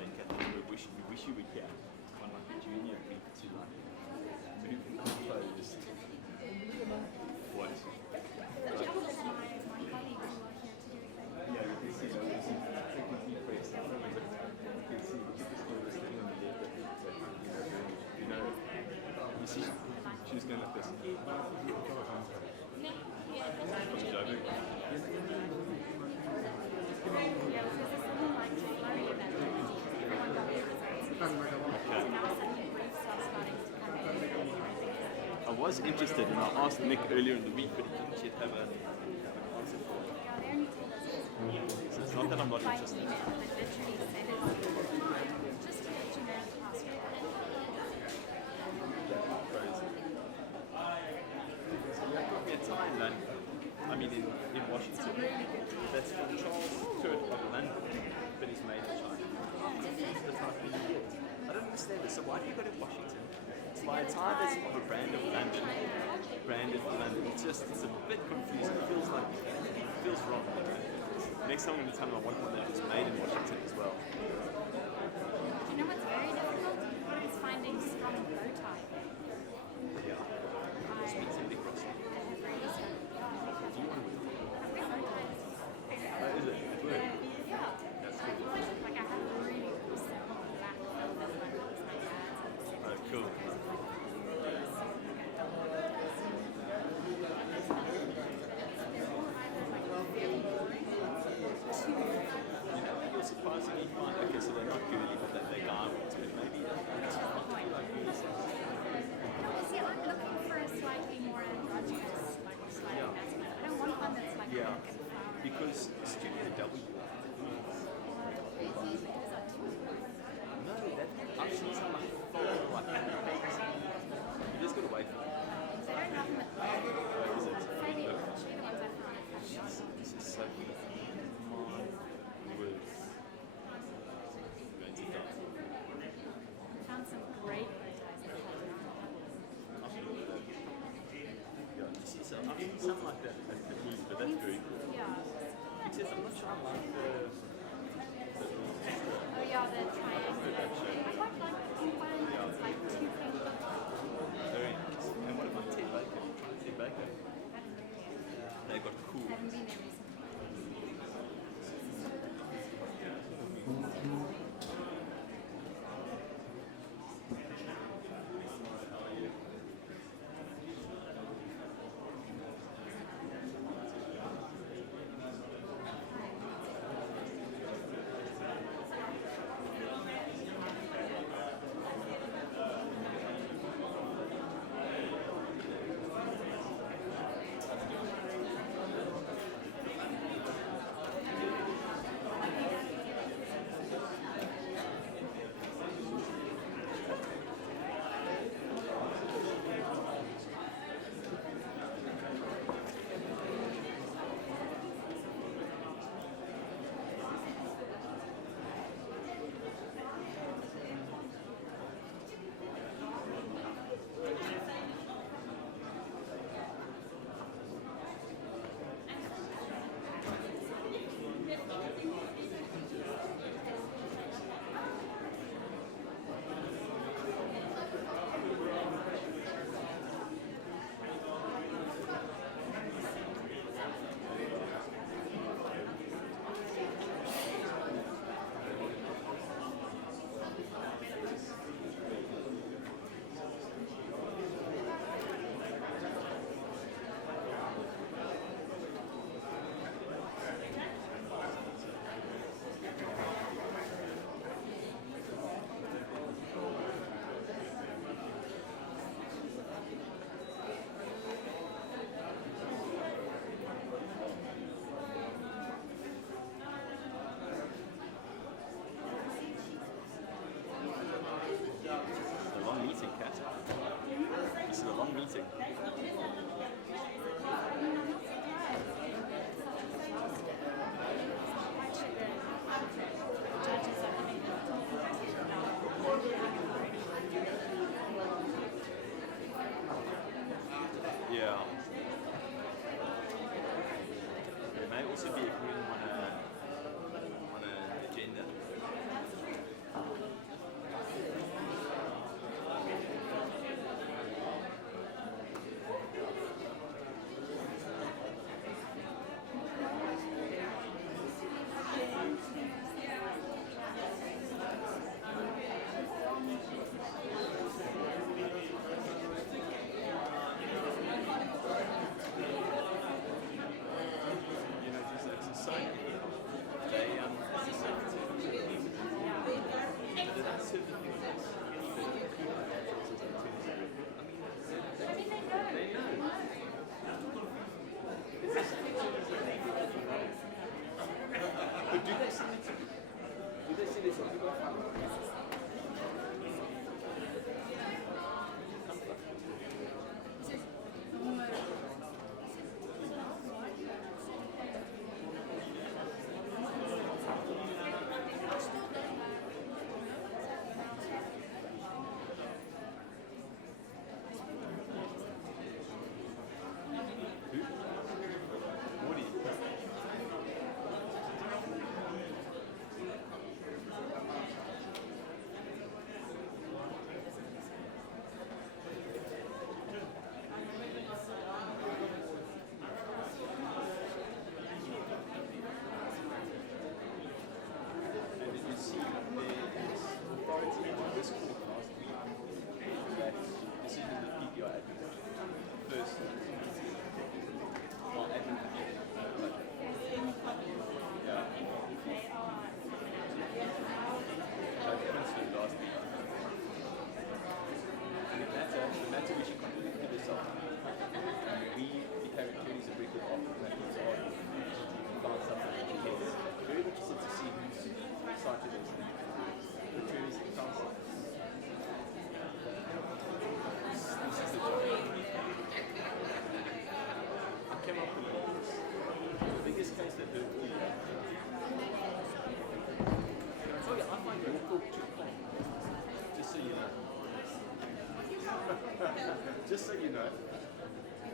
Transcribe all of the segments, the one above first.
mistake, and we wish you were here on like a junior week to like move composed. What? Yeah, you can see that there's a technically phrase. You can see the people sitting on the left, you know, you see, she was going like this. I was interested and I asked Nick earlier in the week, but he didn't yet have an answer for it. So it's not that I'm not interested. It's in London. I mean, in Washington. That's from Charles Kurt of London, but he's made in China. It's the type of you get. I don't understand this. So why do you go to Washington? It's by a time it's of a brand of London. Branded London. It's a bit confusing. It feels wrong. Next time I'm going to tell them I want one that was made in Washington as well. You know what's very difficult? Is finding strong bow tie. Yeah. Sweet Sandy Cross. Do you want to is it? It's weird. Yeah. That's cool. Like I have a really cool set on the back of this one. It's my dad's. Oh, cool. You're surprisingly fine. Okay, so they're not girly, but they're guy ones, but maybe See, I'm looking for a slightly more androgynous, like slightly masculine. I don't want one that's like pink and flowery. because Studio W. No, I've seen some like full, like amazing. You just gotta wait for it. They don't have them at the Where is it? maybe especially the ones I found at fashion. This is so good. My word. Going to die. I found some great bow ties at fashion. Yeah, you see something like that at the booth, but that's very cool. Yeah. Except I'm not sure I like the Oh yeah, the triangle. I quite like the pink one. It's like two pink. very nice. And what about Ted Baker? Try Ted Baker. They got cool I haven't ones. been there recently.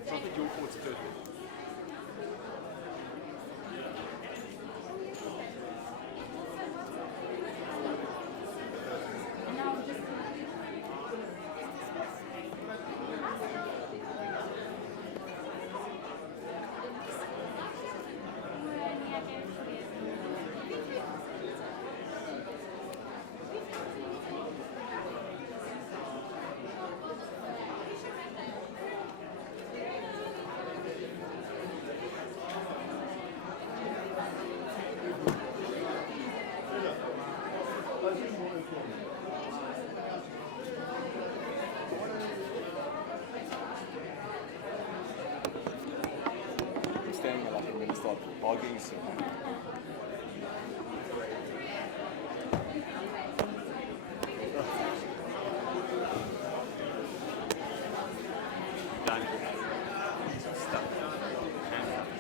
It's not that your court's perfect. I'm standing like I'm going to start arguing soon. Done. Stuck. Handcuffed.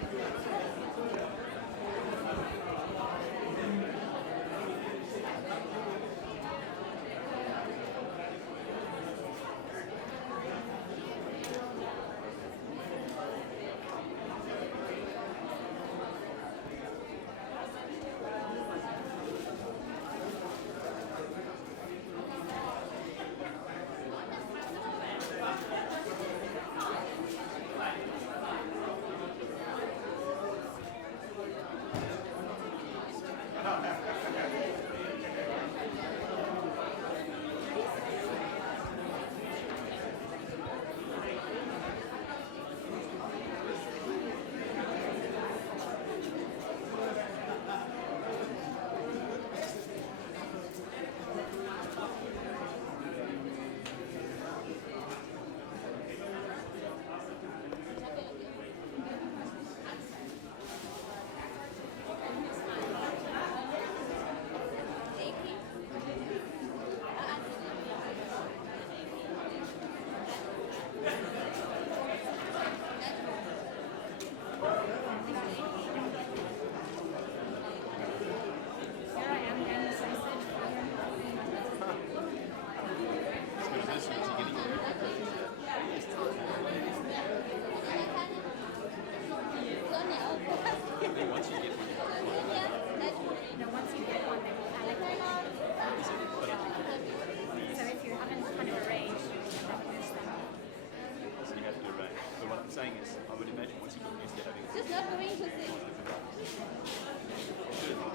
Saying is, I would imagine once you get used to having it, Just not going to say. good,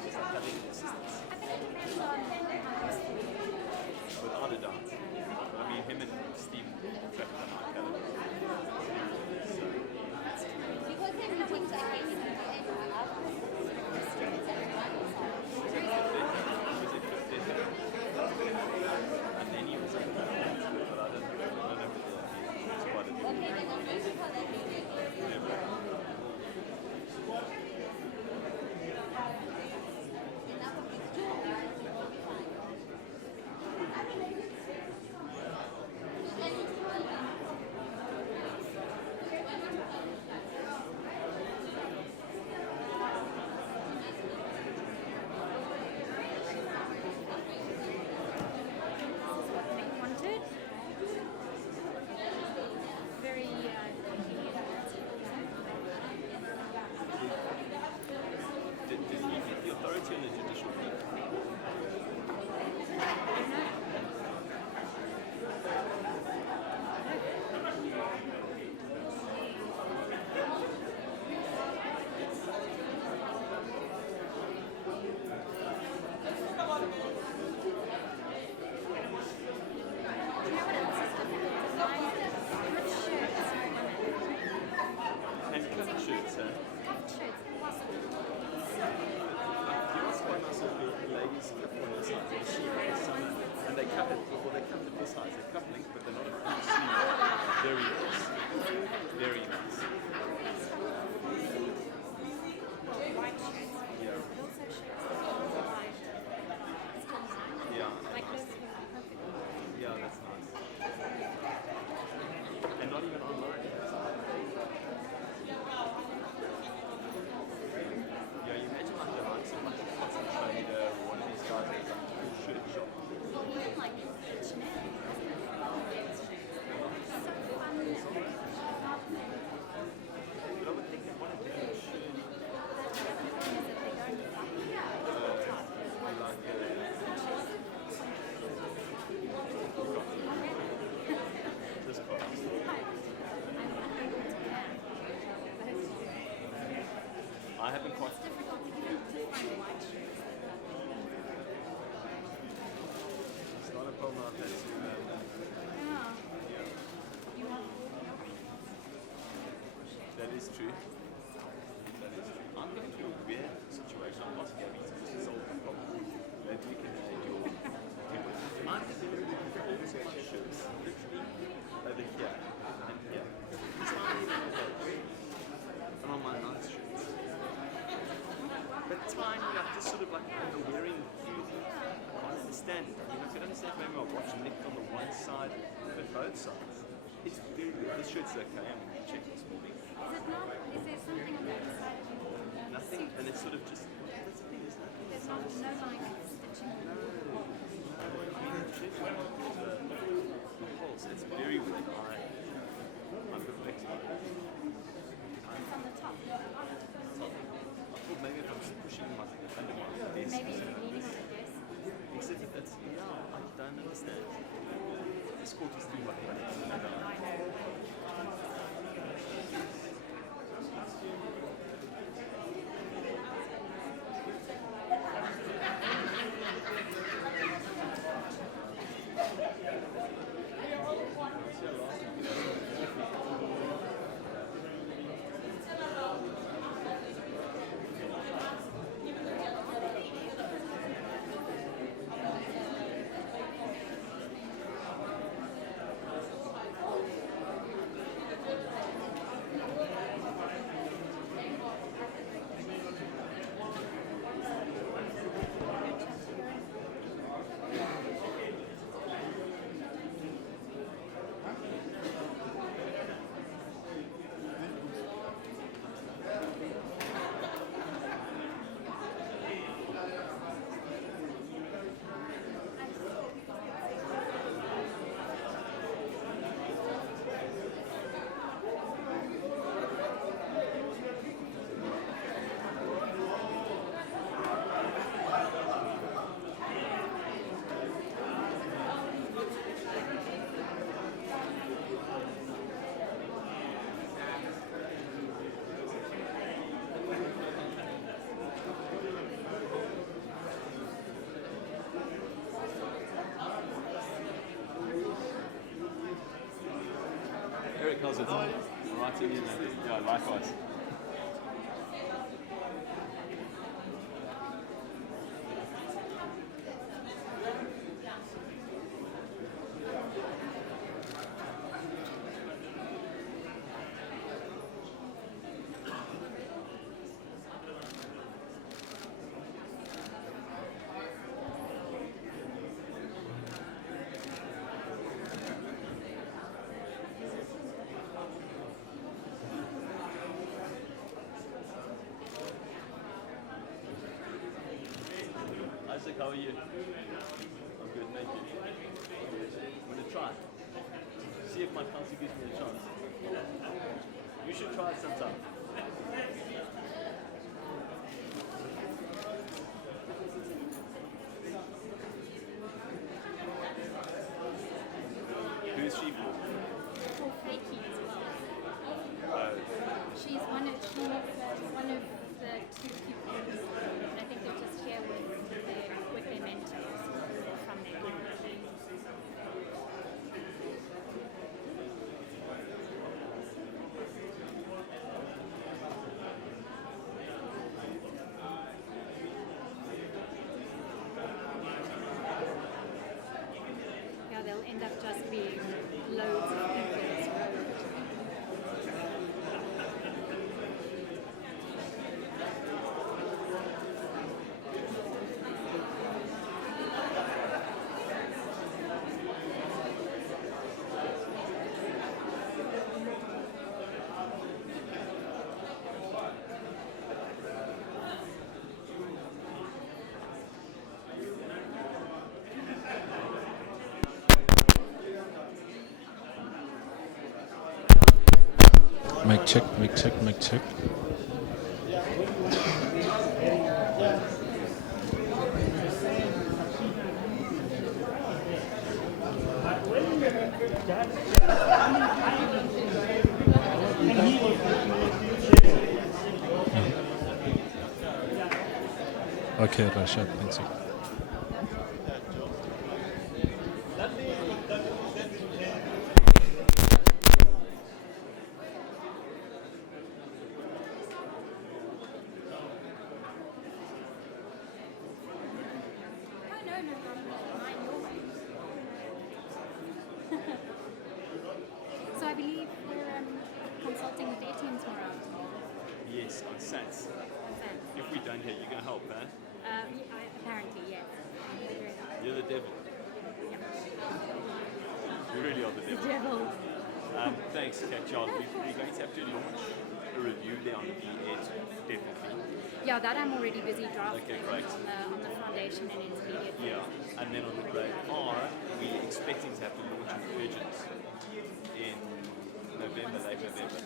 just like having assistance I think it depends on how it's without a doubt. I mean, him and Steve tracked on our calendar. So, Because the meetings are hanging in the end of the hour. was it 15? And then he was like, but I don't know what it's quite a Okay, then I'm going to call that meeting. Enough of these two hours, it will be fine. they wanted. Very Did he get the authority on the judicial field? Do you know what else is difficult to find? With shirts for women. And cut shirts, huh? Cuffed shirts, impossible. You know what's quite nice is the ladies cut on this side, they see it in the summer, and they cut it, or they cut it this size, they cut length, but they're not a full sleeve. Very nice. Very nice. White shirts. Yeah. But also shirts that are white. Still design. Yeah. Like this would be perfect. Yeah, that's nice. And not even online. Yeah, you imagine like the likes of like a Cotton Trader or one of these guys that has like a full shirt shop. Well, even like H&M. So fun. I haven't quite. It's difficult to find white shirts. It's not a problem I've had to. Yeah. You want That is true. That is true. I'm going through a weird situation. I'm not having to solve the problem. Maybe you can add your. I'm literally all my shirts literally over here and here. It's not even and on my nice shirts. But tiny, like just sort of like when you're wearing I can't understand it. I mean, I could understand maybe I'll watch Nick on the one side, but both sides. It's very weird. This shirt's okay. I'm going to check this morning. Is it not? Is there something on the other side of you? Nothing, and it's sort of just. That's the thing, isn't it? There's no like stitching. I mean, the pulse, it's very weird. I'm perplexed by that. From the top. I thought maybe if I'm pushing my under my desk. Maybe you're leaning on the desk. Except that that's, I don't understand. This court is too much. Eric, how's it? All right, to you, man. Yeah, likewise. Isaac, how are you? I'm good, thank you. I'm going to try. See if my counsel gives me a chance. You should try it sometime. Who's she for? For Fakey as well. She's one of the two pupils. And I think they're just here with their mentors from there. Yeah, they'll end up just being loads of people this road. Mic check, mic check, mic check. Okay, Rashad, thanks. Oh, no, mine your way. So I believe we're consulting with their team tomorrow. Yes, on Sats. What's that? If we don't hear, you're going to help, eh? Apparently, yes. You're the devil. You really are the devil. Devil. Thanks, Kat Charles. We're going to have to launch a review there on the edge, definitely. Yeah, that I'm already busy drafting. Okay, great. On the foundation and intermediate. Yeah, and then on the grade R, we're expecting to have to launch an urgent in November, late November.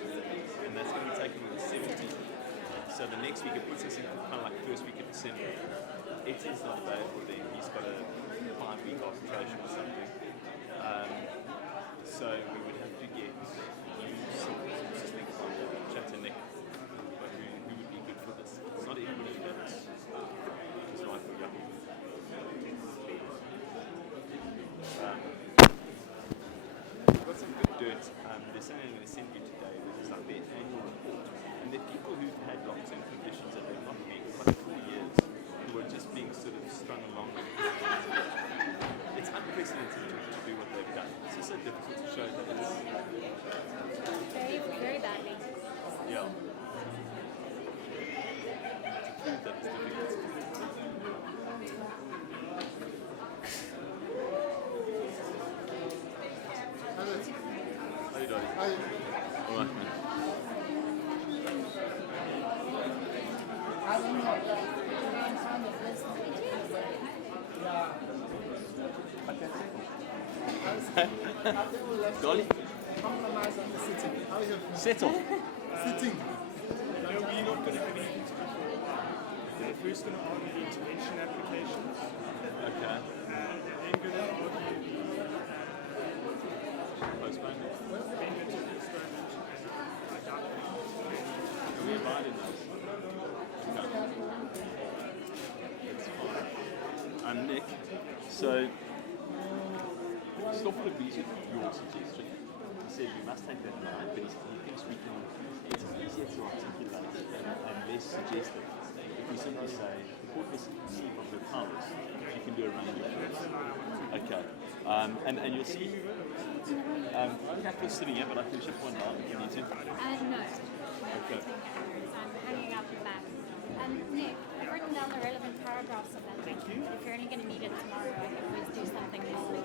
And that's going to be taken on the 17th. So the next week, it puts us in kind of like first week of December. It is not available then. He's got a 5-week arbitration or something. So we would have to get you some things on chat to Nick. But who would be good for this? It's not everybody who knows. It's right for young. We've got some good dirt. There's something I'm going to send you today, which is like their annual report. And they're people who've had long-term conditions that they've not met for like 4 years, who are just being sort of strung along. It's unprecedented to do what they've done. It's just so difficult to show that it's... Very, very badly. Yeah. To prove that it's difficult. How you doing? All right, man. Dolly? Settle. Sitting. No, we're not going to have anything to do for a while. They're first going to argue the intervention applications. Okay. And then going to argue Postponed it. amendment to postponement. And I doubt it. Can we abide in those? Okay. That's fine. I'm Nick. So, Stoffel agrees with your suggestion. He said we must take that line, but he thinks we can, it's easier to articulate and less suggestive. If we simply say, the court must see from her powers, she can do a range of things. Okay. And you'll see, Kat was sitting here, but I can chip one down if you need to. No. Okay. I'm hanging out the back. Nick, I've written down the relevant paragraphs of that. Thank you. If you're only going to need it tomorrow, I can always do something more.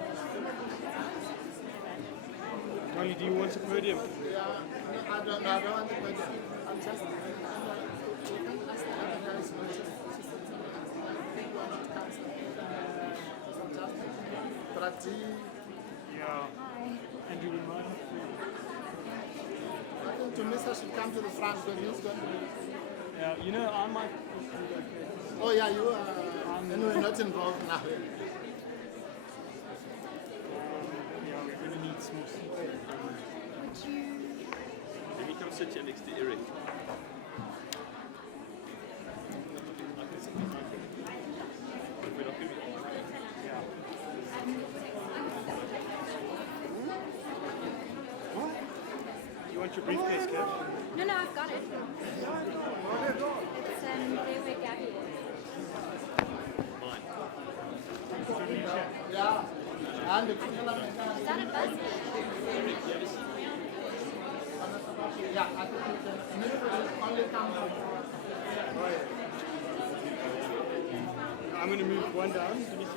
Dolly, do you want a podium? I don't want to put it. I'm just Yeah. And you would mind? I think to Mr. should come to the front because he's going to... Yeah, you know, I might... Oh yeah, you are... And we're not involved now. Yeah, we're going to need some more seats. Would you... Let me come sit here next to Eric. You want your briefcase, Kev? No, I've got it. It's there where Gabby is. Mine. Yeah. And the Is that a bus? yeah, I think the middle will only come from... I'm going to move one down. Let me see.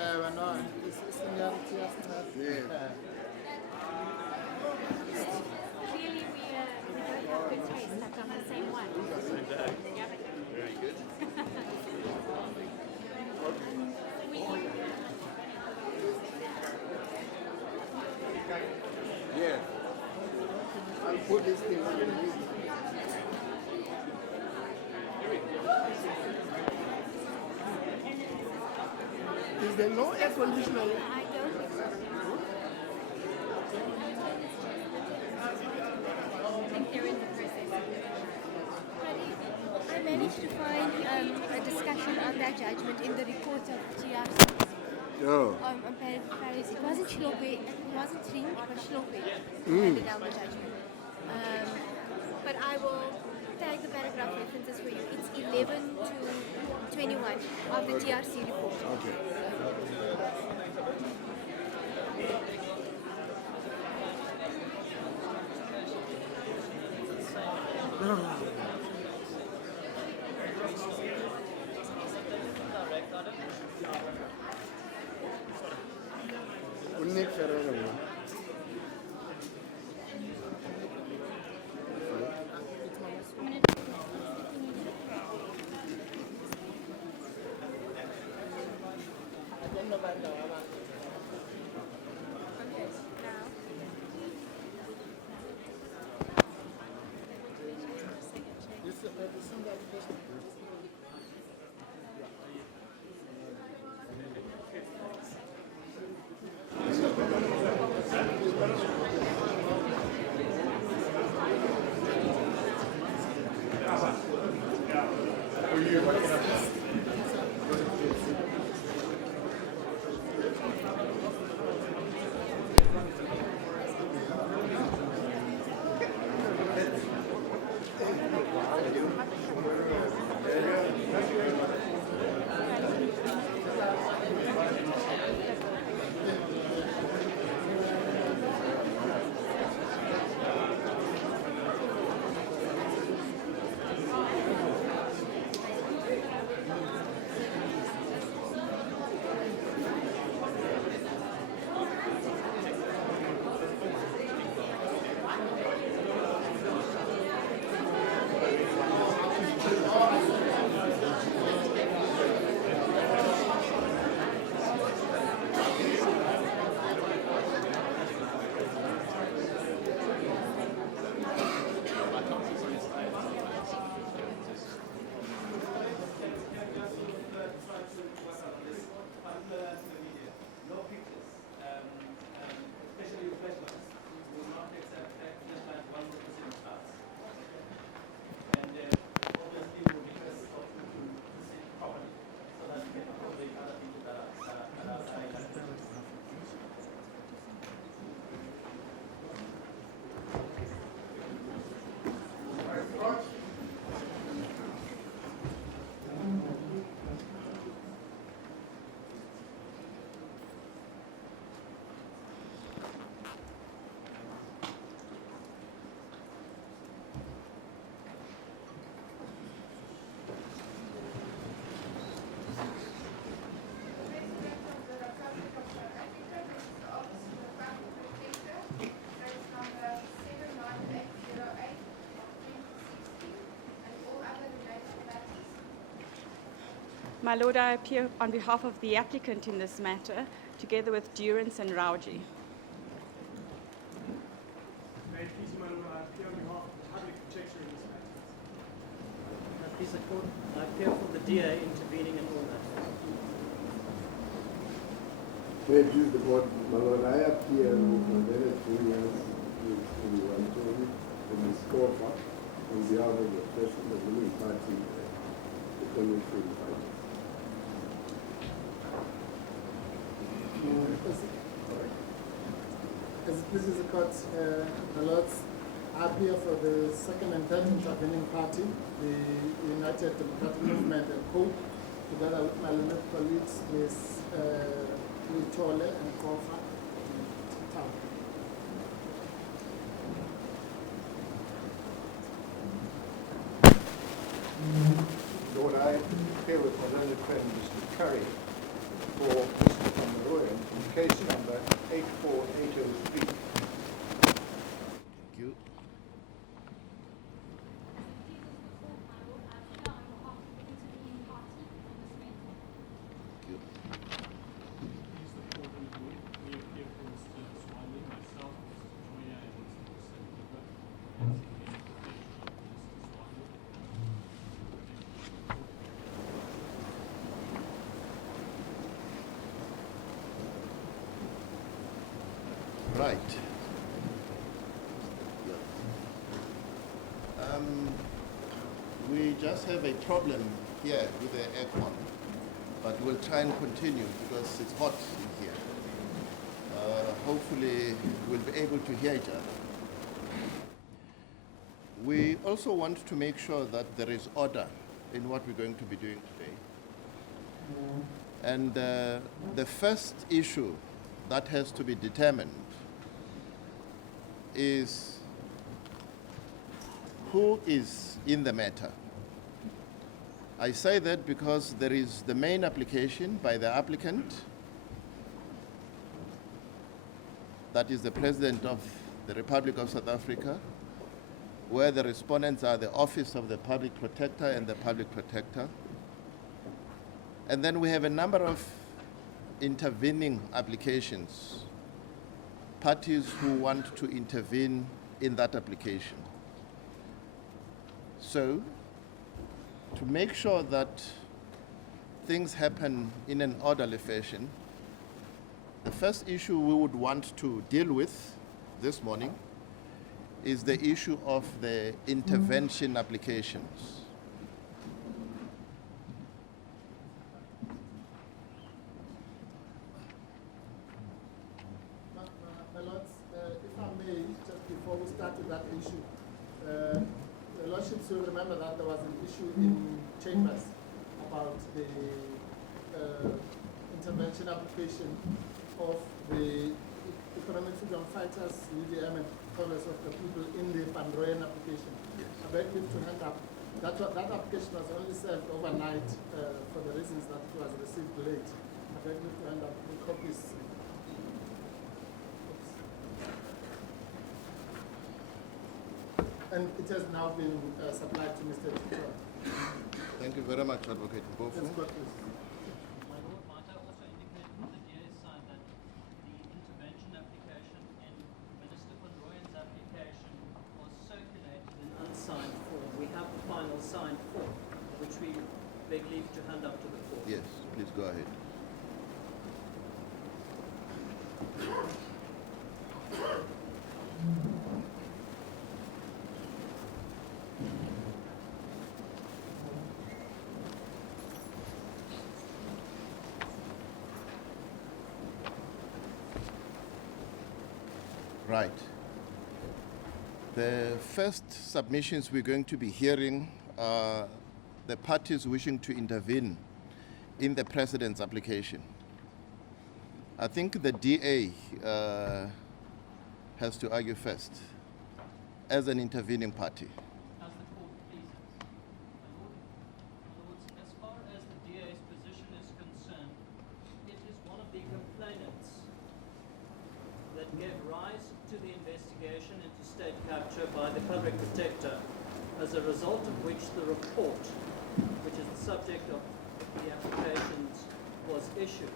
Well, no, it's seniority as well. Clearly, we both have good taste. I've got the same one. Same day. Yep. Very good. Yeah. I'll put this thing on the list. Is there no air conditioner? I don't think so. think they're in the process of it. I managed to find a discussion on that judgment in the report of GRC. Oh, On Paris. It wasn't Shlope, it wasn't Ring, it was Shlope who handed down the judgment. But I will tag the paragraph references for you. It's 11 to 21 of the TRC report. okay. Unique Ferrero. My Lord, I appear on behalf of the applicant in this matter, together with Durance and Rauji. May it please, my Lord, I appear on behalf of the public protector in this matter. Please, the court, I appear for the DA intervening in all matters. May it please the court, my lord, I appear with my Bennett Williams in Wantoni and Ms. Kofa on behalf of the President of the ruling party, the Commission Party. As it pleases the court, my lords, I appear for the second and third intervening party, the United Democratic Movement and COPE, together with my learned colleagues, Ms. Luchole and Kofa. Lord, I appear with my learned friend, Mr. Curry, for Mr. Van der Rooyen in case number 84803. Thank you. Right. We just have a problem here with the aircon, but we'll try and continue because it's hot in here. Hopefully we'll be able to hear each other. We also want to make sure that there is order in what we're going to be doing today. And the first issue that has to be determined is who is in the matter. I say that because there is the main application by the applicant, that is the President of the Republic of South Africa, where the respondents are the Office of the Public Protector and the Public Protector. And then we have a number of intervening applications, parties who want to intervene in that application. So, to make sure that things happen in an orderly fashion, the first issue we would want to deal with this morning is the issue of the intervention applications. My Lords, if I may, just before we start with that issue, the Lordships will remember that there was an issue in Chambers about the intervention application of the Economic Freedom Fighters, UDM and Congress of the People in the Van Rooyen application. Yes. I beg you to hand up. That application was only served overnight for the reasons that it was received late. I beg you to hand up the copies. And it has now been supplied to Mr. Tutor. Thank you very much, Advocate Mpofu. Let's go, please. My Lord, might I also indicate from the DA's side that the intervention application and Minister Van Rooyen's application was circulated in unsigned form. We have the final signed form, which we beg leave to hand up to the court. Yes, please go ahead. Right. The first submissions we're going to be hearing are the parties wishing to intervene in the President's application. I think the DA has to argue first as an intervening party. As the court pleases. My Lords, as far as the DA's position is concerned, it is one of the complainants that gave rise to the investigation into state capture by the Public Protector, as a result of which the report, which is the subject of the applications, was issued,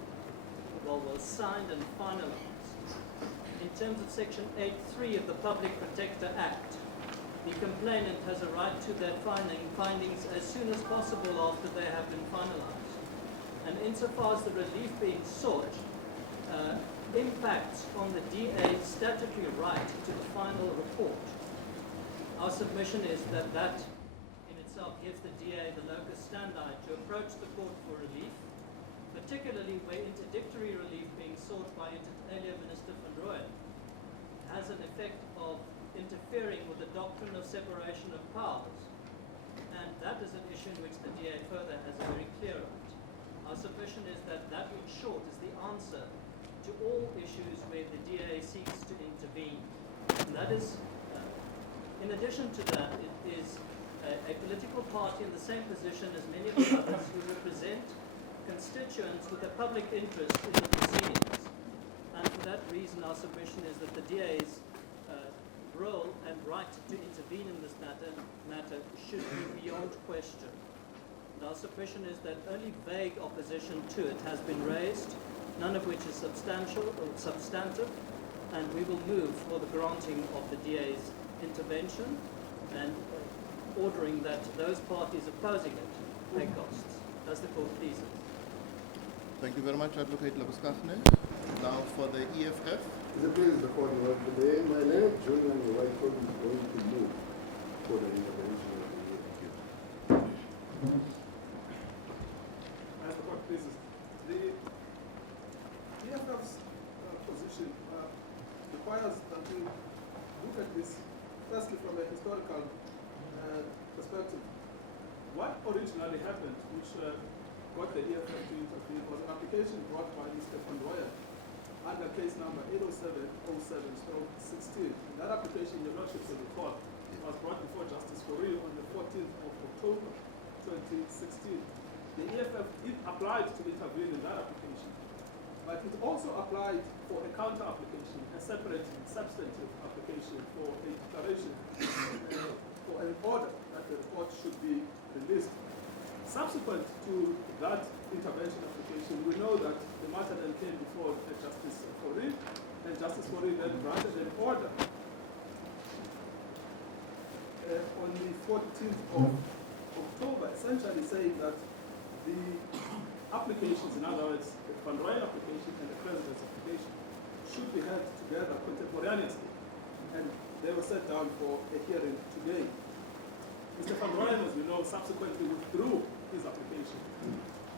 was signed and finalized. In terms of Section 8.3 of the Public Protector Act, the complainant has a right to their findings as soon as possible after they have been finalized. And insofar as the relief being sought impacts on the DA's statutory right to the final report, our submission is that that in itself gives the DA the locus standi to approach the court for relief, particularly where interdictory relief being sought by inter alia Minister Van Rooyen has an effect of interfering with the doctrine of separation of powers. And that is an issue in which the DA further has a very clear right. Our submission is that that, in short, is the answer to all issues where the DA seeks to intervene. And that is, in addition to that, it is a political party in the same position as many of the others who represent constituents with a public interest in the proceedings. And for that reason, our submission is that the DA's role and right to intervene in this matter should be beyond question. And our submission is that only vague opposition to it has been raised, none of which is substantial or substantive, and we will move for the granting of the DA's intervention and ordering that those parties opposing it pay costs, as the court pleases. Thank you very much, Advocate Labuskaghni. Now for the EFF. The please the court note today. My name is Julian, the White Court is going to move for the intervention of the As the court pleases, the EFF's position requires that we look at this firstly from a historical perspective. What originally happened, which got the EFF to intervene, was an application brought by Mr. Condoya under case number 80707/16. That application, your lordships will recall, was brought before Justice Fourie on the 14th of October 2016. The EFF applied to intervene in that application, but it also applied for a counter application, a separate substantive application for a declaration for an order that the report should be released. Subsequent to that intervention application, we know that the matter then came before Justice Fourie, and Justice Fourie then granted an order on the 14th of October, essentially saying that the applications, in other words, the Van Rooyen application and the President's application, should be held together contemporaneously, and they were set down for a hearing today. Mr. Van Rooyen, as we know, subsequently withdrew his application.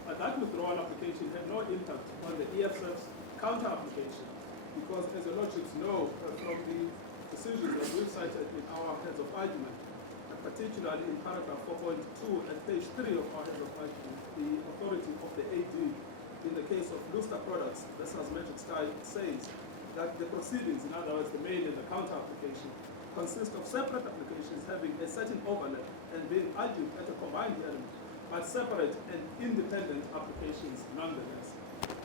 But that withdrawal application had no impact on the EFF's counter application, because as your lordships know from the decisions that we've cited in our heads of argument, and particularly in paragraph 4.2 and page 3 of our heads of argument, the authority of the AD in the case of Luster Products, this has Magic Sky, says that the proceedings, in other words, the main and the counter application, consist of separate applications having a certain overlap and being argued at a combined hearing, but separate and independent applications nonetheless.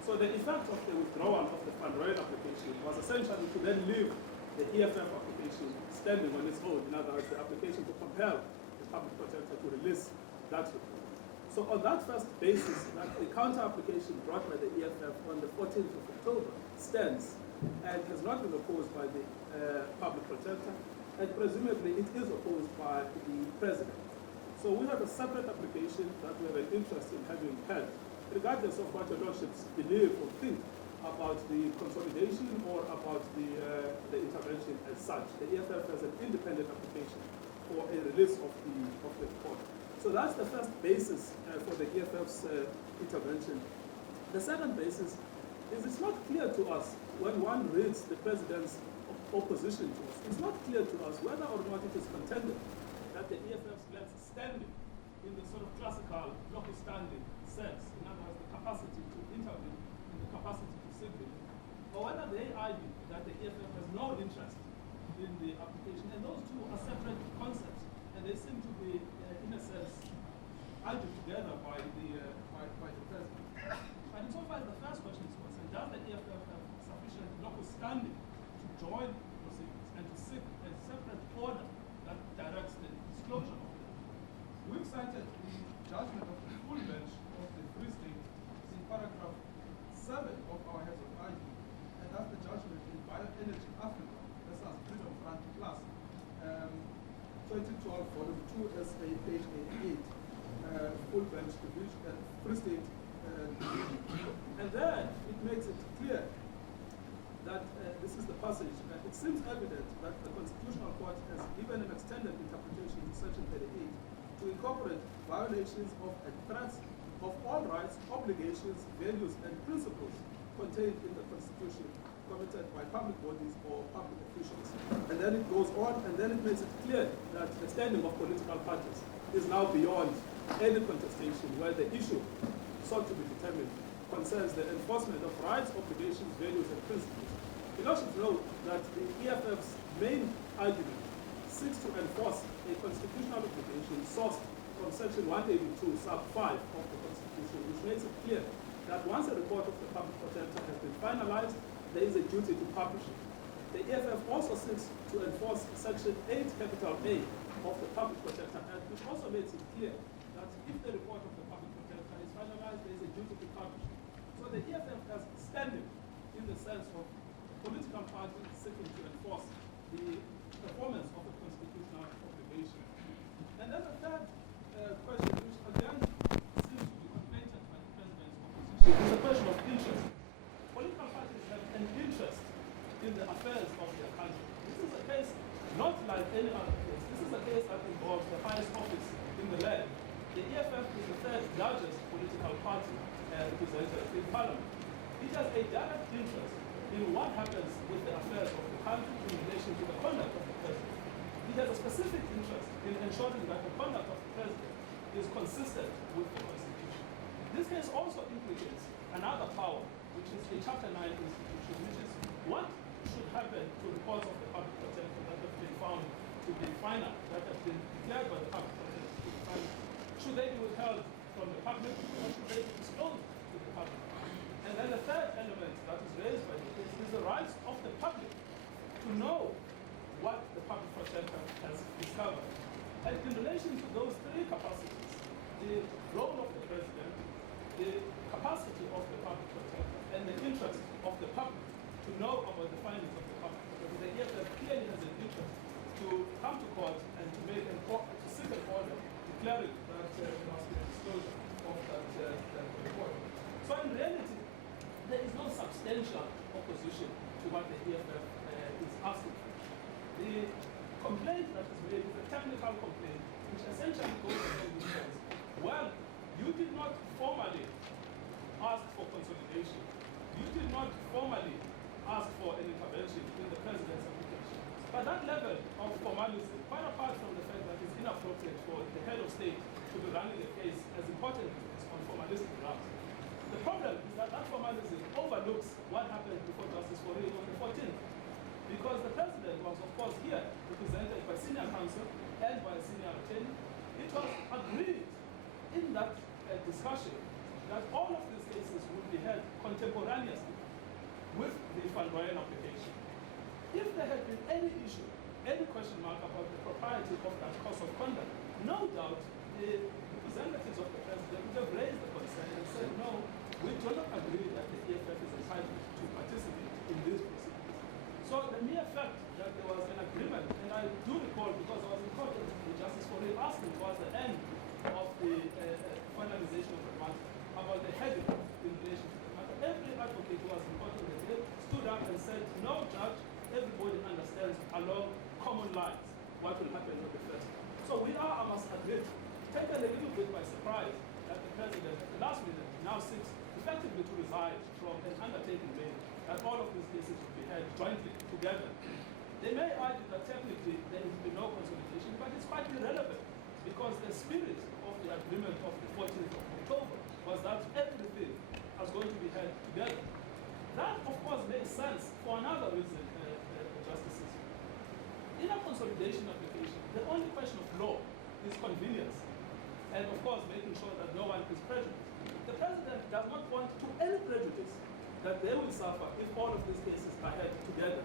So the effect of the withdrawal of the Van Rooyen application was essentially to then leave the EFF application standing on its own, in other words, the application to compel the public protector to release that report. So on that first basis, that the counter application brought by the EFF on the 14th of October stands and has not been opposed by the public protector, and presumably it is opposed by the President. So we have a separate application that we have an interest in having had, regardless of what your lordships believe or think about the consolidation or about the intervention as such. The EFF has an independent application for a release of the report. So that's the first basis for the EFF's intervention. The second basis is it's not clear to us when one reads the President's opposition to us, it's not clear to us whether or not it is contended that the EFF's left standing in the sort of classical local standing sense, in other words, the capacity to intervene and the capacity to signal, or whether they argue that the EFF has no interest in the application. And those two are separate concepts, and they seem to be, in a sense, argued together by the President. And insofar as the first question is concerned, does the EFF have sufficient local standing to join proceedings and to seek a separate order that directs the disclosure of them? We've cited the judgment of the full bench of the Free State in paragraph 7 of our heads of argument, and that's the judgment in Bioenergy Africa, this is Freedom Front Plus, 2012, volume 2, SA, page 88, full bench division, Free State. And then it makes it clear that this is the passage. It seems evident that the Constitutional Court has given an extended interpretation to Section 38 to incorporate violations of and threats of all rights, obligations, values, and principles contained in the Constitution committed by public bodies or public officials. And then it goes on, and then it makes it clear that the standing of political parties is now beyond any contestation, where the issue sought to be determined concerns the enforcement of rights, obligations, values, and principles. You should know that the EFF's main argument seeks to enforce a constitutional obligation sourced from Section 182, sub 5 of the Constitution, which makes it clear that once a report of the public protector has been finalized, there is a duty to publish it. The EFF also seeks to enforce Section 8, capital A of the Public Protector Act, which also makes it clear that if the report of the public protector is finalized, there is a duty to publish it. So the EFF has standing in the sense of political parties seeking to enforce the performance of a constitutional obligation. And then the third question, which again seems to be conflated by the President's opposition, is a question of interest. Political parties have an interest in the affairs of their country. This is a case not like any other case. This is is a case that involves the highest office in the land. The EFF is the third largest political party represented in Parliament. It has a direct interest in what happens with the affairs of the country in relation to the conduct of the president. It has a specific interest in ensuring that the conduct of the president is consistent with the Constitution. This case also implicates another power, which is a Chapter 9 institution, which is what should happen to reports of the public protector that have been found to be final, that have been declared by the public protector to be final. Should they be withheld from the public, or should they be disclosed to the public? And then the third element that is raised by the case is the rights of the public to know what the public protector has discovered. And in relation to those three capacities, the role of the president, the capacity of the public protector, and the interest of the public to know about the findings of the public protector, the EFF clearly has an interest to come to court and to make to seek an order declaring that there must be a disclosure of that report. So in reality, there is no substantial opposition to what the EFF is asking for. The complaint that is made is a technical complaint, which essentially goes along with this. Well, you did not formally ask for consolidation. You did not formally ask for an intervention in the president's application. But that level of formalism, quite apart from the fact that it's inappropriate for the head of state to be running a case as importantly as on formalistic grounds, the problem is that that formalism overlooks what happened before Justice Fourier on the 14th. Because the president was, of course, here, represented by senior counsel and by a senior attorney. It was agreed in that discussion that all of these cases would be held contemporaneously with the Van Rooyen application. If there had been any issue, any question mark about the propriety of that course of conduct, no doubt the representatives of the president would have raised the concern and said, no, we do not agree that the EFF is entitled to participate in this proceedings. So the mere fact that there was an agreement, and I do recall because I was in court with Justice Fourier asking towards the end of the finalization of the matter about the heading in relation to the matter. Every advocate who was in court on the day stood up and said, no, Judge, everybody understands along common lines what will happen with the first. So we are, I must admit, taken a little bit by surprise that the president at the last minute now seeks effectively to resign from an undertaking made that all of these cases will be held jointly together. They may argue that technically there will be no consolidation, but it's quite irrelevant because the spirit of the agreement of the 14th of October was that everything was going to be held together. That, of course, makes sense for another reason, Justices. In a consolidation application, the only question of law is convenience, and of course, making sure that no one is prejudiced. The president does not want to any prejudice that they will suffer if all of these cases are held together.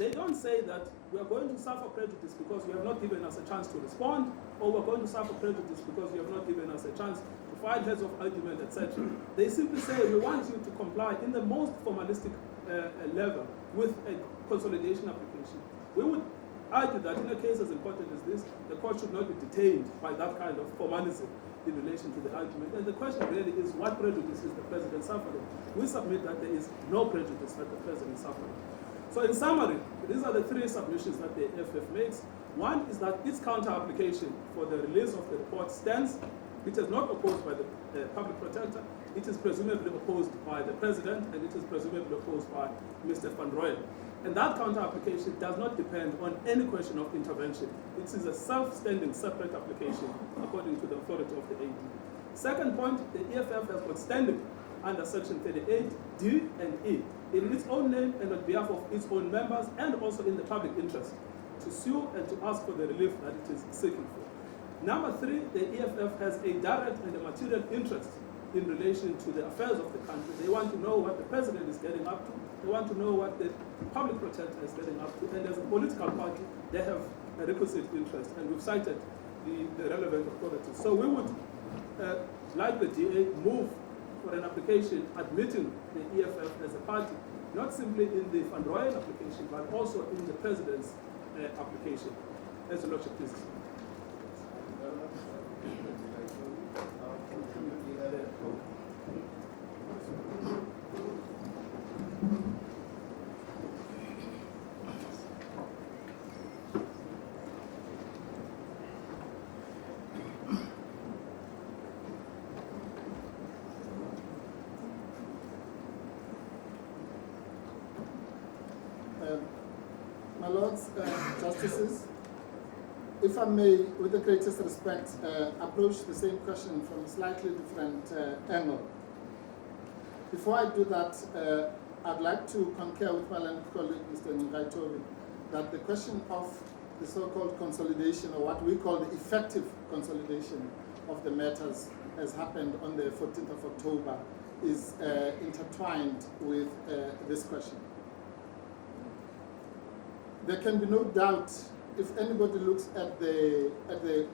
They don't say that we are going to suffer prejudice because you have not given us a chance to respond, or we're going to suffer prejudice because you have not given us a chance to file heads of argument, etc. They simply say we want you to comply in the most formalistic level with a consolidation application. We would argue that in a case as important as this, the court should not be detained by that kind of formalism in relation to the argument. And the question really is, what prejudice is the president suffering? We submit that there is no prejudice that the president is suffering. So in summary, these are the three submissions that the EFF makes. One is that its counter-application for the release of the report stands. It is not opposed by the public protector. It is presumably opposed by the president, and it is presumably opposed by Mr. Van Rooyen. And that counter-application does not depend on any question of intervention. It is a self-standing, separate application according to the authority of the AD. Second point, the EFF has got standing under Section 38, D and E, in its own name and on behalf of its own members, and also in the public interest, to sue and to ask for the relief that it is seeking for. Number three, the EFF has a direct and a material interest in relation to the affairs of the country. They want to know what the president is getting up to. They want to know what the public protector is getting up to. And as a political party, they have a requisite interest. And we've cited the relevant authorities. So we would, like the DA, move for an application admitting the EFF as a party, not simply in the Van Rooyen application, but also in the president's application. As the Lordship please. My Lords, Justices, if I may, with the greatest respect, approach the same question from a slightly different angle. Before I do that, I'd like to concur with my learned colleague, Mr. Ngaitobi, that the question of the so-called consolidation, or what we call the effective consolidation of the matters as happened on the 14th of October, is intertwined with this question. There can be no doubt, if anybody looks at the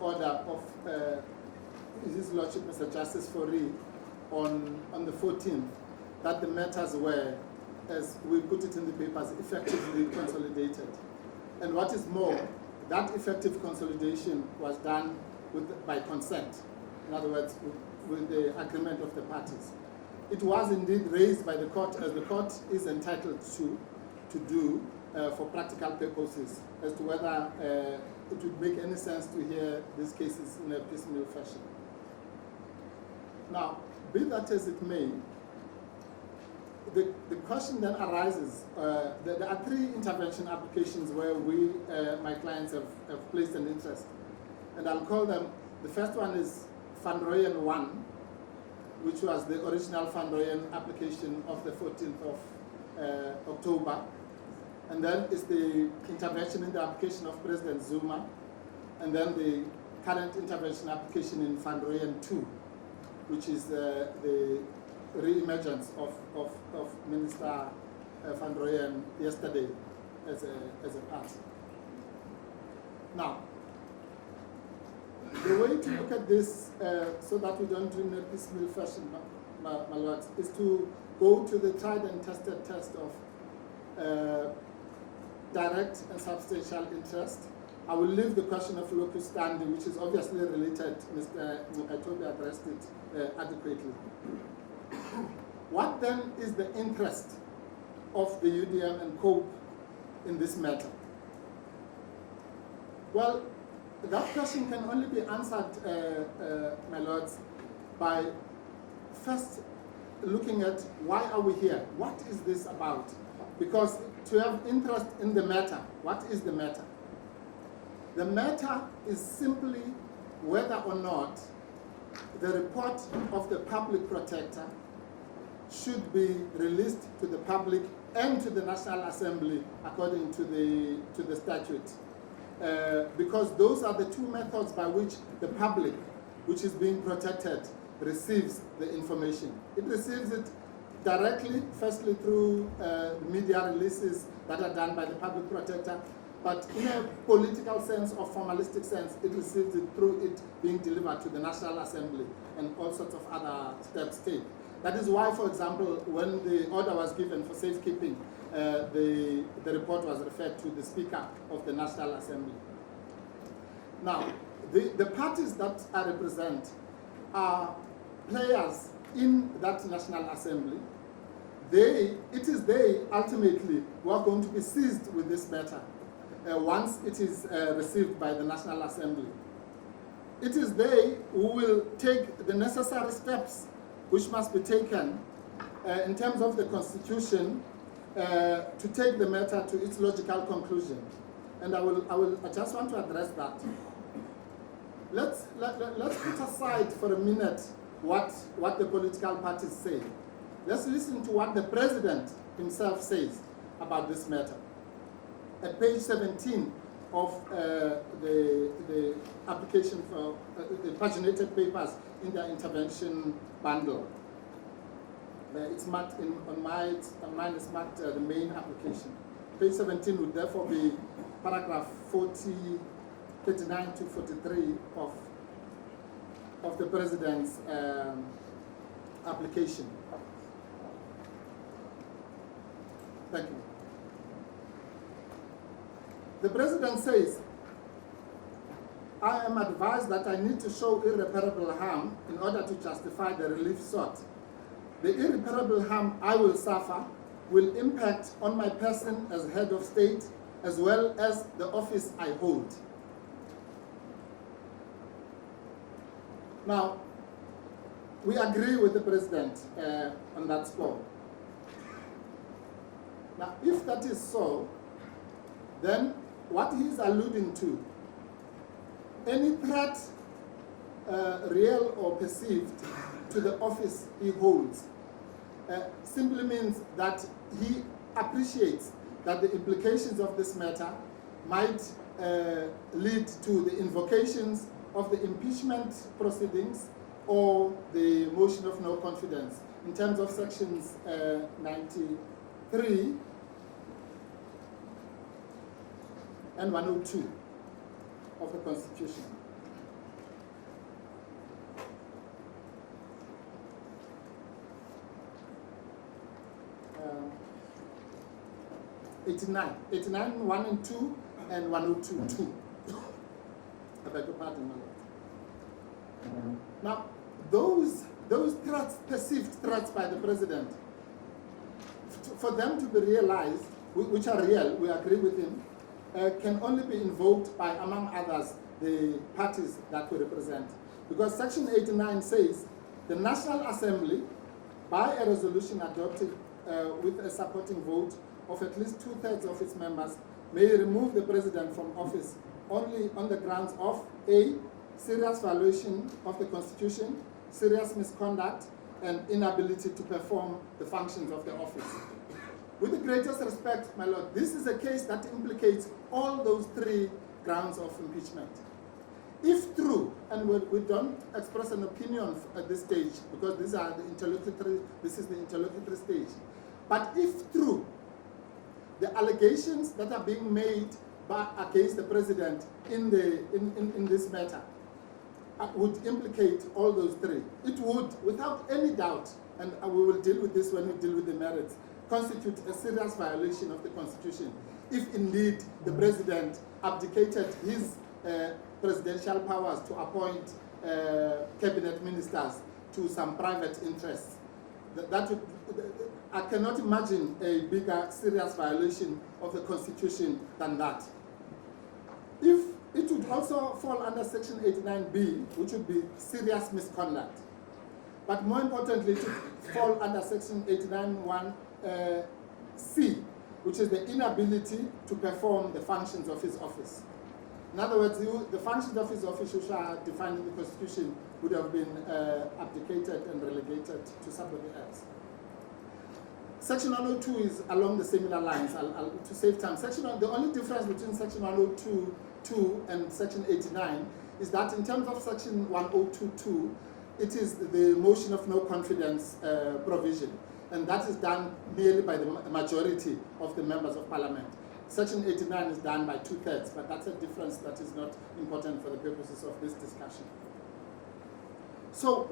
order of His Lordship Mr. Justice Fourie on the 14th, that the matters were, as we put it in the papers, effectively consolidated. And what is more, that effective consolidation was done by consent. In other words, with the agreement of the parties. It was indeed raised by the court, as the court is entitled to do for practical purposes, as to whether it would make any sense to hear these cases in a piecemeal fashion. Now, be that as it may, the question then arises, there are three intervention applications where we, my clients, have placed an interest. And I'll call them, the first one is Van Rooyen 1, which was the original Van Rooyen application of the 14th of October. And then is the intervention in the application of President Zuma, and then the current intervention application in Van Rooyen 2, which is the re-emergence of Minister Van Rooyen yesterday as a party. Now, the way to look at this, so that we don't do in a piecemeal fashion, my lords, is to go to the tried and tested test of direct and substantial interest. I will leave the question of locus standi, which is obviously related. Mr. Ngaitobi addressed it adequately. What then is the interest of the UDM and COPE in this matter? Well, that question can only be answered, my lords, by first looking at why are we here? What is this about? Because to have interest in the matter, what is the matter? The matter is simply whether or not the report of the public protector should be released to the public and to the National Assembly according to the statute. Because those are the two methods by which the public, which is being protected, receives the information. It receives it directly, firstly through media releases that are done by the public protector, but in a political sense or formalistic sense, it receives it through it being delivered to the National Assembly and all sorts of other steps taken. That is why, for example, when the order was given for safekeeping, the report was referred to the Speaker of the National Assembly. Now, the parties that I represent are players in that National Assembly. It is they ultimately who are going to be seized with this matter once it is received by the National Assembly. It is they who will take the necessary steps which must be taken in terms of the Constitution to take the matter to its logical conclusion. And I just want to address that. Let's put aside for a minute what the political parties say. Let's listen to what the President himself says about this matter. At page 17 of the application for the paginated papers in the intervention bundle. It's marked on mine is marked the main application. Page 17 would therefore be paragraph 39 to 43 of the President's application. Thank you. The President says, I am advised that I need to show irreparable harm in order to justify the relief sought. The irreparable harm I will suffer will impact on my person as head of state as well as the office I hold. Now, we agree with the President on that score. Now, if that is so, then what he's alluding to, any threat, real or perceived, to the office he holds, simply means that he appreciates that the implications of this matter might lead to the invocations of the impeachment proceedings or the motion of no confidence in terms of sections 93 and 102 of the Constitution. 89, 1 and 2, and 102, 2. I beg your pardon, my lord. Now, those threats, perceived threats by the president, for them to be realized, which are real, we agree with him, can only be invoked by, among others, the parties that we represent. Because Section 89 says, the National Assembly, by a resolution adopted with a supporting vote of at least 2/3 of its members, may remove the president from office only on the grounds of A, serious violation of the Constitution, serious misconduct, and inability to perform the functions of the office. With the greatest respect, my lord, this is a case that implicates all those 3 grounds of impeachment. If true, and we don't express an opinion at this stage because this is the interlocutory stage, but if true, the allegations that are being made against the president in this matter would implicate all those 3. It would, without any doubt, and we will deal with this when we deal with the merits, constitute a serious violation of the Constitution if indeed the president abdicated his presidential powers to appoint cabinet ministers to some private interests. I cannot imagine a bigger serious violation of the Constitution than that. If it would also fall under Section 89B, which would be serious misconduct. But more importantly, it would fall under Section 89(1)(c), which is the inability to perform the functions of his office. In other words, the functions of his office, which are defined in the Constitution, would have been abdicated and relegated to somebody else. Section 102 is along the similar lines. To save time, the only difference between Section 102.2 and Section 89 is that in terms of Section 102.2, it is the motion of no confidence provision, and that is done merely by the majority of the members of Parliament. Section 89 is done by 2/3, but that's a difference that is not important for the purposes of this discussion. So,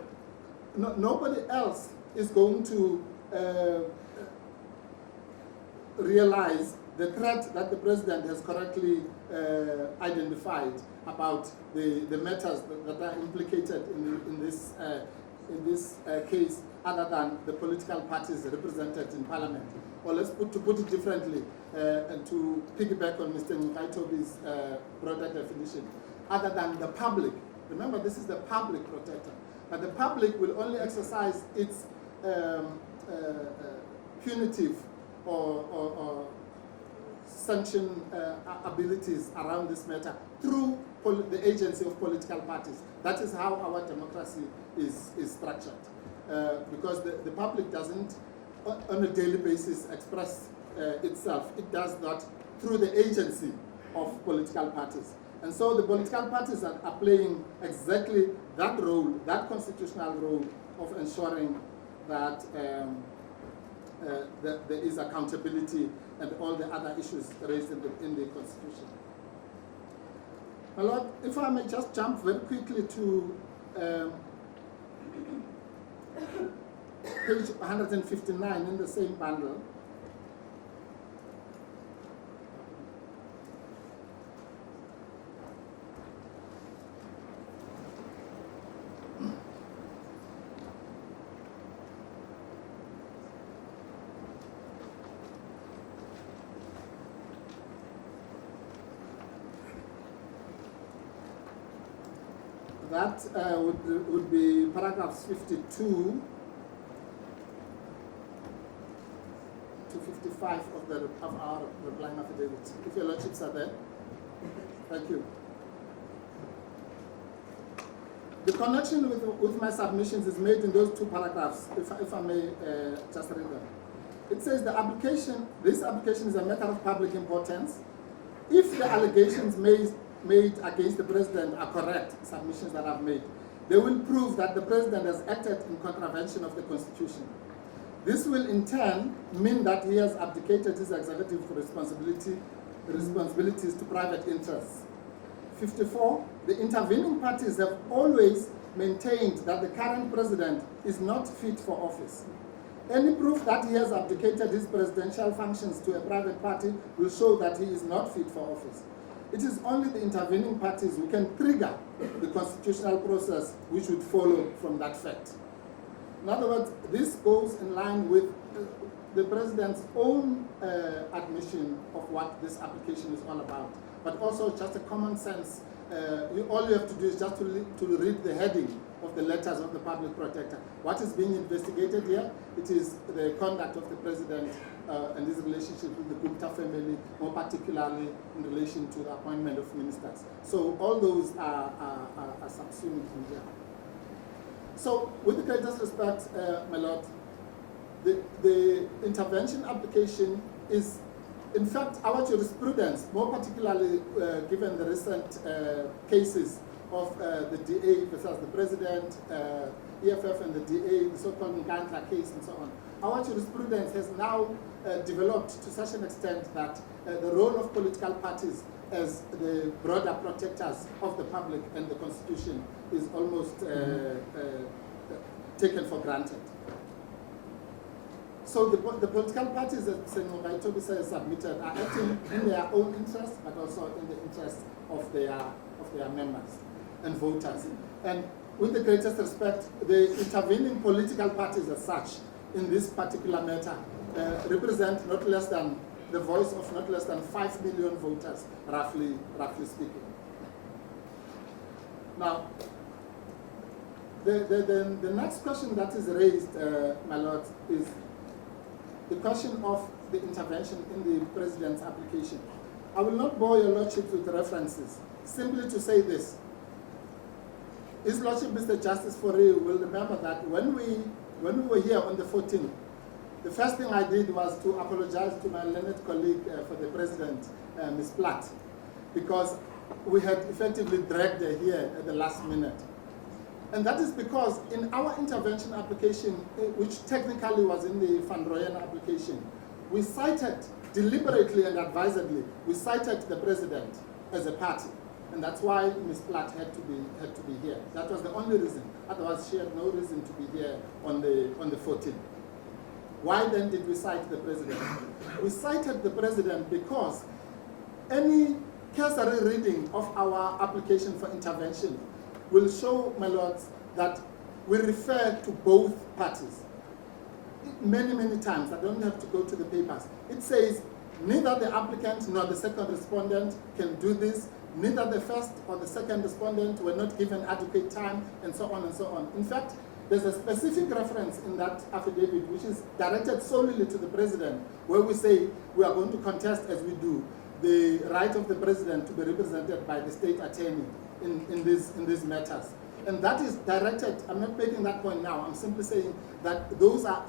nobody else is going to realize the threat that the president has correctly identified about the matters that are implicated in this case, other than the political parties represented in Parliament. Or to put it differently, and to piggyback on Mr. Nkaitobi's broader definition, other than the public. Remember, this is the public protector. But the public will only exercise its punitive or sanction abilities around this matter through the agency of political parties. That is how our democracy is structured. Because the public doesn't, on a daily basis, express itself. It does that through the agency of political parties. And so the political parties are playing exactly that role, that constitutional role of ensuring that there is accountability and all the other issues raised in the Constitution. My Lord, if I may just jump very quickly to page 159 in the same bundle. That would be paragraphs 52 to 55. 5 of our replying affidavit. If your lordships are there. Thank you. The connection with my submissions is made in those 2 paragraphs, if I may just read them. It says this application is a matter of public importance. If the allegations made against the president are correct, submissions that I've made, they will prove that the president has acted in contravention of the Constitution. This will in turn mean that he has abdicated his executive responsibilities to private interests. 54, the intervening parties have always maintained that the current president is not fit for office. Any proof that he has abdicated his presidential functions to a private party will show that he is not fit for office. It is only the intervening parties who can trigger the constitutional process which would follow from that fact. In other words, this goes in line with the president's own admission of what this application is all about, but also just a common sense. All you have to do is just to read the heading of the letters of the public protector. What is being investigated here? It is the conduct of the president and his relationship with the Gupta family, more particularly in relation to the appointment of ministers. So all those are subsumed in here. So with the greatest respect, my lord, the intervention application is, in fact, our jurisprudence, more particularly given the recent cases of the DA versus the president, EFF and the DA, the so-called Nkandla case and so on. Our jurisprudence has now developed to such an extent that the role of political parties as the broader protectors of the public and the Constitution is almost taken for granted. So the political parties that Senator Toby has submitted are acting in their own interest, but also in the interest of their members and voters. And with the greatest respect, the intervening political parties as such in this particular matter represent not less than the voice of not less than 5 million voters, roughly speaking. Now, the next question that is raised, my lord, is the question of the intervention in the president's application. I will not bore your lordship with references, simply to say this. His lordship, Mr. Justice Fore, will remember that when we were here on the 14th, the first thing I did was to apologize to my learned colleague for the president, Ms. Platt, because we had effectively dragged her here at the last minute. And that is because in our intervention application, which technically was in the Van Rooyen application, we cited deliberately and advisedly, we cited the president as a party. And that's why Ms. Platt had to be here. That was the only reason. Otherwise, she had no reason to be here on the 14th. Why then did we cite the president? We cited the president because any cursory reading of our application for intervention will show, my lords, that we refer to both parties. Many, many times, I don't have to go to the papers. It says neither the applicant nor the second respondent can do this, neither the first or the second respondent were not given adequate time, and so on and so on. In fact, there's a specific reference in that affidavit which is directed solely to the president, where we say we are going to contest, as we do, the right of the president to be represented by the state attorney in these matters. And that is directed, I'm not making that point now, I'm simply saying that those are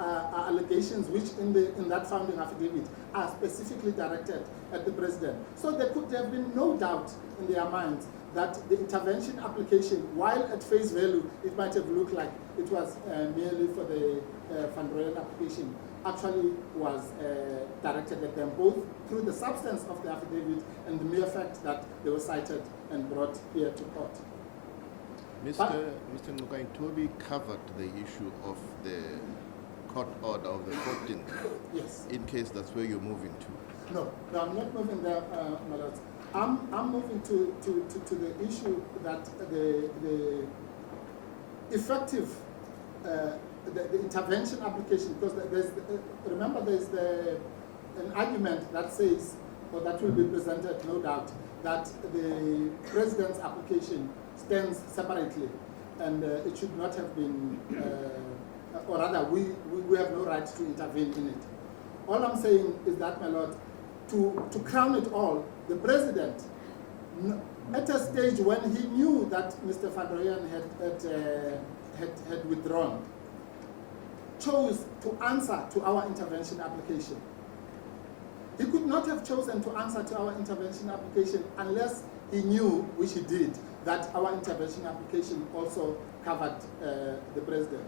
allegations which in that founding affidavit are specifically directed at the president. So there could have been no doubt in their minds that the intervention application, while at face value it might have looked like it was merely for the Van Rooyen application, actually was directed at them both through the substance of the affidavit and the mere fact that they were cited and brought here to court. Mr. Toby covered the issue of the court order of the 14th. Yes. In case that's where you're moving to. No, I'm not moving there, my lords. I'm moving to the issue that the effective the intervention application, because remember there's an argument that says, or that will be presented, no doubt, that the president's application stands separately and it should not have been, or rather we have no right to intervene in it. all I'm saying is that, my lord, to crown it all, the president, at a stage when he knew that Mr. Van Rooyen had withdrawn, chose to answer to our intervention application. He could not have chosen to answer to our intervention application unless he knew, which he did, that our intervention application also covered the president.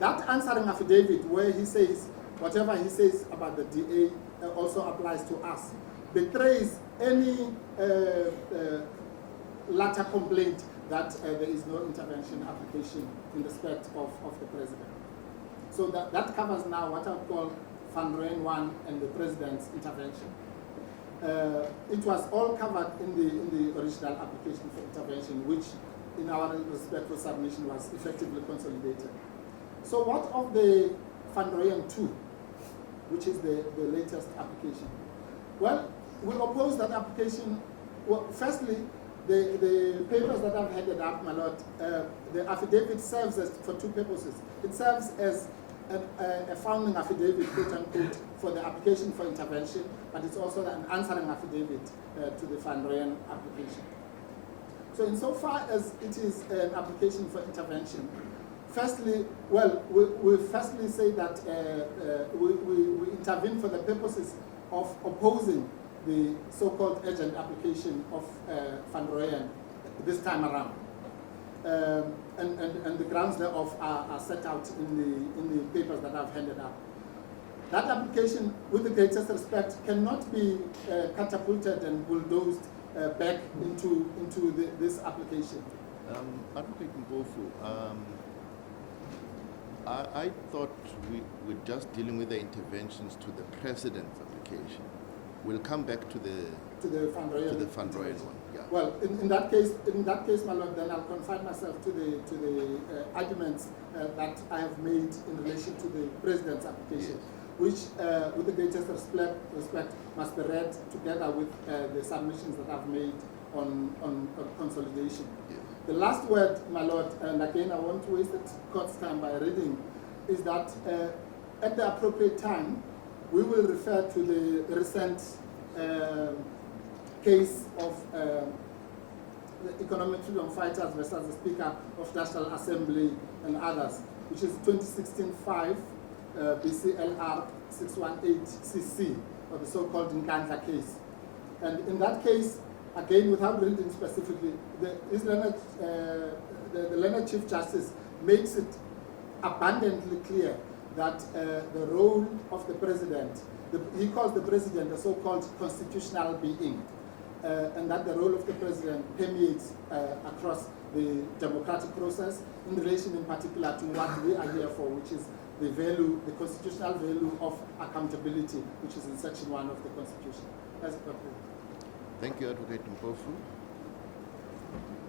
That answering affidavit where he says, whatever he says about the DA also applies to us, betrays any latter complaint that there is no intervention application in respect of the president. So that covers now what I would call Van Rooyen 1 and the president's intervention. It was all covered in the original application for intervention, which in our respectful submission was effectively consolidated. So what of the Van Rooyen 2, which is the latest application? Well, we oppose that application. Well, firstly, the papers that I've headed up, my lord, the affidavit serves for two purposes. It serves as a founding affidavit, quote unquote, for the application for intervention, but it's also an answering affidavit to the Van Rooyen application. So insofar as it is an application for intervention, firstly, well, we firstly say that we intervene for the purposes of opposing the so-called urgent application of Van Rooyen this time around. And the grounds thereof are set out in the papers that I've handed up. That application, with the greatest respect, cannot be catapulted and bulldozed back into this application. Advocate Mpofu, I thought we were just dealing with the interventions to the president's application. We'll come back to the Van Rooyen one. Yeah. Well, in that case, my lord, then I'll confine myself to the arguments that I have made in relation to the president's application, which, with the greatest respect, must be read together with the submissions that I've made on consolidation. The last word, my lord, and again I won't waste the court's time by reading, is that at the appropriate time, we will refer to the recent case of the economic freedom fighters versus the Speaker of National Assembly and others, which is 2016-5 BCLR 618CC, or the so-called Nkandla case. And in that case, again, without reading specifically, the Learned Chief Justice makes it abundantly clear that the role of the president, he calls the president a so-called constitutional being, and that the role of the president permeates across the democratic process in relation in particular to what we are here for, which is the value, the constitutional value of accountability, which is in Section 1 of the Constitution. That's appropriate. Thank you, Advocate Mpofu.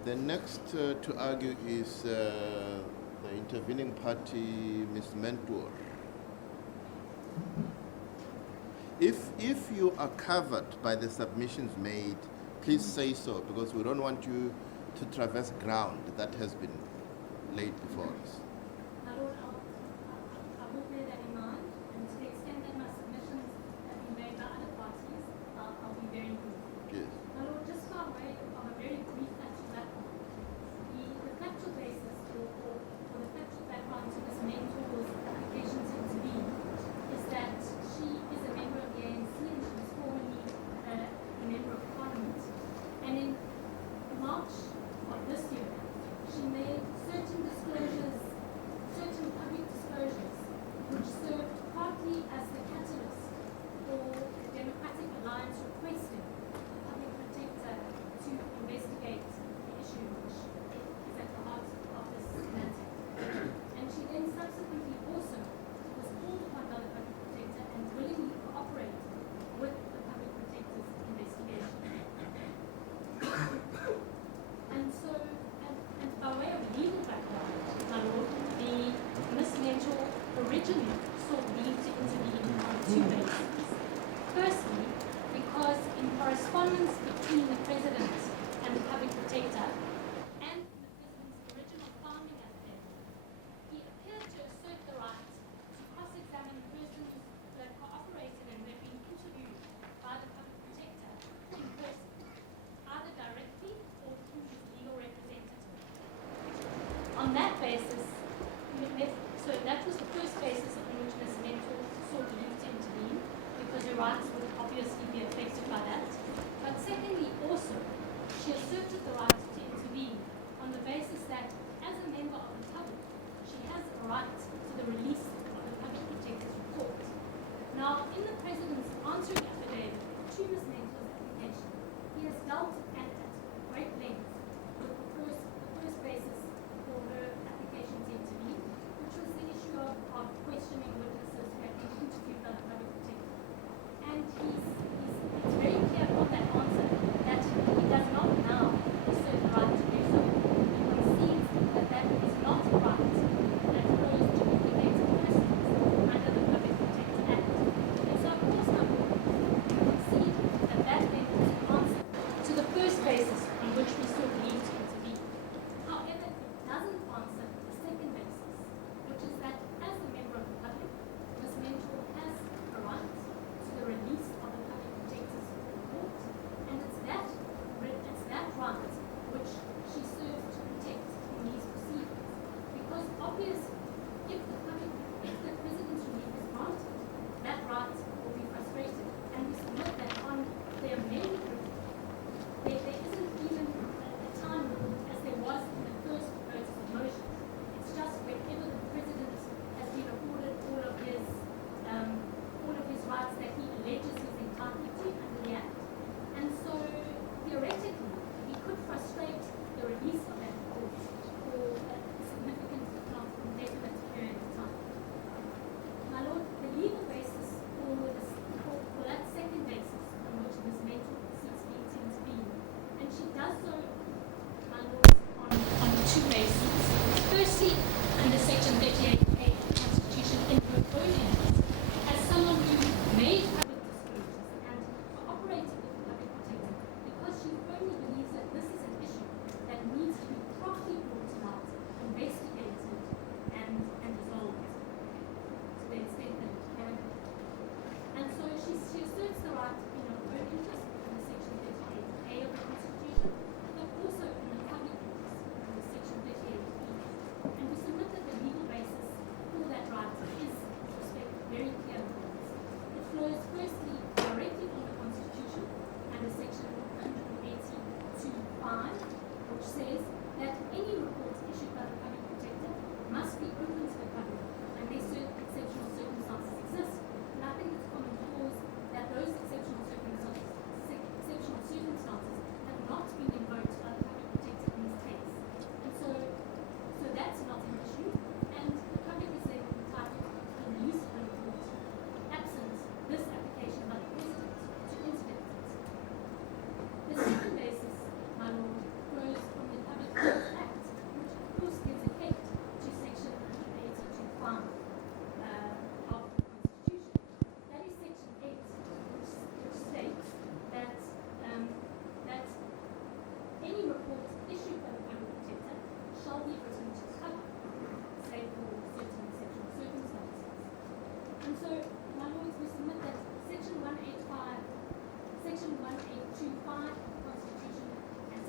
The next to argue is the intervening party, Ms. Mentor. If you are covered by the submissions made, please say so, because we don't want you to traverse ground that has been laid before us. My Lord, I will bear that in mind, and to the extent that my submissions have been made by other parties, I'll be very brief. Yes. My Lord, just by way of a very brief factual background, the factual basis or the factual background to Ms. Mentor's application to intervene is that she is a member of the ANC and she was formerly a member of Parliament. And in March of this year, she made certain disclosures, certain public disclosures, which served partly as the catalyst for the Democratic Alliance requesting a public protector to investigate the issue which is at the heart of this matter. And she then subsequently also was called upon by the public protector and willingly cooperated with the public protector's investigation. And so, and by way of legal background, my Lord, Ms. Mentor originally sought leave to intervene on two bases. Firstly, because in correspondence between the President and the Public Protector, and the President's original founding affidavit, he appeared to assert the right to cross-examine persons who had cooperated in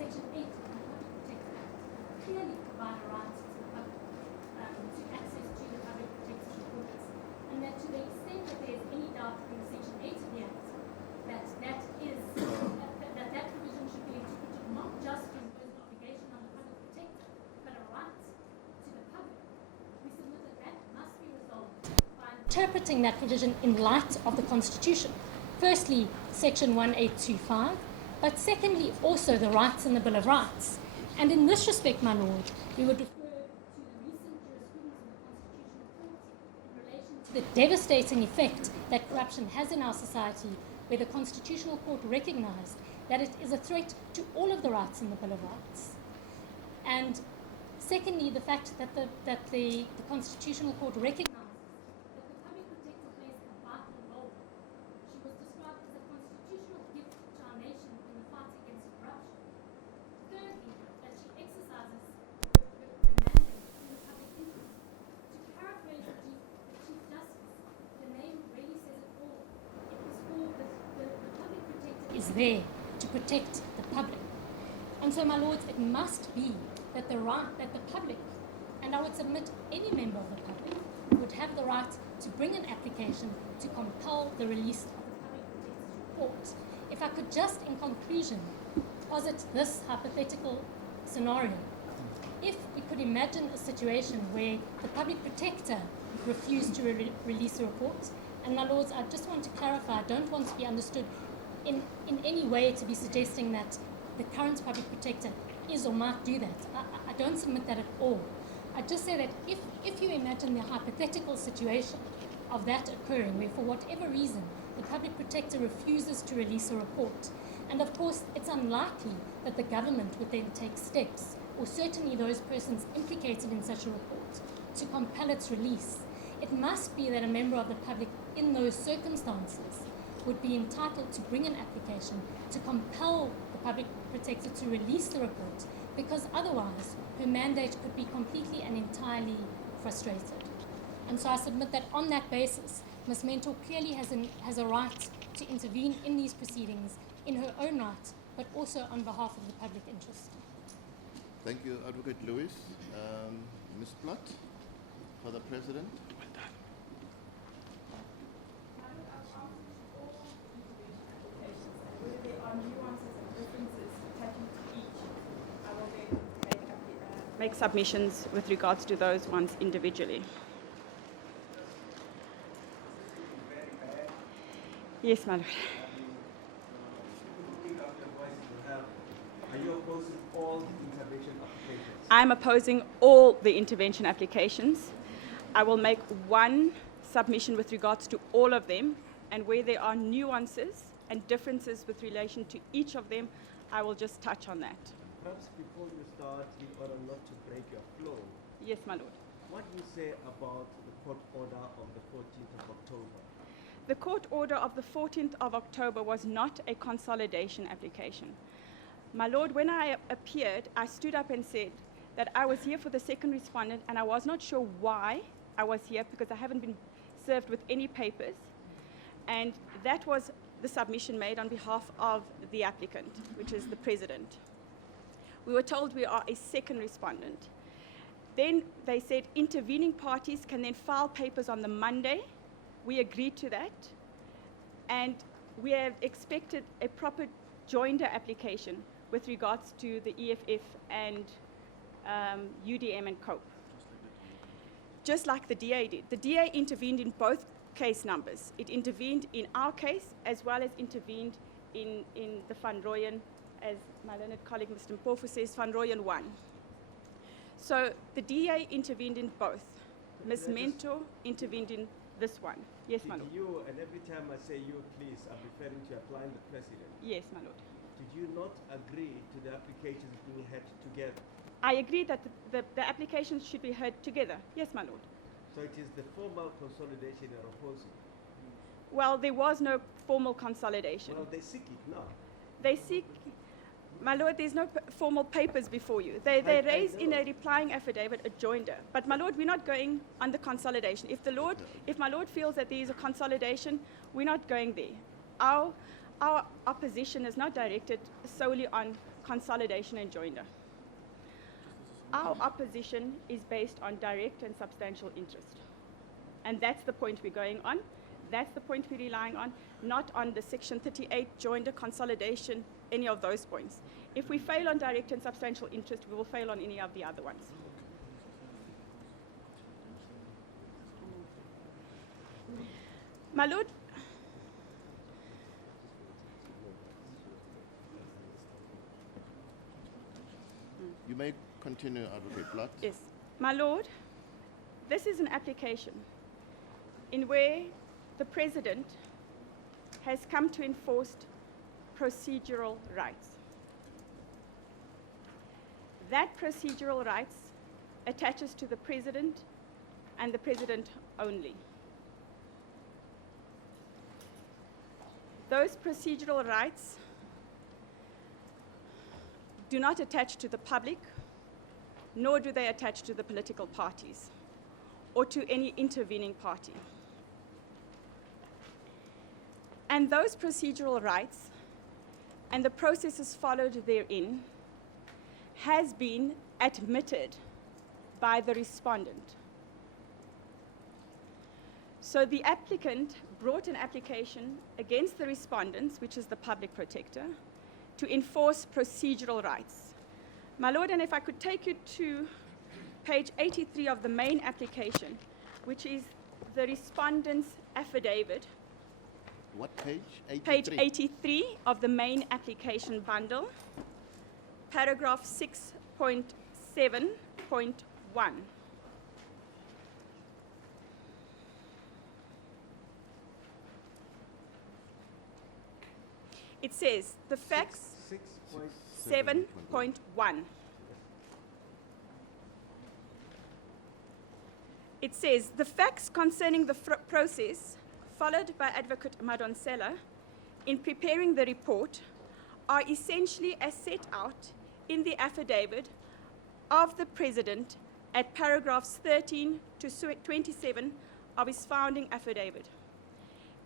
Section 8 of the Public Protector Act clearly provide a right to the public to access to the public protector's reports, and that to the extent that there is any doubt in Section 8 of the Act, that provision should be interpreted not just to impose an obligation on the public protector, but a right to the public. We submit that must be resolved by interpreting that provision in light of the Constitution. Firstly, Section 1825, but secondly, also the rights in the Bill of Rights. And in this respect, my Lord, we would refer to the recent jurisprudence of the Constitutional Court in relation to the devastating effect that corruption has in our society, where the Constitutional Court recognized that it is a threat to all of the rights in the Bill of Rights. And secondly, the fact that the Constitutional Court recognizes that the public protector plays a vital role. She was described as a constitutional gift to our nation in the fight against corruption. Thirdly, that she exercises her mandate in the public interest. To paraphrase the Chief Justice, the name really says it all. It was for the public protector is there to protect the public. And so, my lords, it must be that the public, and I would submit any member of the public, would have the right to bring an application to compel the release of the public protector's report. If I could just, in conclusion, posit this hypothetical scenario. If we could imagine a situation where the public protector refused to release a report, and my lords, I just want to clarify, I don't want to be understood in any way to be suggesting that the current public protector is or might do that. I don't submit that at all. I just say that if you imagine the hypothetical situation of that occurring, where for whatever reason the public protector refuses to release a report, and of course it's unlikely that the government would then take steps, or certainly those persons implicated in such a report, to compel its release, it must be that a member of the public in those circumstances would be entitled to bring an application to compel the public protector to release the report, because otherwise her mandate could be completely and entirely frustrated. And so I submit that on that basis, Ms. Mentor clearly has a right to intervene in these proceedings in her own right, but also on behalf of the public interest. Thank you, Advocate Lewis. Ms. Platt, for the President. Make submissions with regards to those ones individually. Yes, my lord. Are you opposing all the intervention applications? I'm opposing all the intervention applications. I will make one submission with regards to all of them, and where there are nuances and differences with relation to each of them, I will just touch on that. Perhaps before you start, in order not to break your flow, yes, my lord. What do you say about the court order of the 14th of October? The court order of the 14th of October was not a consolidation application. My lord, when I appeared, I stood up and said that I was here for the second respondent, and I was not sure why I was here, because I haven't been served with any papers. And that was the submission made on behalf of the applicant, which is the president. We were told we are a second respondent. Then they said intervening parties can then file papers on the Monday. We agreed to that. And we have expected a proper joinder application with regards to the EFF and UDM and COPE. Just like the DA did. The DA intervened in both case numbers. It intervened in our case as well as intervened in the Van Rooyen, as my learned colleague Mr. Mpofu says, Van Rooyen 1. So the DA intervened in both. Ms. Mentor intervened in this one. Yes, my lord. Did you, and every time I say you, please, I'm referring to applying the president. Yes, my lord. Did you not agree to the applications being heard together? I agree that the applications should be heard together. Yes, my lord. So it is the formal consolidation you're opposing? Well, there was no formal consolidation. Well, they seek it now. They seek, my lord, there's no formal papers before you. They raise in a replying affidavit a joinder. But my lord, we're not going on the consolidation. If my lord feels that there is a consolidation, we're not going there. Our our opposition is not directed solely on consolidation and joinder. Our opposition is based on direct and substantial interest. And that's the point we're going on. That's the point we're relying on, not on the Section 38, joinder, consolidation, any of those points. If we fail on direct and substantial interest, we will fail on any of the other ones. My Lord, You may continue, Advocate Blatt. yes, my Lord, this is an application in where the President has come to enforce procedural rights. That procedural rights attaches to the President and the President only. Those procedural rights do not attach to the public, nor do they attach to the political parties or to any intervening party. And those procedural rights and the processes followed therein has been admitted by the respondent. So the applicant brought an application against the respondents, which is the public protector, to enforce procedural rights. My Lord, and if I could take you to page 83 of the main application, which is the respondent's affidavit. What page? 83? Page 83 of the main application bundle, paragraph 6.7.1. It says the facts 7.1. It says the facts concerning the process followed by Advocate Madonsela in preparing the report are essentially as set out in the affidavit of the President at paragraphs 13 to 27 of his founding affidavit,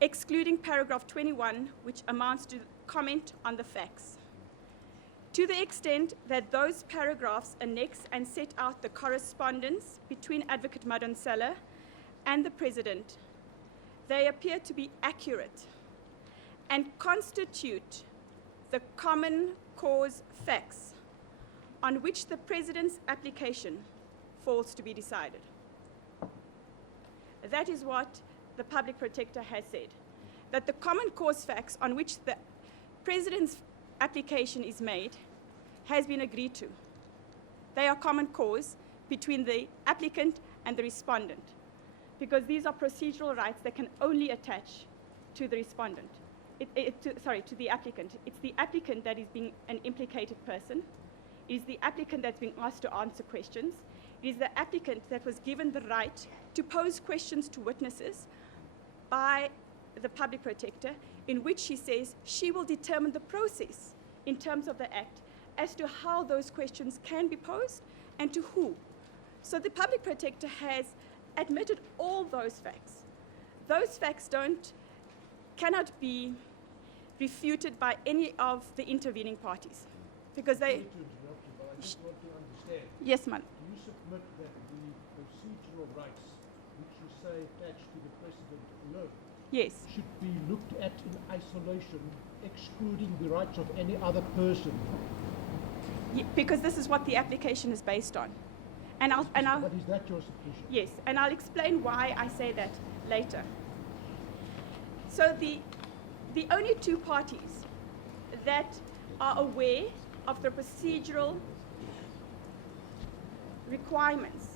excluding paragraph 21, which amounts to comment on the facts. To the extent that those paragraphs annex and set out the correspondence between Advocate Madonsela and the President, they appear to be accurate and constitute the common cause facts on which the President's application falls to be decided. That is what the Public Protector has said, that the common cause facts on which the President's application is made has been agreed to. They are common cause between the applicant and the respondent, because these are procedural rights that can only attach to the respondent, to the applicant. It's the applicant that is being an implicated person. It is the applicant that's being asked to answer questions. It is the applicant that was given the right to pose questions to witnesses by the Public Protector, in which she says she will determine the process in terms of the Act as to how those questions can be posed and to who. So the Public Protector has admitted all those facts. Those facts cannot be refuted by any of the intervening parties, because they... I just want to understand. Yes, ma'am. Do you submit that the procedural rights, which you say attach to the President alone, yes, should be looked at in isolation, excluding the rights of any other person? Because this is what the application is based on. And I'll, but is that your submission? Yes, and I'll explain why I say that later. So the only two parties that are aware of the procedural requirements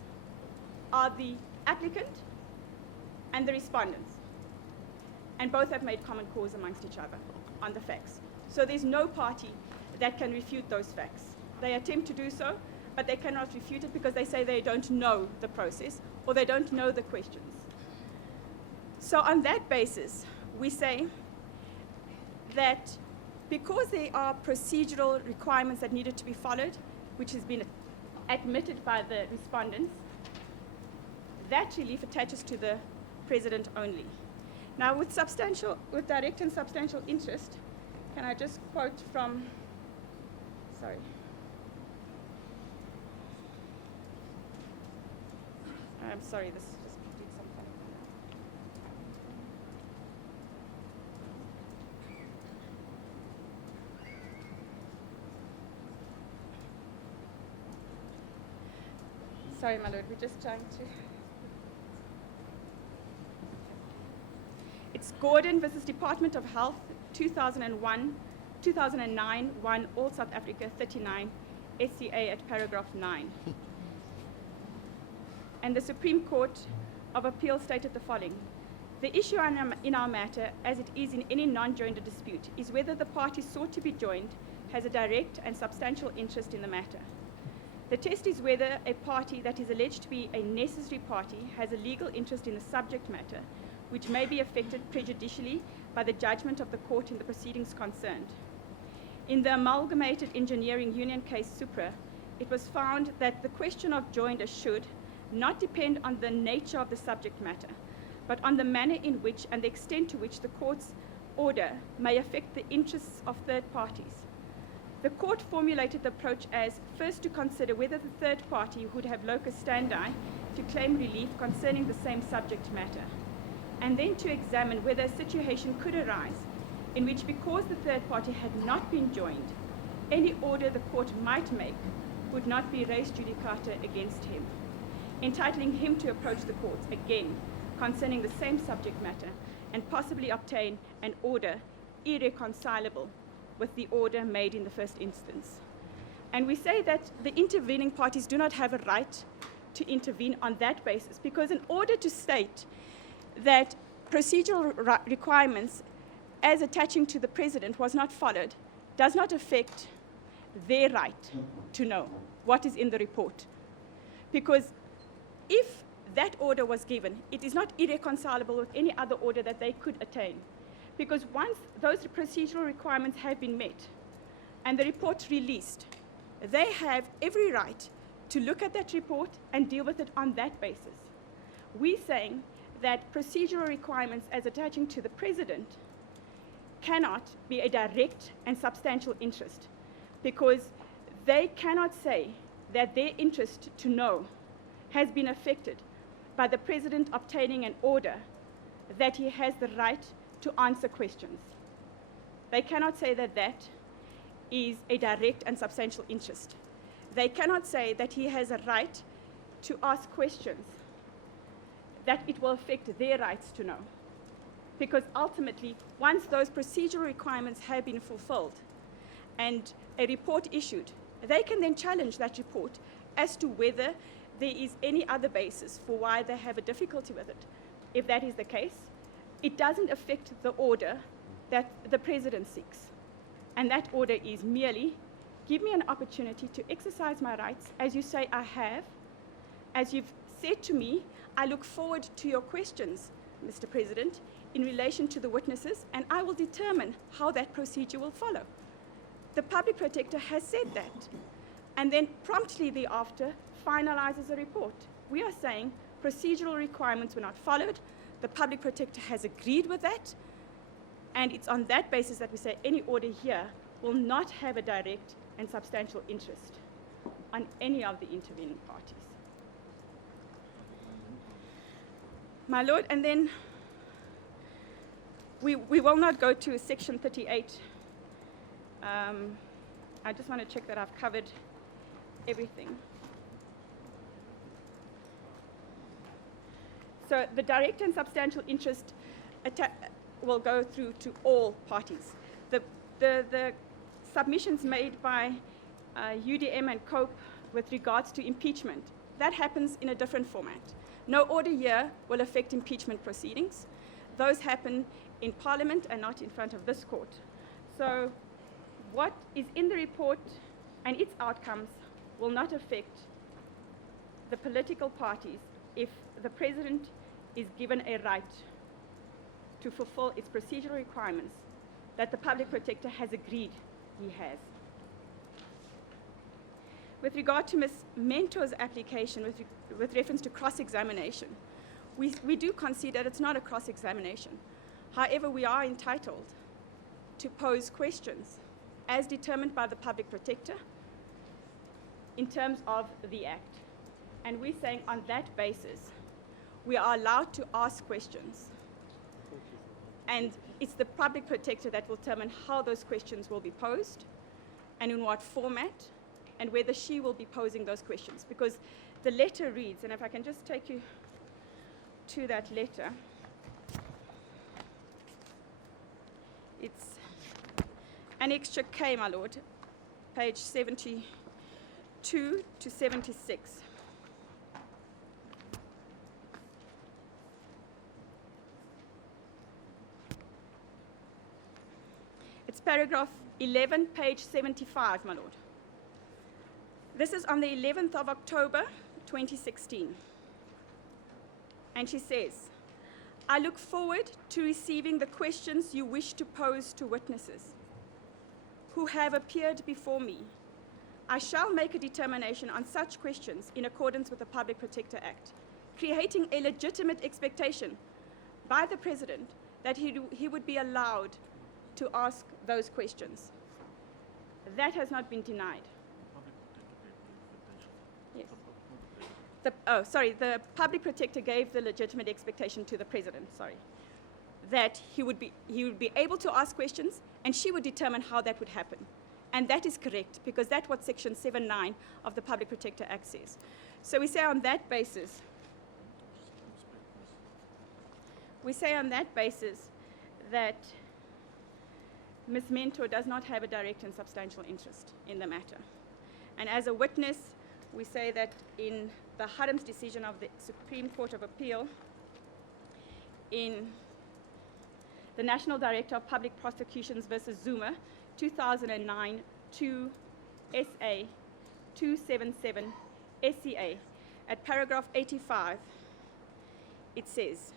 are the applicant and the respondents. And both have made common cause amongst each other on the facts. So there's no party that can refute those facts. They attempt to do so, but they cannot refute it because they say they don't know the process or they don't know the questions. So on that basis, we say that because there are procedural requirements that needed to be followed, which has been admitted by the respondents, that relief attaches to the President only. Now, with direct and substantial interest, Can I just quote from, sorry. I'm sorry, this just did something. Sorry, my lord, we're just trying to. It's Gordon versus Department of Health, 2009, 1, All South Africa, 39, SCA at paragraph 9. And the Supreme Court of Appeal stated the following: the issue in our matter, as it is in any non-joinder dispute, is whether the party sought to be joined has a direct and substantial interest in the matter. The test is whether a party that is alleged to be a necessary party has a legal interest in the subject matter, which may be affected prejudicially by the judgment of the court in the proceedings concerned. In the Amalgamated Engineering Union case Supra, it was found that the question of joinder should not depend on the nature of the subject matter, but on the manner in which and the extent to which the court's order may affect the interests of third parties. The court formulated the approach as first to consider whether the third party would have locus standi to claim relief concerning the same subject matter, and then to examine whether a situation could arise in which, because the third party had not been joined, any order the court might make would not be res judicata against him, entitling him to approach the court again concerning the same subject matter and possibly obtain an order irreconcilable with the order made in the first instance. And we say that the intervening parties do not have a right to intervene on that basis, because in order to state that procedural requirements as attaching to the president was not followed does not affect their right to know what is in the report. Because if that order was given, it is not irreconcilable with any other order that they could attain. Because once those procedural requirements have been met and the report released, they have every right to look at that report and deal with it on that basis. We're saying that procedural requirements as attaching to the president cannot be a direct and substantial interest, because they cannot say that their interest to know has been affected by the president obtaining an order that he has the right to answer questions. They cannot say that that is a direct and substantial interest. They cannot say that he has a right to ask questions that it will affect their rights to know. Because ultimately, once those procedural requirements have been fulfilled and a report issued, they can then challenge that report as to whether there is any other basis for why they have a difficulty with it. If that is the case, it doesn't affect the order that the president seeks. And that order is merely, give me an opportunity to exercise my rights, as you say I have. As you've said to me, I look forward to your questions, Mr. President, in relation to the witnesses, and I will determine how that procedure will follow. The public protector has said that, and then promptly thereafter finalizes a report. We are saying procedural requirements were not followed. The public protector has agreed with that, and it's on that basis that we say any order here will not have a direct and substantial interest on any of the intervening parties. My Lord, and then we will not go to section 38. I just want to check that I've covered everything. So the direct and substantial interest will go through to all parties. The submissions made by UDM and COPE with regards to impeachment, that happens in a different format. No order here will affect impeachment proceedings. Those happen in Parliament and not in front of this court. So what is in the report and its outcomes will not affect the political parties if the president is given a right to fulfill its procedural requirements that the public protector has agreed he has. With regard to Ms. Mentor's application with reference to cross-examination, we do concede that it's not a cross-examination. However, we are entitled to pose questions as determined by the public protector in terms of the Act. And we're saying on that basis, we are allowed to ask questions. And it's the public protector that will determine how those questions will be posed and in what format and whether she will be posing those questions. Because the letter reads, and if I can just take you to that letter, it's Annexure K, my lord, page 72 to 76. It's paragraph 11, page 75, my lord. This is on the 11th of October, 2016. And she says, I look forward to receiving the questions you wish to pose to witnesses who have appeared before me. I shall make a determination on such questions in accordance with the Public Protector Act, creating a legitimate expectation by the President that he would be allowed to ask those questions. That has not been denied. Yes. The Public Protector gave the legitimate expectation to the President, that he would be able to ask questions and she would determine how that would happen. And that is correct, because that's what Section 7(9) of the Public Protector Act says. So we say on that basis, that Ms. Mentor does not have a direct and substantial interest in the matter. And as a witness, we say that in the Hudham's decision of the Supreme Court of Appeal, in the National Director of Public Prosecutions versus Zuma, 2009, 2 SA 277 SCA, at paragraph 85, it says,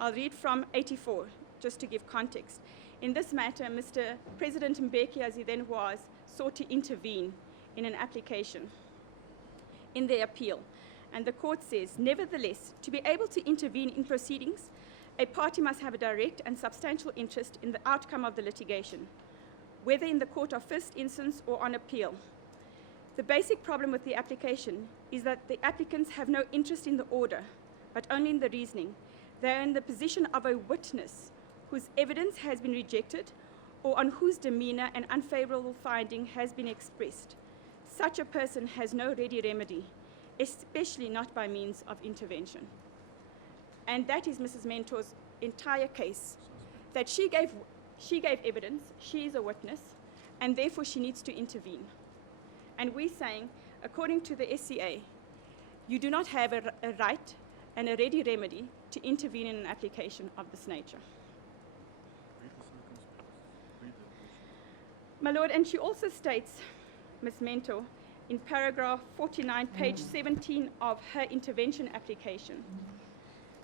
I'll read from 84, just to give context. In this matter, Mr. President Mbeki, as he then was, sought to intervene in an application in the appeal. And the court says, nevertheless, to be able to intervene in proceedings, a party must have a direct and substantial interest in the outcome of the litigation, whether in the court of first instance or on appeal. The basic problem with the application is that the applicants have no interest in the order, but only in the reasoning. They are in the position of a witness whose evidence has been rejected or on whose demeanor an unfavorable finding has been expressed. Such a person has no ready remedy, especially not by means of intervention. And that is Mrs. Mentor's entire case, that she gave evidence, she is a witness, and therefore she needs to intervene. And we're saying, according to the SCA, you do not have a right and a ready remedy to intervene in an application of this nature. My lord, and she also states, Ms. Mentor, in paragraph 49, page 17 of her intervention application.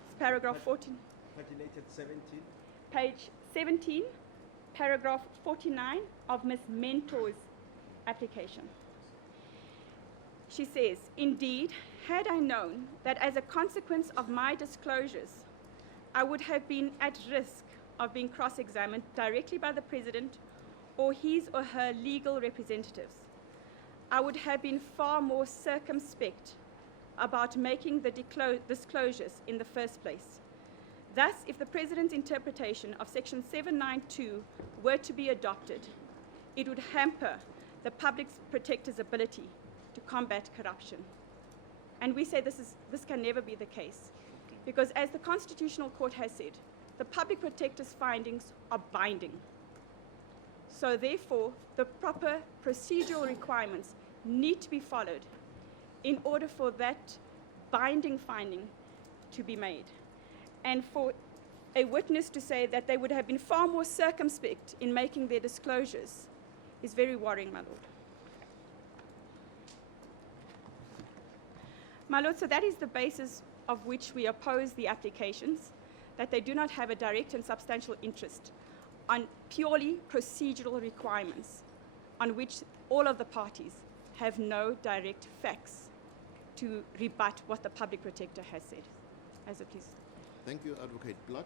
It's paragraph 14. Paginated 17. Page 17, paragraph 49 of Ms. Mentor's application. She says, indeed, had I known that as a consequence of my disclosures, I would have been at risk of being cross-examined directly by the President or his or her legal representatives, I would have been far more circumspect about making the disclosures in the first place. Thus, if the President's interpretation of Section 792 were to be adopted, it would hamper the Public Protector's ability to combat corruption. And we say this can never be the case, because as the Constitutional Court has said, the Public Protector's findings are binding. So therefore, the proper procedural requirements need to be followed in order for that binding finding to be made. And for a witness to say that they would have been far more circumspect in making their disclosures is very worrying, my lord. My lord, so that is the basis of which we oppose the applications, that they do not have a direct and substantial interest on purely procedural requirements on which all of the parties have no direct facts to rebut what the Public Protector has said. As it is. Thank you, Advocate Blatt.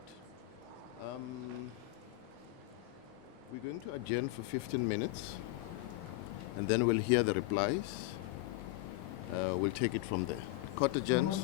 We're going to adjourn for 15 minutes, and then we'll hear the replies. We'll take it from there. Court adjourns.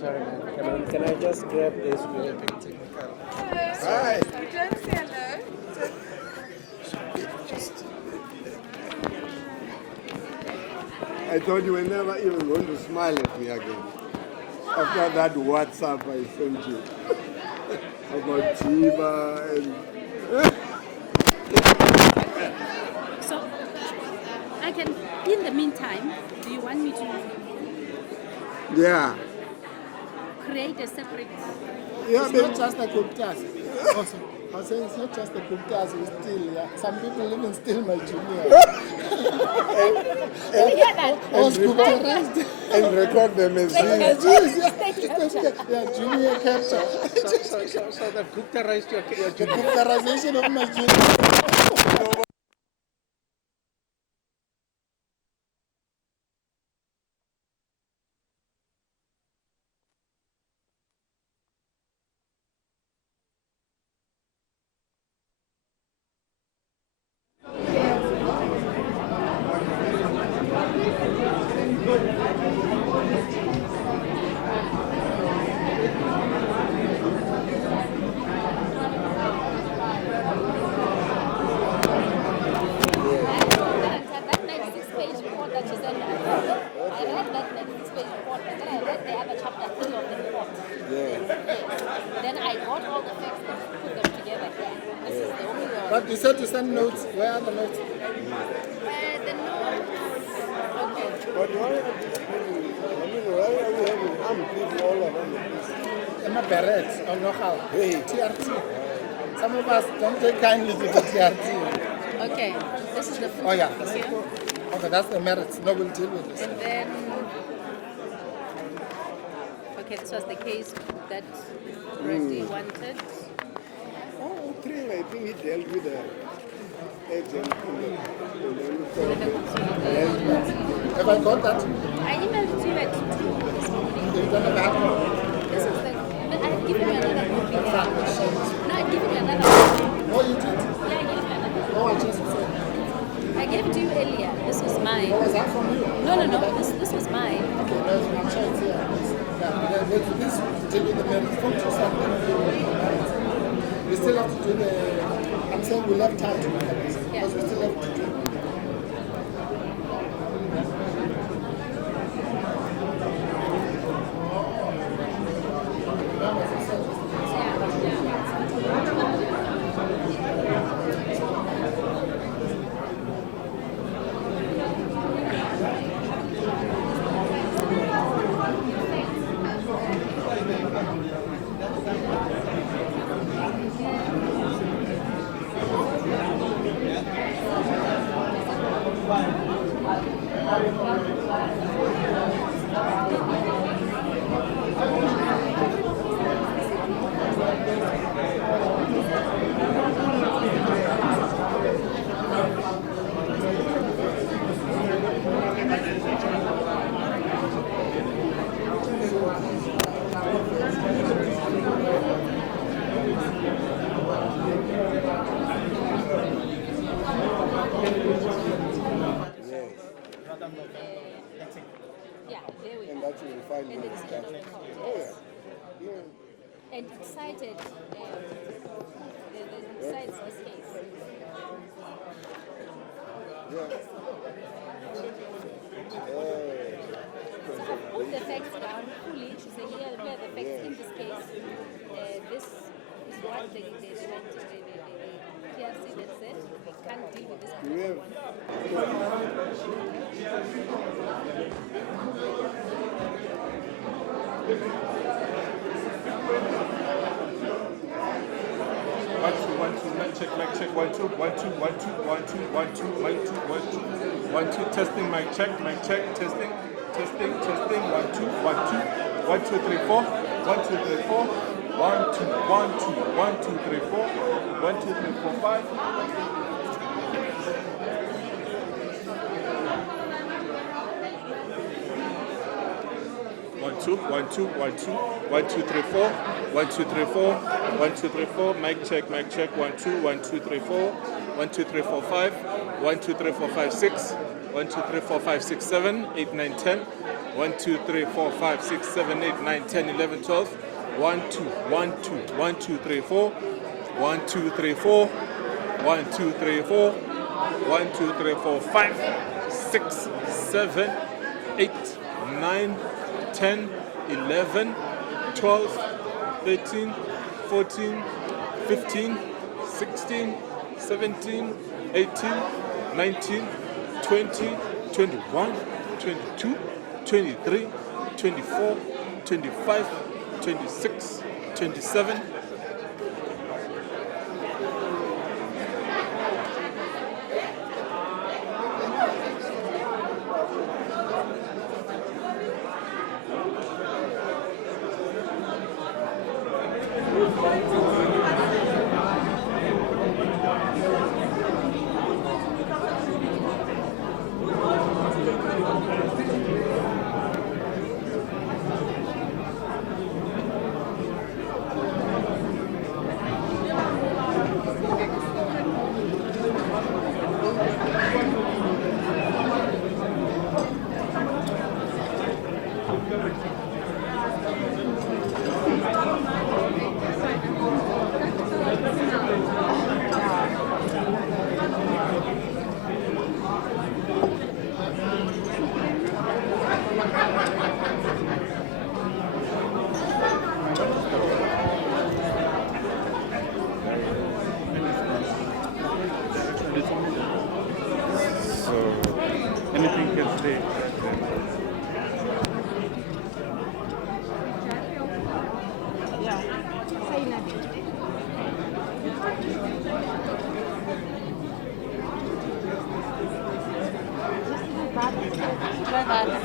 Sorry, man. Can I just grab this real technical? Hi. Don't say hello. I thought you were never even going to smile at me again. After that WhatsApp I sent you about Chiba and... So, I can, in the meantime, do you want me to Yeah. create a separate... Yeah, it's not just the Guptas. Also, I was saying it's not just the Guptas who steal. Yeah. Some people even steal my junior. I was Guptarized. And record them as yeah, junior capture. So the Guptarized your The Guptarization of my junior. got all the facts and put them together here. This is the only one. But you said to send notes. Where are the notes? The notes. Okay. But why are these people, I mean, why are we having armed people all around the place? I'm a beret or local. Hey, TRT. Some of us don't take kindly to the TRT. Okay. This is the food. Oh, yeah. Here. Okay, that's the merits. No, we'll deal with this. And then, okay, this was the case that Randy wanted. Oh, three, I think he dealt with the agent Have I got that? I emailed it to you at 2 this morning. You don't have that? This is the, but I've given you another copy. No, I've given you another copy. Oh, you did? Yeah, I gave you another copy. Oh, I just said. I gave it to you earlier. This was mine. Oh, was that from you? No. This was mine. Okay, no, I'm sure it's here. Yeah, this deal with the merits. Come to something. We still have to do the. I'm saying we'll have time to look at this. Because we still have to do. And it cited, cites this case. Put the facts down fully to say here are the facts in this case. This is what the TRC that said we can't deal with this. Mic check, 1 2, 1 2, 1 2, 1 2, 1 2, mic 2, 1 2, 1 2, testing, mic check, testing, 1 2, 1 2, 1 2 3 4, 1 2 3 4, 1 2, 1 2, 1 2 3 4, 1 2 3 4 5. 1 2, 1 2, 1 2, 1 2 3 4, 1 2 3 4, 1 2 3 4, mic check, 1 2, 1 2 3 4, 1 2 3 4 5, 1 2 3 4 5 6, 1 2 3 4 5 6 7, 8 9 10, 1 2 3 4 5 6 7 8 9 10 11 12, 1 2 1 2 1 2 3 4, 1 2 3 4, 1 2 3 4, 1 2 3 4 5 6 7 8 9 10, 11, 12, 13, 14, 15, 16, 17, 18, 19, 20, 21, 22, 23, 24, 25, 26, 27. No, wait.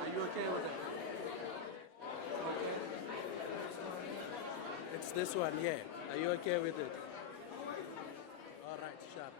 Are you okay with it? Okay. It's this one here. Are you okay with it? All right, sharp.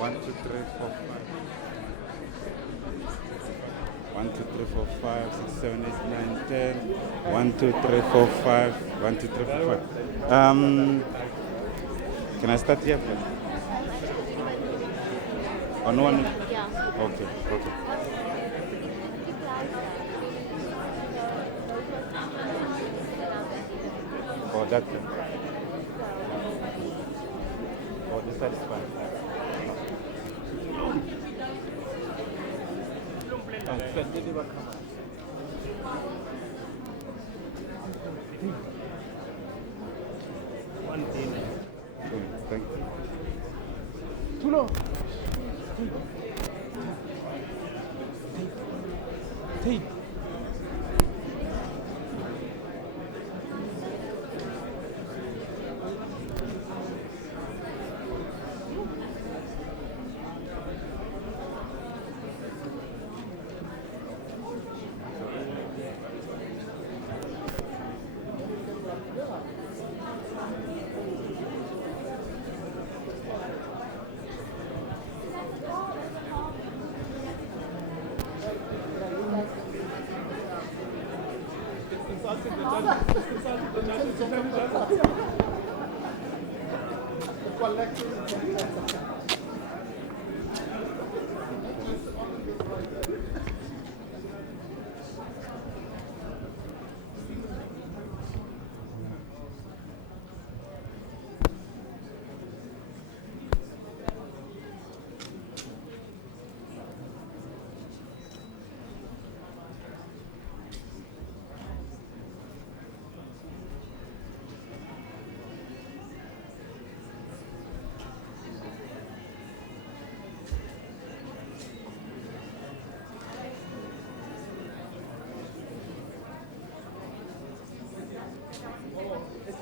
1, 2, 3, 4, 5. 1, 2, 3, 4, 5, 6, 7, 8, 9, 10. 1, 2, 3, 4, 5. 1, 2, 3, 4, 5. Can I start here? Oh, no one? Yeah. Okay, okay. Oh, that's it. Oh, this side is fine. One thing. Thank you. Too long. Tape.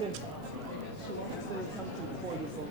Okay. She wants to say something before you go.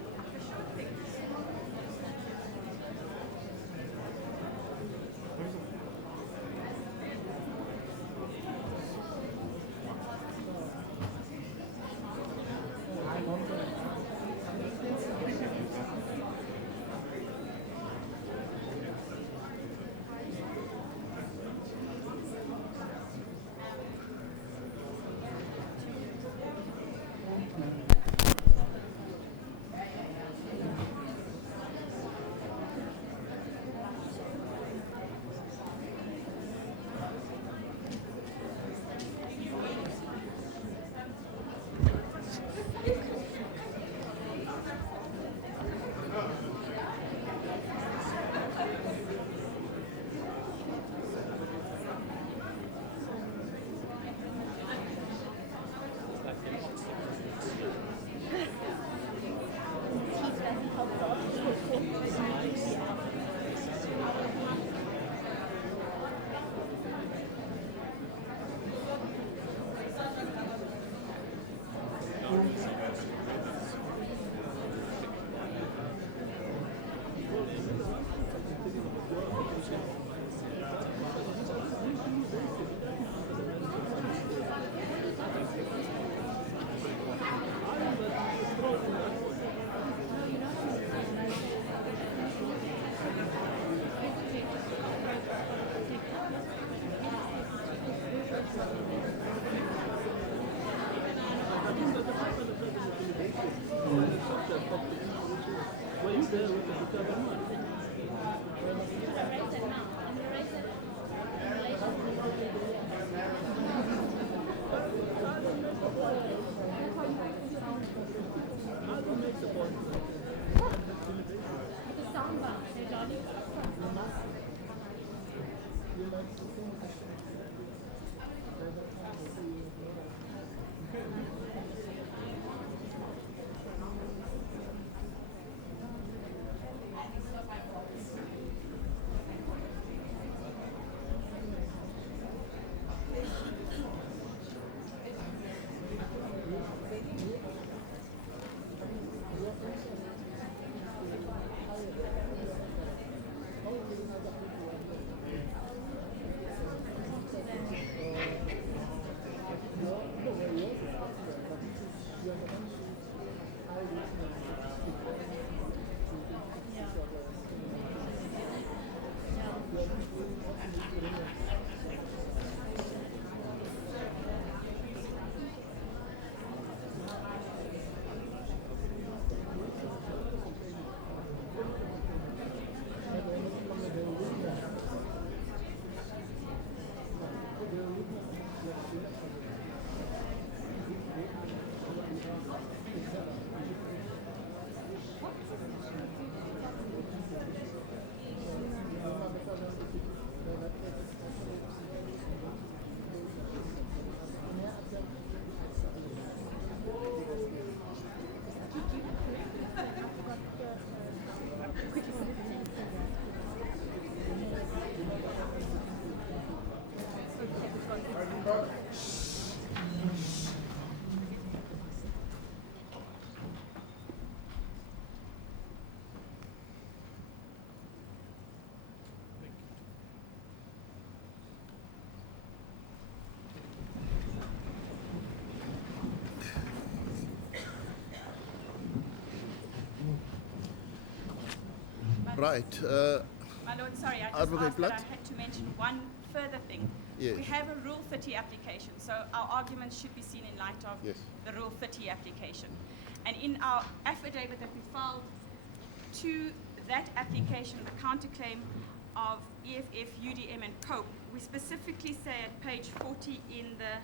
Right. My Lord, sorry, I just Advocate asked that Blatt? I had to mention one further thing. Yes. We have a Rule 30 application, so our arguments should be seen in light of Yes. the Rule 30 application. And in our affidavit that we filed to that application, the counterclaim of EFF, UDM and COPE, we specifically say at page 40 in the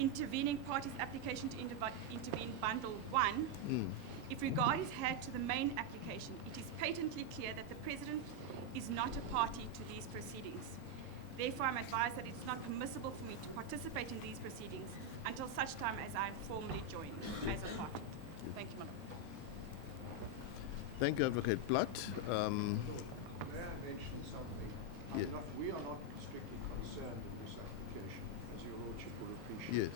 intervening parties application to intervene bundle 1, if regard is had to the main application, it is patently clear that the President is not a party to these proceedings. Therefore, I'm advised that it's not permissible for me to participate in these proceedings until such time as I am formally joined as a party. Thank you, Madam. Thank you, Advocate Blatt. May I mention something? Yeah. We are not strictly concerned in this application, as your Lordship will appreciate. Yes.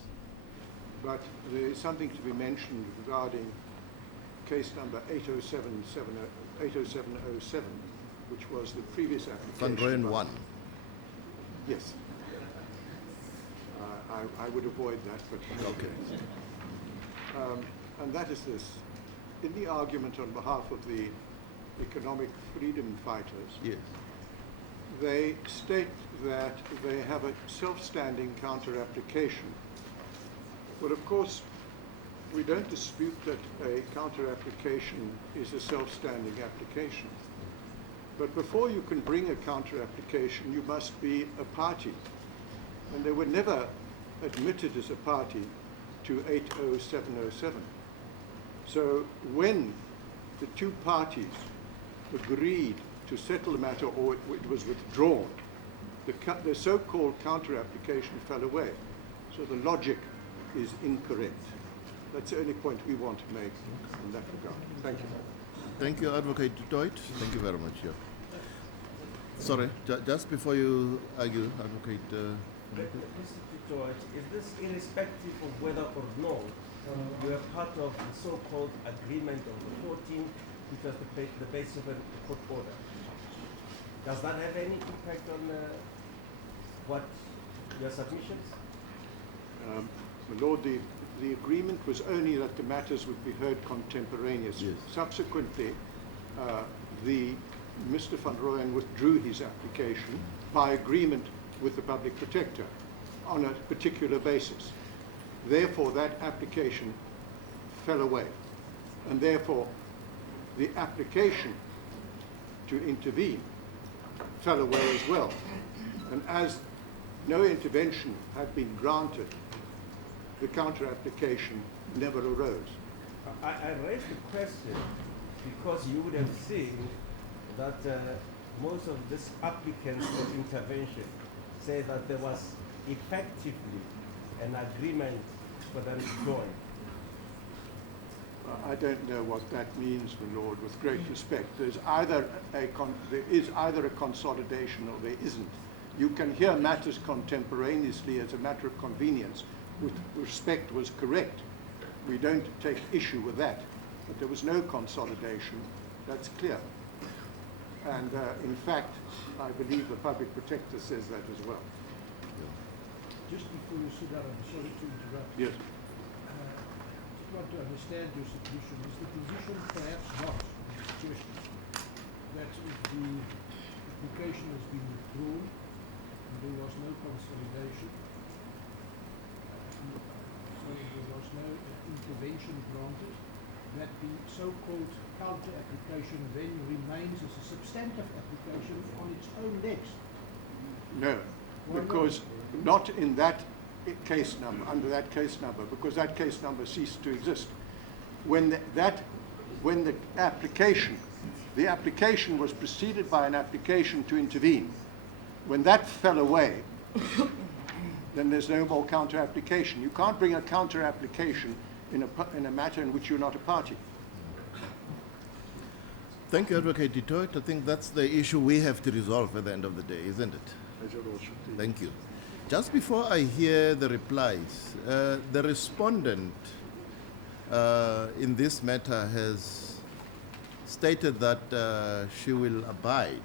But there is something to be mentioned regarding case number 80707, which was the previous application. Van Rooyen 1. Yes. I would avoid that, but okay. And that is this. In the argument on behalf of the economic freedom fighters, yes, they state that they have a self-standing counter-application. Well, of course, we don't dispute that a counter-application is a self-standing application. But before you can bring a counter-application, you must be a party. And they were never admitted as a party to 80707. So when the two parties agreed to settle the matter, or it was withdrawn, the so-called counter-application fell away. So the logic is incorrect. That's the only point we want to make in that regard. Thank you. Thank you, Advocate Detroit. Thank you very much. Yeah. Sorry, just before you argue, Advocate. Mr. Detroit, is this irrespective of whether or no you are part of the so-called agreement of the 14th, which was the basis of a court order? Does that have any impact on what your submissions? My Lord, the agreement was only that the matters would be heard contemporaneously. Yes. Subsequently, Mr. Van Rooyen withdrew his application by agreement with the Public Protector on a particular basis. Therefore, that application fell away. And therefore, the application to intervene fell away as well. And as no intervention had been granted, the counter-application never arose. I raised the question because you would have seen that most of these applicants for intervention say that there was effectively an agreement for them to join. I don't know what that means, my Lord, with great respect. There is either a consolidation or there isn't. You can hear matters contemporaneously as a matter of convenience. With respect was correct. We don't take issue with that. But there was no consolidation. That's clear. And in fact, I believe the Public Protector says that as well. Just before you sit down, I'm sorry to interrupt. Yes. I want to understand your submission. Is the position perhaps not suggestion that if the application has been withdrawn and there was no consolidation, so there was no intervention granted, that the so-called counter-application then remains as a substantive application on its own legs? No, because not in that case number, under that case number, because that case number ceased to exist. When the application was preceded by an application to intervene. When that fell away, then there's no more counter-application. You can't bring a counter-application in a matter in which you're not a party. Thank you, Advocate Detroit. I think that's the issue we have to resolve at the end of the day, isn't it? As your Lordship, please. Thank you. Just before I hear the replies, the respondent in this matter has stated that she will abide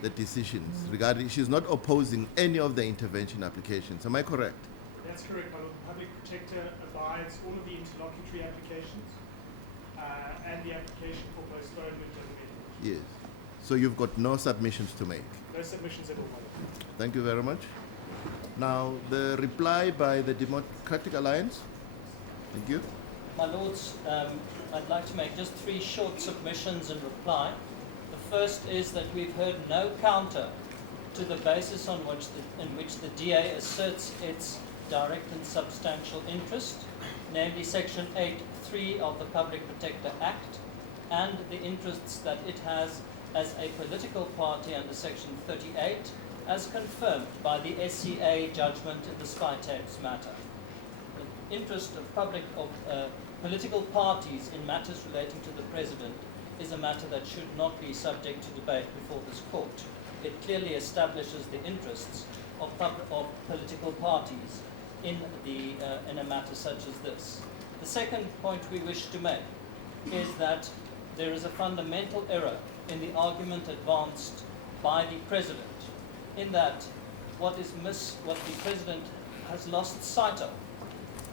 the decisions regarding, she's not opposing any of the intervention applications. Am I correct? That's correct, my Lord. The Public Protector abides all of the interlocutory applications and the application for postponement of amendment. Yes. So you've got no submissions to make. No submissions at all, my Lord. Thank you very much. Now, the reply by the Democratic Alliance. Thank you. My Lords, I'd like to make just 3 short submissions in reply. The first is that we've heard no counter to the basis on which in which the DA asserts its direct and substantial interest, namely Section 8(3) of the Public Protector Act, and the interests that it has as a political party under Section 38, as confirmed by the SCA judgment in the spy tapes matter. The interest of political parties in matters relating to the President is a matter that should not be subject to debate before this court. It clearly establishes the interests of political parties in a matter such as this. The second point we wish to make is that there is a fundamental error in the argument advanced by the President, in that what the President has lost sight of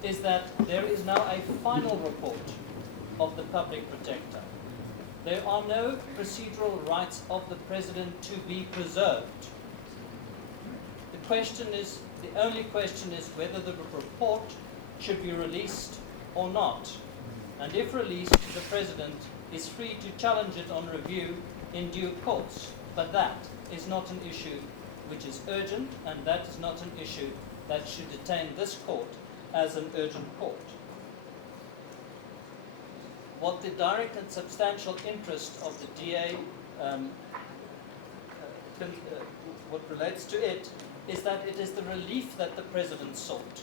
is that there is now a final report of the Public Protector. There are no procedural rights of the President to be preserved. The only question is whether the report should be released or not. And if released, the President is free to challenge it on review in due course. But that is not an issue which is urgent, and that is not an issue that should detain this court as an urgent court. What the direct and substantial interest of the DA, what relates to it, is that it is the relief that the President sought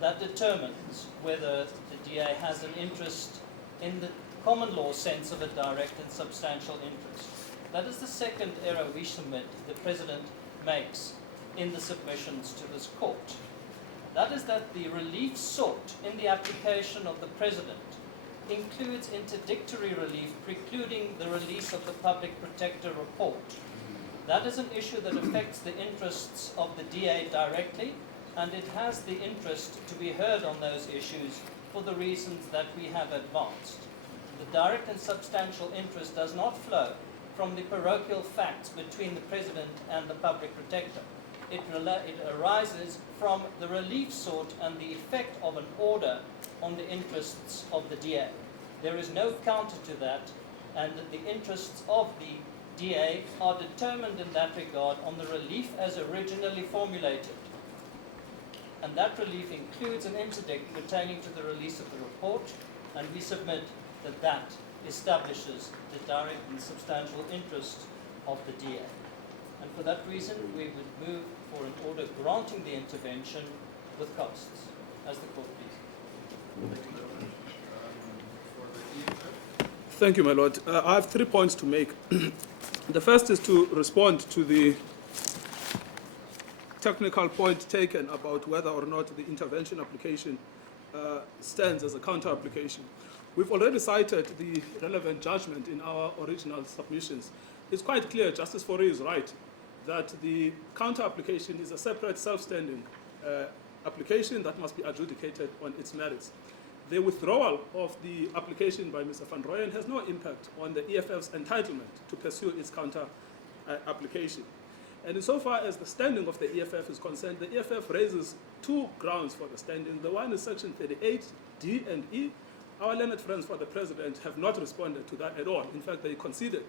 that determines whether the DA has an interest in the common law sense of a direct and substantial interest. That is the second error we submit the President makes in the submissions to this court. That is that the relief sought in the application of the President includes interdictory relief precluding the release of the Public Protector report. That is an issue that affects the interests of the DA directly, and it has the interest to be heard on those issues for the reasons that we have advanced. The direct and substantial interest does not flow from the parochial facts between the President and the Public Protector. It arises from the relief sought and the effect of an order on the interests of the DA. There is no counter to that, and the interests of the DA are determined in that regard on the relief as originally formulated. And that relief includes an interdict pertaining to the release of the report, and we submit that that establishes the direct and substantial interest of the DA. And for that reason, we would move for an order granting the intervention with costs, as the court pleases. Thank you, my Lord. I have 3 points to make. The first is to respond to the technical point taken about whether or not the intervention application stands as a counter application. We've already cited the relevant judgment in our original submissions. It's quite clear, Justice Fourie is right, that the counter application is a separate self-standing application that must be adjudicated on its merits. The withdrawal of the application by Mr. Van Rooyen has no impact on the EFF's entitlement to pursue its counter application. And insofar as the standing of the EFF is concerned, the EFF raises 2 grounds for the standing. The one is Section 38, D and E. Our learned friends for the President have not responded to that at all. In fact, they conceded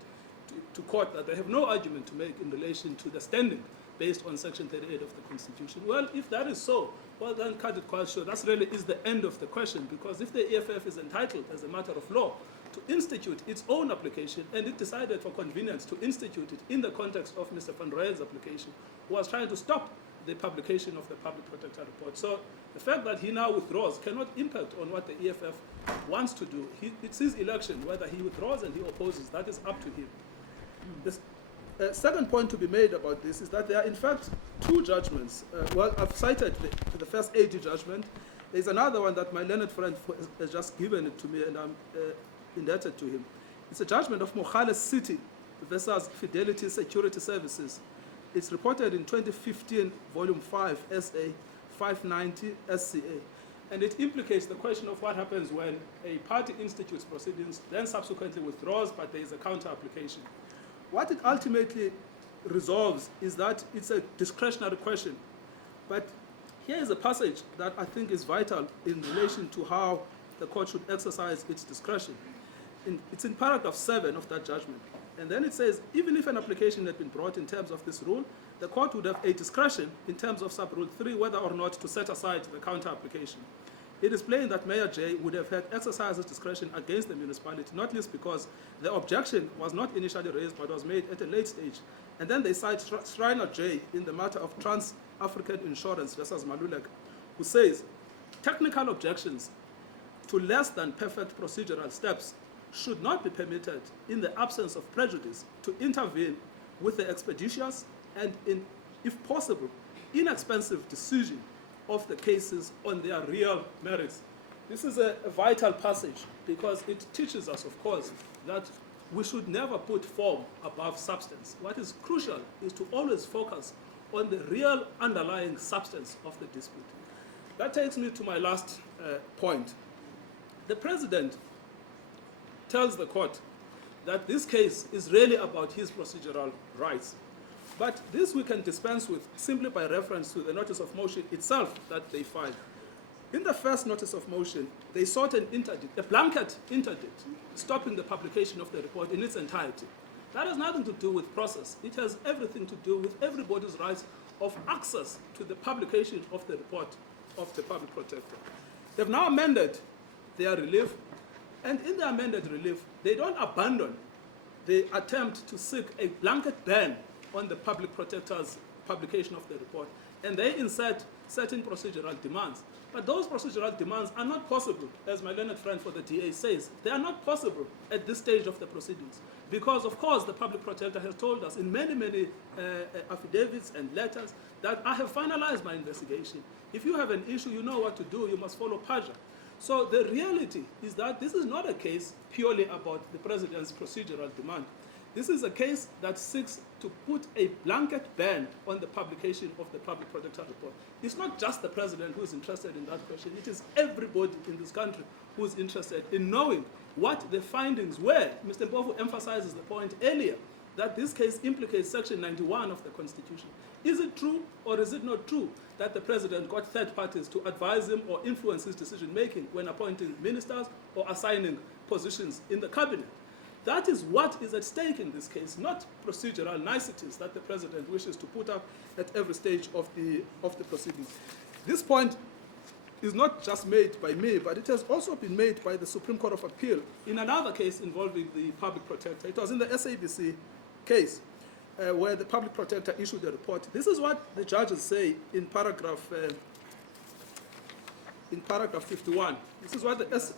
to court that they have no argument to make in relation to the standing based on Section 38 of the Constitution. Well, if that is so, well then cut it quite short. That really is the end of the question, because if the EFF is entitled as a matter of law to institute its own application, and it decided for convenience to institute it in the context of Mr. Van Rooyen's application, who was trying to stop the publication of the Public Protector report. So the fact that he now withdraws cannot impact on what the EFF wants to do. It's his election, whether he withdraws and he opposes, that is up to him. The second point to be made about this is that there are in fact 2 judgments. Well, I've cited the first AG judgment. There's another one that my learned friend has just given it to me, and I'm indebted to him. It's a judgment of Mogale City versus Fidelity Security Services. It's reported in 2015, Volume 5, SA 590 SCA. and it implicates the question of what happens when a party institutes proceedings, then subsequently withdraws, but there is a counter-application. What it ultimately resolves is that it's a discretionary question. But here is a passage that I think is vital in relation to how the court should exercise its discretion. It's in paragraph 7 of that judgment. And then it says, even if an application had been brought in terms of this rule, the court would have a discretion in terms of sub-rule 3 whether or not to set aside the counter-application. It is plain that Mayor J would have had exercised his discretion against the municipality, not least because the objection was not initially raised but was made at a late stage. And then they cite Shriner J in the matter of Trans-African Insurance versus Malulek, who says, technical objections to less than perfect procedural steps should not be permitted in the absence of prejudice to intervene with the expeditious and, if possible, inexpensive decision of the cases on their real merits. This is a vital passage because it teaches us, of course, that we should never put form above substance. What is crucial is to always focus on the real underlying substance of the dispute. That takes me to my last point. The President tells the court that this case is really about his procedural rights. But this we can dispense with simply by reference to the notice of motion itself that they filed. In the first notice of motion, they sought an interdict, a blanket interdict, stopping the publication of the report in its entirety. That has nothing to do with process. It has everything to do with everybody's rights of access to the publication of the report of the public protector. They've now amended their relief, and in the amended relief, they don't abandon the attempt to seek a blanket ban on the public protector's publication of the report, and they insert certain procedural demands. But those procedural demands are not possible, as my learned friend for the DA says. They are not possible at this stage of the proceedings because, of course, the public protector has told us in many, many affidavits and letters that I have finalized my investigation. If you have an issue, you know what to do. You must follow PAJA. So the reality is that this is not a case purely about the president's procedural demand. This is a case that seeks to put a blanket ban on the publication of the public protector report. It's not just the president who is interested in that question. It is everybody in this country who is interested in knowing what the findings were. Mr. Mpofu emphasizes the point earlier that this case implicates Section 91 of the Constitution. Is it true or is it not true that the president got third parties to advise him or influence his decision-making when appointing ministers or assigning positions in the cabinet? That is what is at stake in this case, not procedural niceties that the president wishes to put up at every stage of the proceedings. This point is not just made by me, but it has also been made by the Supreme Court of Appeal in another case involving the public protector. It was in the SABC case where the public protector issued a report. This is what the judges say in paragraph 51. This is what the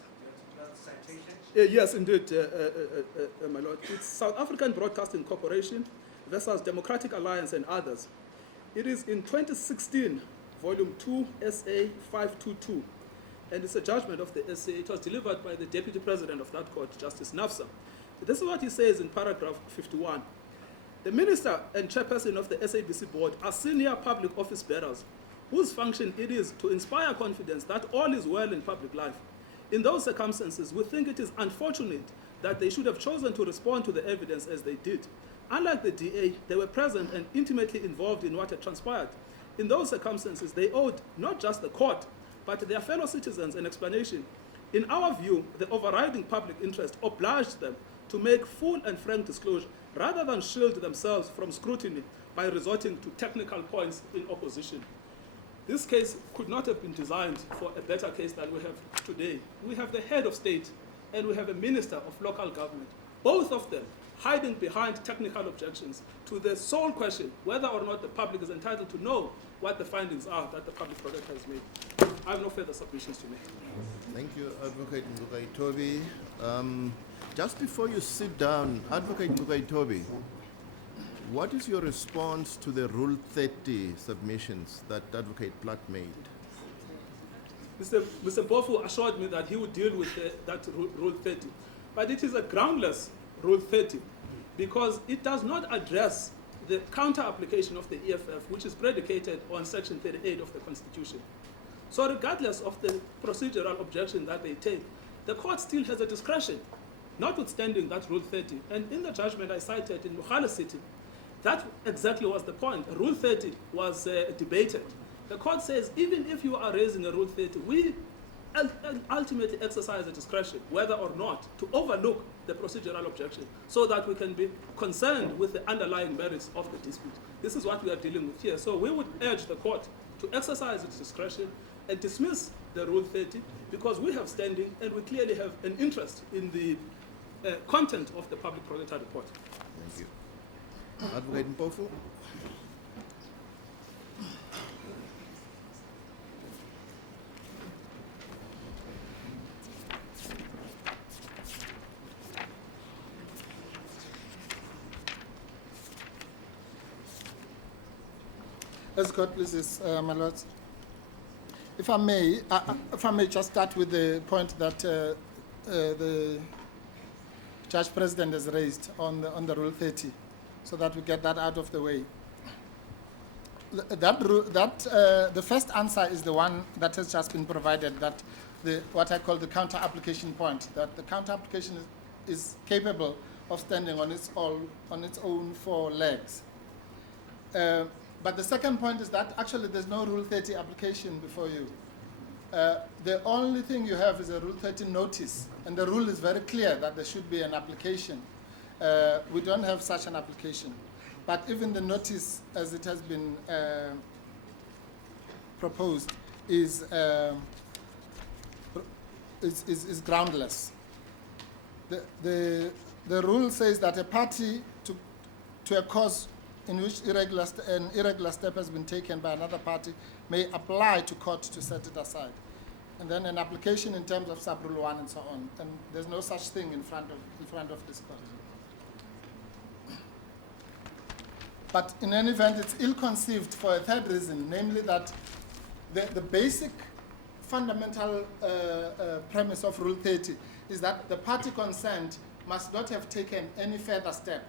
yes, indeed, my lord. It's South African Broadcasting Corporation versus Democratic Alliance and others. It is in 2016, volume 2, SA 522, and it's a judgment of the SA. It was delivered by the Deputy President of that court, Justice Nafsa. This is what he says in paragraph 51. The Minister and Chairperson of the SABC Board are senior public office bearers whose function it is to inspire confidence that all is well in public life. In those circumstances, we think it is unfortunate that they should have chosen to respond to the evidence as they did. Unlike the DA, they were present and intimately involved in what had transpired. In those circumstances, they owed not just the court, but their fellow citizens an explanation. In our view, the overriding public interest obliged them to make full and frank disclosure rather than shield themselves from scrutiny by resorting to technical points in opposition. This case could not have been designed for a better case than we have today. We have the head of state and we have a minister of local government, both of them hiding behind technical objections to the sole question whether or not the public is entitled to know what the findings are that the public protector has made. I have no further submissions to make. Thank you, Advocate Ngugaitobi. Just before you sit down, Advocate Ngugaitobi, what is your response to the Rule 30 submissions that Advocate Platt made? Mr. Mpofu assured me that he would deal with that Rule 30. But it is a groundless Rule 30 because it does not address the counter-application of the EFF, which is predicated on Section 38 of the Constitution. So regardless of the procedural objection that they take, the court still has a discretion, notwithstanding that Rule 30. And in the judgment I cited in Mukhala City, that exactly was the point. Rule 30 was debated. The court says, even if you are raising a Rule 30, we ultimately exercise the discretion, whether or not to overlook the procedural objection, so that we can be concerned with the underlying merits of the dispute. This is what we are dealing with here. So we would urge the court to exercise its discretion and dismiss the Rule 30, because we have standing and we clearly have an interest in the content of the public protector report. Thank you. Advocate Mpofu. Let's go, please, my lords. If I may just start with the point that the Judge President has raised on the Rule 30, so that we get that out of the way. The first answer is the one that has just been provided, that what I call the counter application point, that the counter application is capable of standing on its own 4 legs. But the second point is that actually there's no Rule 30 application before you. The only thing you have is a Rule 30 notice, and the rule is very clear that there should be an application. We don't have such an application. But even the notice, as it has been proposed, is groundless. The rule says that a party to a cause in which an irregular step has been taken by another party may apply to court to set it aside. And then an application in terms of sub-rule 1 and so on. And there's no such thing in front of this court. But in any event, it's ill-conceived for a third reason, namely that the basic fundamental premise of Rule 30 is that the party concerned must not have taken any further step.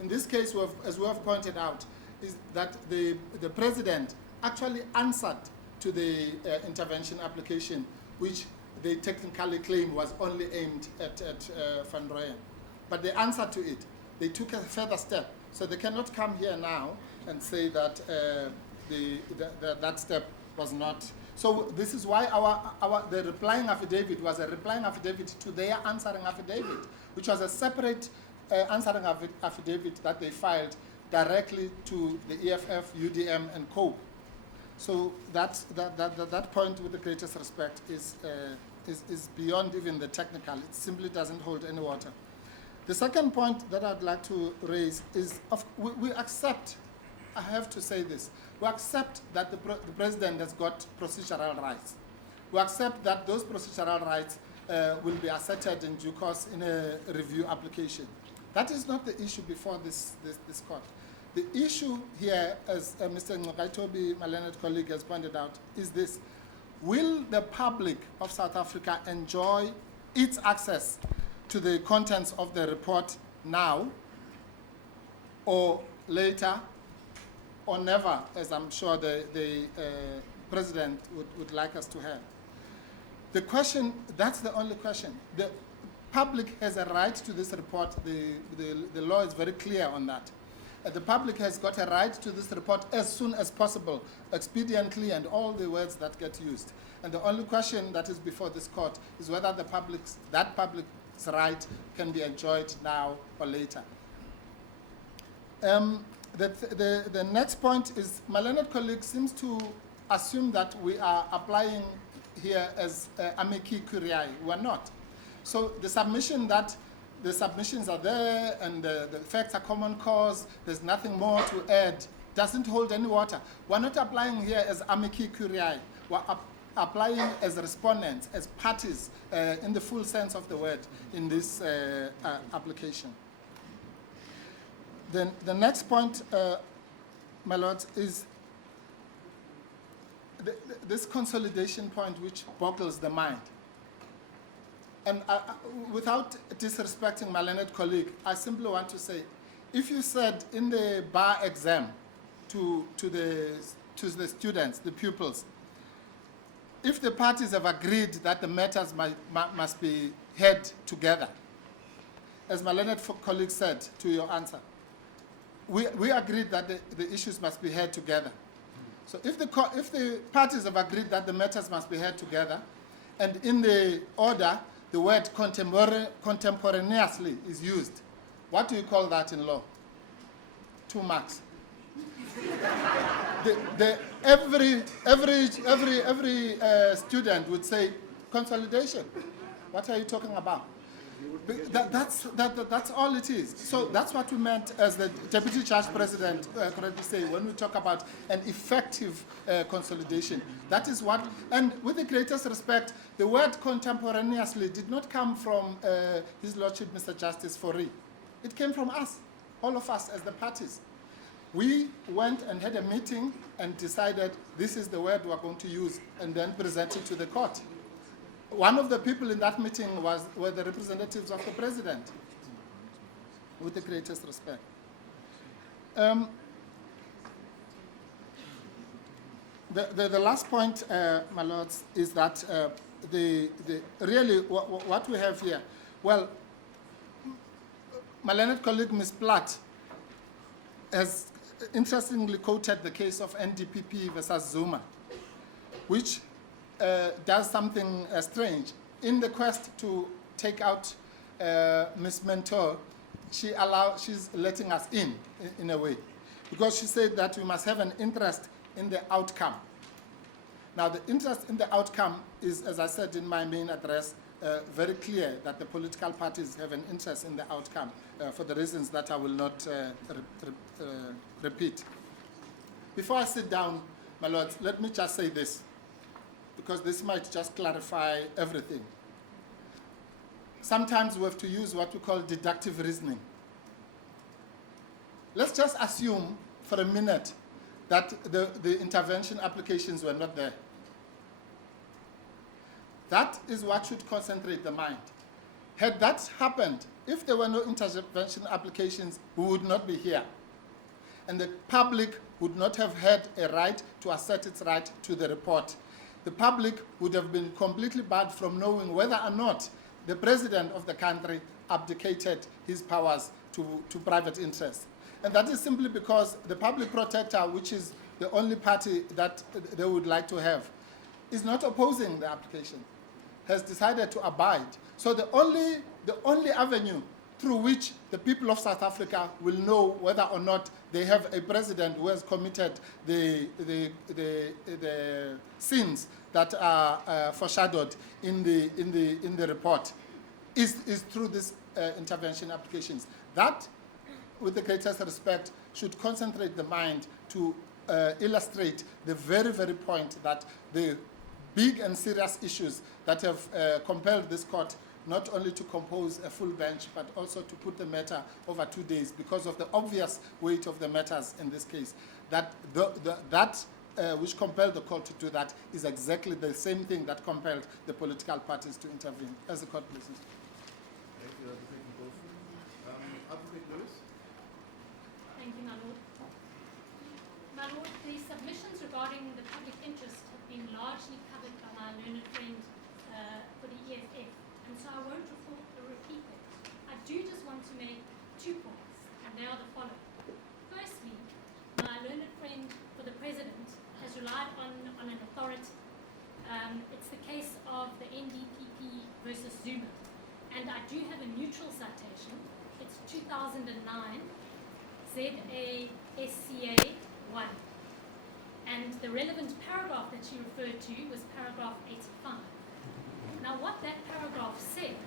In this case, as we have pointed out, is that the President actually answered to the intervention application, which they technically claim was only aimed at Van Rooyen. But they answered to it. They took a further step. So they cannot come here now and say that that step was not. So this is why the replying affidavit was a replying affidavit to their answering affidavit, which was a separate answering affidavit that they filed directly to the EFF, UDM, and COPE. So that point, with the greatest respect, is beyond even the technical. It simply doesn't hold any water. The second point that I'd like to raise is we accept, I have to say this, we accept that the President has got procedural rights. We accept that those procedural rights will be asserted in due course in a review application. That is not the issue before this court. The issue here, as Mr. Ngogaitobi, my learned colleague, has pointed out, is this. Will the public of South Africa enjoy its access to the contents of the report now, or later, or never, as I'm sure the President would like us to have? The question, that's the only question. The public has a right to this report. The law is very clear on that. The public has got a right to this report as soon as possible, expediently, and all the words that get used. And the only question that is before this court is whether that public's right can be enjoyed now or later. The next point is, my learned colleague seems to assume that we are applying here as amici curiae. We're not. So the submissions are there and the facts are common cause, there's nothing more to add, doesn't hold any water. We're not applying here as amici curiae. We're applying as respondents, as parties, in the full sense of the word in this application. Then the next point, my lords, is this consolidation point which boggles the mind. And without disrespecting my learned colleague, I simply want to say, if you said in the bar exam to the students, the pupils, if the parties have agreed that the matters must be heard together, as my learned colleague said to your answer, we agreed that the issues must be heard together. So if the parties have agreed that the matters must be heard together, and in the order the word contemporaneously is used, what do you call that in law? 2 marks. Every student would say consolidation. What are you talking about? That's all it is. So that's what we meant, as the Deputy Charge President correctly said, when we talk about an effective consolidation. That is what, and with the greatest respect, the word contemporaneously did not come from His Lordship Mr. Justice Fourie. It came from us, all of us as the parties. We went and had a meeting and decided this is the word we're going to use, and then present it to the court. One of the people in that meeting were the representatives of the president, with the greatest respect. The last point, my lords, is that really what we have here, well, my learned colleague Ms. Platt has interestingly quoted the case of NDPP versus Zuma, which does something strange. In the quest to take out Ms. Mentor, she's letting us in a way, because she said that we must have an interest in the outcome. Now, the interest in the outcome is, as I said in my main address, very clear that the political parties have an interest in the outcome for the reasons that I will not repeat. Before I sit down, my lords, let me just say this, because this might just clarify everything. Sometimes we have to use what we call deductive reasoning. Let's just assume for a minute that the intervention applications were not there. That is what should concentrate the mind. Had that happened, if there were no intervention applications, we would not be here. And the public would not have had a right to assert its right to the report. The public would have been completely barred from knowing whether or not the president of the country abdicated his powers to private interests. And that is simply because the public protector, which is the only party that they would like to have, is not opposing the application, has decided to abide. So the only avenue through which the people of South Africa will know whether or not they have a president who has committed the sins that are foreshadowed in the report is through these intervention applications. That, with the greatest respect, should concentrate the mind to illustrate the very, very point that the big and serious issues that have compelled this court not only to compose a full bench, but also to put the matter over 2 days because of the obvious weight of the matters in this case. That which compelled the court to do that is exactly the same thing that compelled the political parties to intervene. As the court pleases. Thank you, Advocate Lewis. Thank you, my lord. My lord, the submissions regarding the public interest have been largely covered by my learned friend for the EFF, and so I won't repeat them. I do just want to make 2 points, and they are the following. Firstly, my learned friend for the president has relied on an authority. It's the case of the NDPP versus Zuma, and I do have a neutral citation. It's 2009 ZASCA 1. And the relevant paragraph that she referred to was paragraph 85. Now, what that paragraph said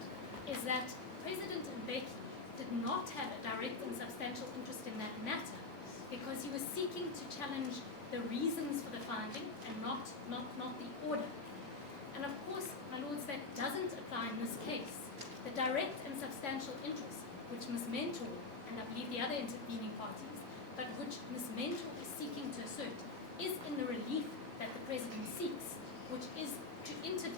is that President Mbeki did not have a direct and substantial interest in that matter because he was seeking to challenge the reasons for the finding and not the order. And of course, my lords, that doesn't apply in this case. The direct and substantial interest, which Ms. Mentor, and I believe the other intervening parties, but which Ms. Mentor is seeking to assert, is in the relief that the President seeks, which is to interdict.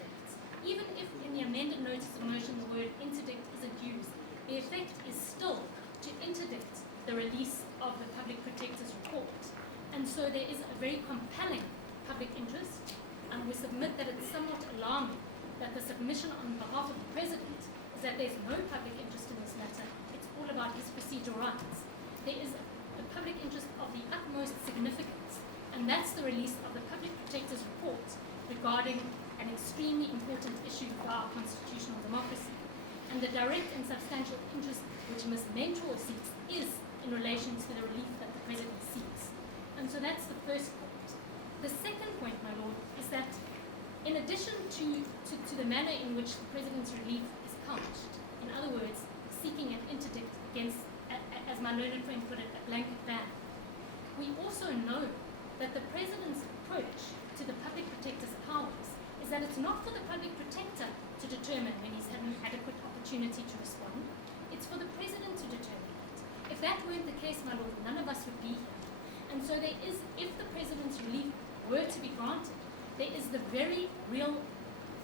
Even if in the amended notice of motion the word interdict isn't used, the effect is still to interdict the release of the Public Protector's report. And so there is a very compelling public interest we submit that it's somewhat alarming that the submission on behalf of the President is that there's no public interest in this matter. It's all about his procedural rights. There is a public interest of the utmost significance, and that's the release of the Public Protector's report regarding an extremely important issue for our constitutional democracy. And the direct and substantial interest which Ms. Mentor seeks is in relation to the relief that the President seeks. And so that's the first point. The second point, my Lord, is that in addition to the manner in which the President's relief is couched, in other words, seeking an interdict against, as my learned friend put it, a blanket ban, we also know that the President's approach to the Public Protector's powers is that it's not for the Public Protector to determine when he's had an adequate opportunity to respond. It's for the President to determine that. If that weren't the case, my Lord, none of us would be here. And so there is, if the President's relief were to be granted, there is the very real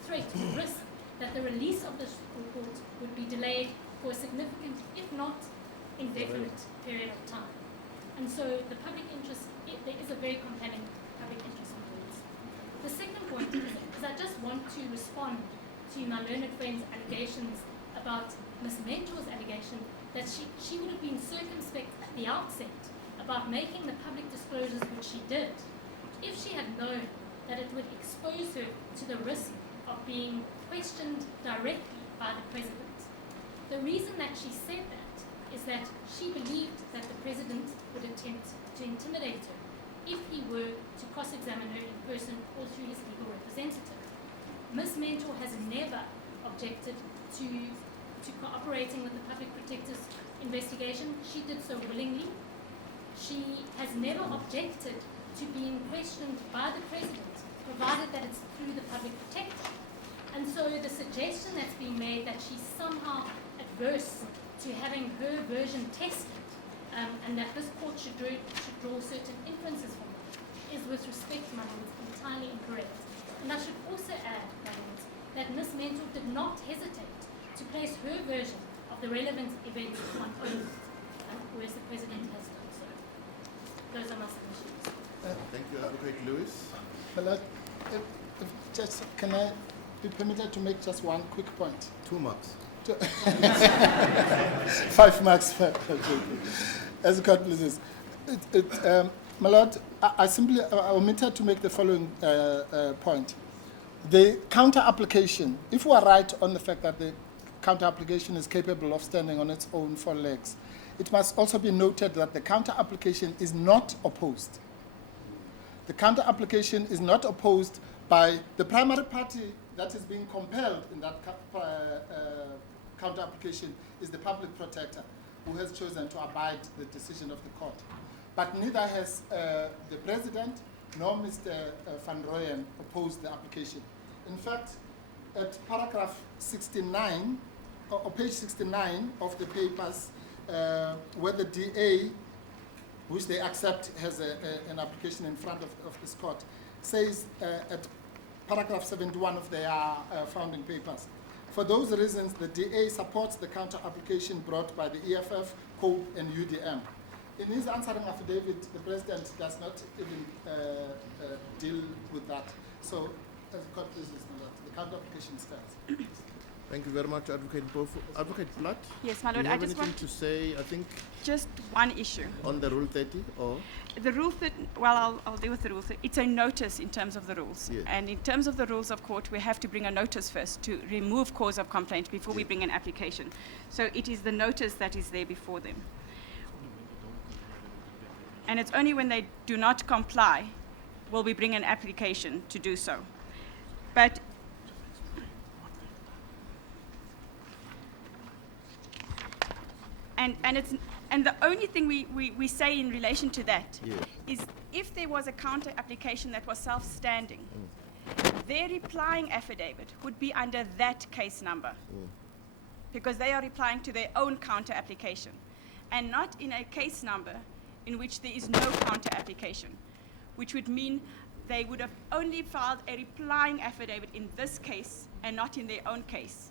threat or risk that the release of this report would be delayed for a significant, if not indefinite, period of time. And so the public interest, there is a very compelling public interest in this. The second point is I just want to respond to my learned friend's allegations about Ms. Mentor's allegation that she would have been circumspect at the outset about making the public disclosures which she did if she had known that it would expose her to the risk of being questioned directly by the President. The reason that she said that is that she believed that the President would attempt to intimidate her if he were to cross-examine her in person or through his legal representative. Ms. Mentor has never objected to cooperating with the Public Protector's investigation. She did so willingly. She has never objected to being questioned by the President, provided that it's through the Public Protector. And so the suggestion that's being made that she's somehow adverse to having her version tested, and that this court should draw certain inferences from it, is with respect, my lords, entirely incorrect. And I should also add, my lords, that Ms. Mentor did not hesitate to place her version of the relevant events on oath, whereas the President has done so. Those are my submissions. Thank you, Advocate Lewis. Well, just, can I be permitted to make just one quick point? 2 marks. 5 marks. As the court pleases. My Lord, I simply omitted to make the following point. The counter-application, if we are right on the fact that the counter-application is capable of standing on its own 4 legs, it must also be noted that the counter-application is not opposed. The counter-application is not opposed by the primary party that is being compelled in that counter-application is the Public Protector, who has chosen to abide the decision of the court. But neither has the President nor Mr. Van Rooyen opposed the application. In fact, at paragraph 69, or page 69 of the papers, where the DA, which they accept has an application in front of this court, says at paragraph 71 of their founding papers, for those reasons, the DA supports the counter-application brought by the EFF, COPE, and UDM. In his answering affidavit, the President does not even deal with that. So, as the court pleases, the counter-application stands. Thank you very much, Advocate Bofu. Advocate Platt? Yes, my Do Lord, you I have just anything want to say, I think? Just one issue. On the Rule 30, or? The Rule 30, well, I'll deal with the Rule 30. It's a notice in terms of the rules. Yes. And in terms of the rules of court, we have to bring a notice first to remove cause of complaint before we bring an application. So it is the notice that is there before them. And it's only when they do not comply will we bring an application to do so. But and the only thing we say in relation to that is if there was a counter application that was self-standing, their replying affidavit would be under that case number because they are replying to their own counter application and not in a case number in which there is no counter application, which would mean they would have only filed a replying affidavit in this case and not in their own case.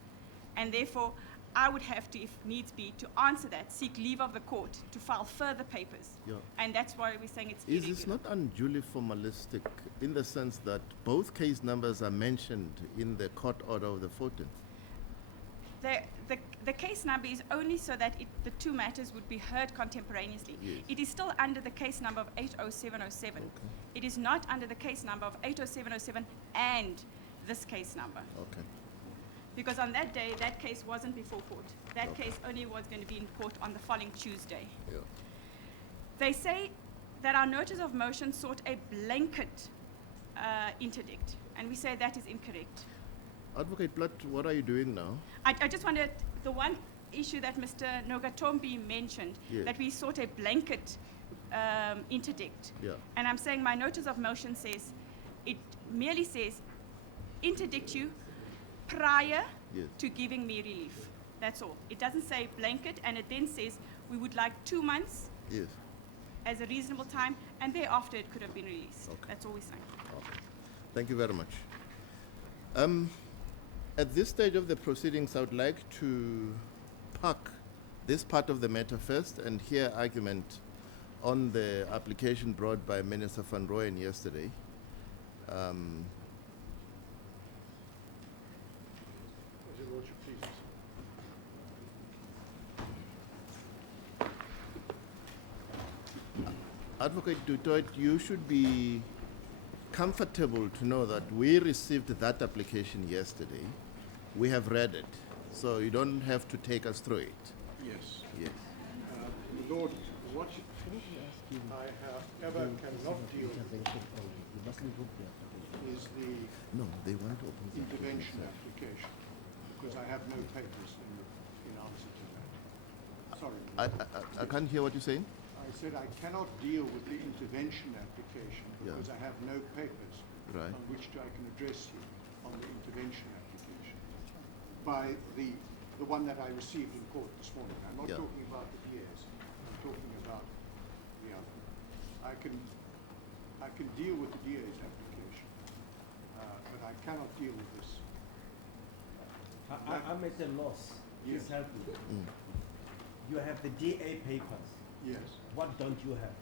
And therefore, I would have to, if needs be, to answer that, seek leave of the court to file further papers. Yeah. And that's why we're saying it's Is irregular. this not unduly formalistic in the sense that both case numbers are mentioned in the court order of the 14th? The case number is only so that the two matters would be heard contemporaneously. Yes. It is still under the case number of 80707. Okay. It is not under the case number of 80707 and this case number. Okay. Because on that day, that case wasn't before court. That case only was going to be in court on the following Tuesday. Yeah. They say that our notice of motion sought a blanket interdict, and we say that is incorrect. Advocate Platt, what are you doing now? I just wanted, the one issue that Mr. Nogatombi mentioned, Yes. that we sought a blanket interdict. Yeah. And I'm saying my notice of motion says, it merely says, interdict you prior Yes. to giving me relief. That's all. It doesn't say blanket, and it then says we would like 2 months Yes. as a reasonable time, and thereafter it could have been released. That's all we're saying. Okay. Thank you very much. At this stage of the proceedings, I would like to park this part of the matter first and hear argument on the application brought by Minister Van Rooyen yesterday. Your Lordship, please. Advocate Dutoit, you should be comfortable to know that we received that application yesterday. We have read it, so you don't have to take us through it. Yes. Yes. Lord, what I ever cannot deal with is the No, they want to open the intervention application, because I have no papers in answer to that. Sorry. I can't hear what you're saying. I said I cannot deal with the intervention application Yeah. because I have no papers Right. on which I can address you on the intervention application. By the one that I received in court this morning. I'm not Yeah. talking about the DA's. I'm talking about the other. I can deal with the DA's application, but I cannot deal with this. I'm at a loss. Yes. Please help me. You have the DA papers. Yes. What don't you have?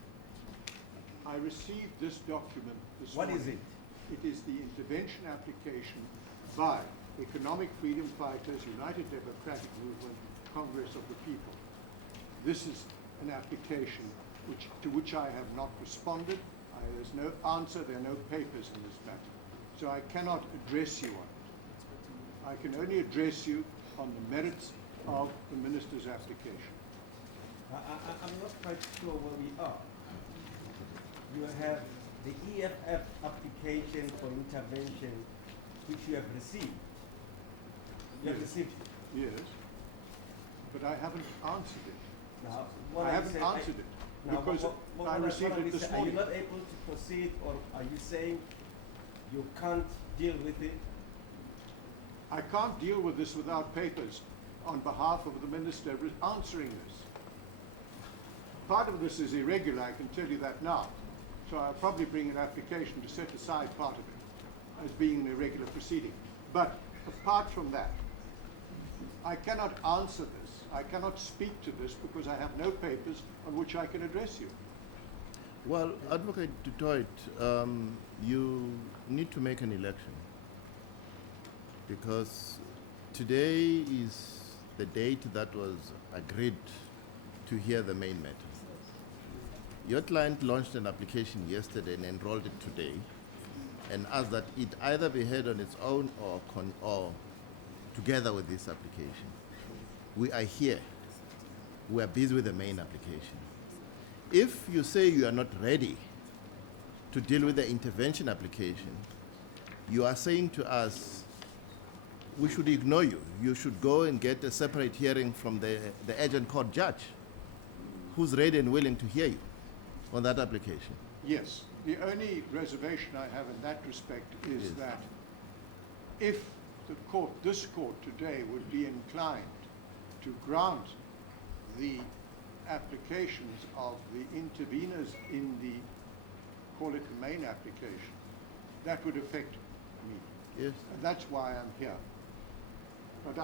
I received this document this What morning. is it? It is the intervention application by Economic Freedom Fighters, United Democratic Movement, Congress of the People. This is an application to which I have not responded. There's no answer, there are no papers in this matter. So I cannot address you on it. I can only address you on the merits of the minister's application. I'm not quite sure where we are. You have the EFF application for intervention, which you have received. You have received it. Yes. But I haven't answered it. Now, I haven't answered it because I received it this Are you morning. not able to proceed, or are you saying you can't deal with it? I can't deal with this without papers on behalf of the minister answering this. Part of this is irregular, I can tell you that now. So I'll probably bring an application to set aside part of it as being an irregular proceeding. But apart from that, I cannot answer this. I cannot speak to this because I have no papers on which I can address you. Well, Advocate Dutoit, you need to make an election because today is the date that was agreed to hear the main matter. Your client launched an application yesterday and enrolled it today and asked that it either be heard on its own or together with this application. We are here. We are busy with the main application. If you say you are not ready to deal with the intervention application, you are saying to us, we should ignore you. You should go and get a separate hearing from the agent court judge who's ready and willing to hear you on that application. Yes. The only reservation I have in that respect is that if the court, this court today, would be inclined to grant the applications of the interveners in the, call it the main application, that would affect me. Yes. And that's why I'm here. But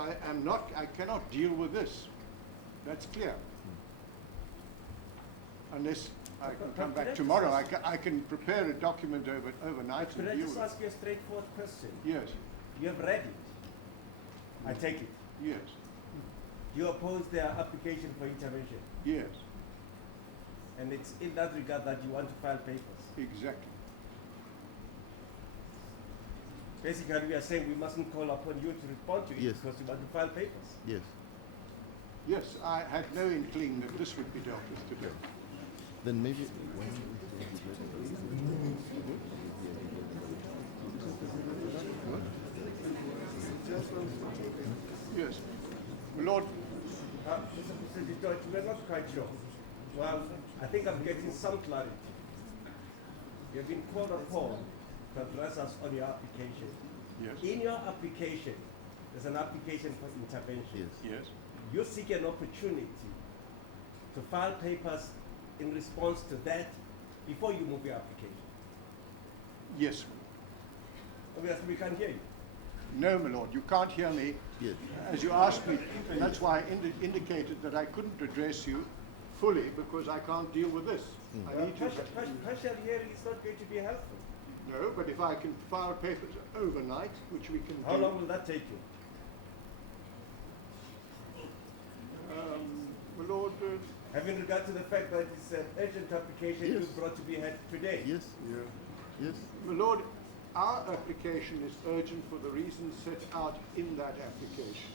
I cannot deal with this. That's clear. Unless I can come back tomorrow. I can prepare a document overnight Could and I deal just with ask you a straightforward question? Yes. You have read it. I take it. Yes. You oppose their application for intervention. Yes. And it's in that regard that you want to file papers. Exactly. Basically, we are saying we mustn't call upon you to respond to it Yes. because you want to file papers. Yes. Yes, I had no inkling that this would be dealt with today. Then maybe. Yes. My Lord. Mr. President, we're not quite sure. Well, I think I'm getting some clarity. You've been called upon to address us on your application. Yes. In your application, there's an application for intervention. Yes. You seek an opportunity to file papers in response to that before you move your application. Yes. Obviously, we can't hear you. No, my Lord, you can't hear me. Yes. As you asked me, and that's why I indicated that I couldn't address you fully because I can't deal with this. I need to. Partial hearing is not going to be helpful. No, but if I can file papers overnight, which we can How do. long will that take you? My Lord. Having regard to the fact that it's an urgent application you brought to be had today. Yes. Yeah. Yes. My Lord, our application is urgent for the reasons set out in that application.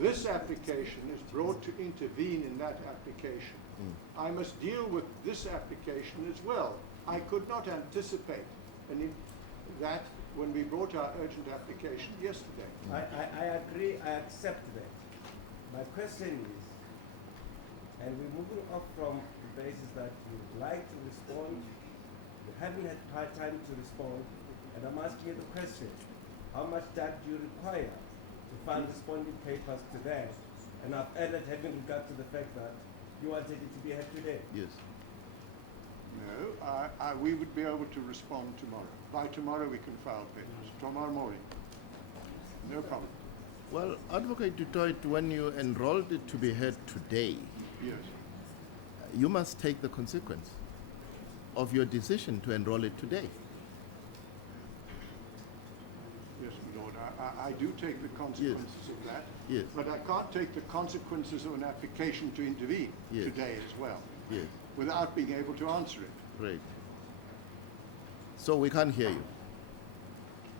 This application is brought to intervene in that application. I must deal with this application as well. I could not anticipate that when we brought our urgent application yesterday. I agree, I accept that. My question is, and we're moving off from the basis that you would like to respond, you haven't had time to respond, and I'm asking you the question, how much time do you require to file responding papers to that? And I've added having regard to the fact that you wanted it to be had today. Yes. No, we would be able to respond tomorrow. By tomorrow we can file papers. Tomorrow morning. No problem. Well, Advocate Dutoit, when you enrolled it to be heard today, Yes. you must take the consequence of your decision to enroll it today. Yes, my Lord. I do take the consequences of that. Yes. But I can't take the consequences of an application to intervene today as well. Yes. Without being able to answer it. Great. So we can't hear you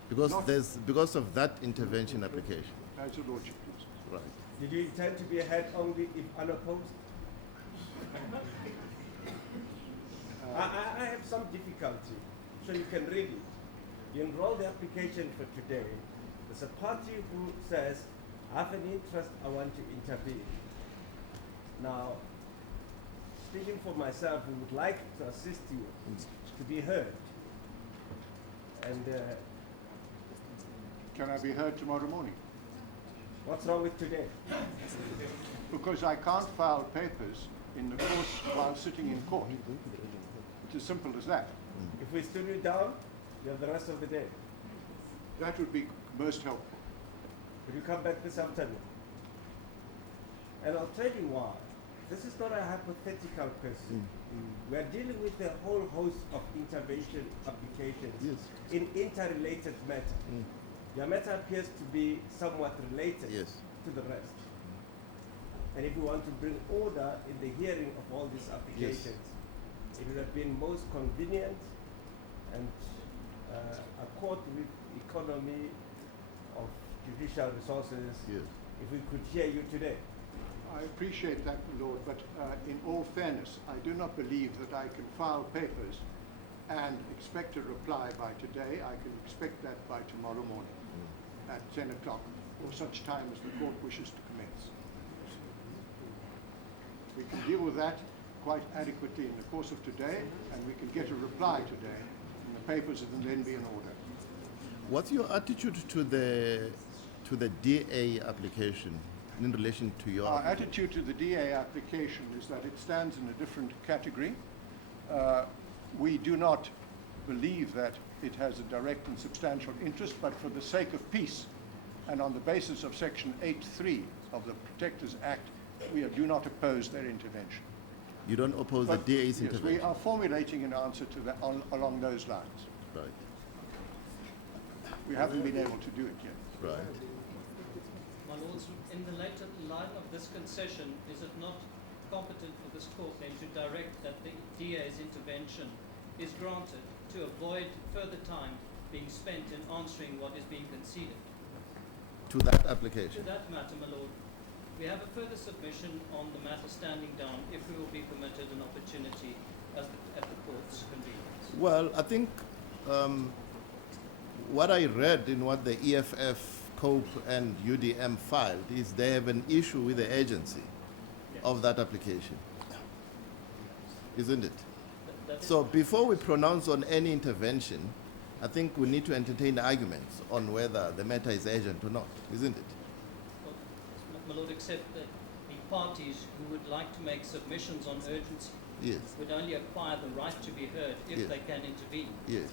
because of that intervention application. As your Lordship please. Right. Did you intend to be ahead only if unopposed? I have some difficulty, so you can read it. You enroll the application for today. There's a party who says, I have an interest, I want to intervene. Now, speaking for myself, we would like to assist you to be heard. And can I be heard tomorrow morning? What's wrong with today? Because I can't file papers in the course while sitting in court. It's as simple as that. If we stood you down, you have the rest of the day. That would be most helpful. Could you come back this afternoon? And I'll tell you why. This is not a hypothetical question. We are dealing with a whole host of intervention applications in interrelated matter. Your matter appears to be somewhat related to the rest. And if we want to bring order in the hearing of all these applications, it would have been most convenient and accord with economy of judicial resources if we could hear you today. I appreciate that, my Lord, but in all fairness, I do not believe that I can file papers and expect a reply by today. I can expect that by tomorrow morning at 10 o'clock, or such time as the court wishes to commence. We can deal with that quite adequately in the course of today, and we can get a reply today, and the papers will then be in order. What's your attitude to the DA application in relation to your... Our attitude to the DA application is that it stands in a different category. We do not believe that it has a direct and substantial interest, but for the sake of peace And on the basis of Section 8.3 of the Protectors Act, we do not oppose their intervention. You don't oppose But the DA's yes, intervention? we are formulating an answer to that along those lines. Right. We haven't been able to do it yet. Right. My Lords, in the later line of this concession, is it not competent for this court then to direct that the DA's intervention is granted to avoid further time being spent in answering what is being conceded? To that application? To that matter, my Lord, we have a further submission on the matter standing down if we will be permitted an opportunity at the court's convenience. Well, I think what I read in what the EFF, COPE and UDM filed is they have an issue with the agency of that application, isn't it? So before we pronounce on any intervention, I think we need to entertain arguments on whether the matter is urgent or not, isn't it? Well, my Lord, except that the parties who would like to make submissions on urgency would only acquire the right to be heard if they can intervene. Yes.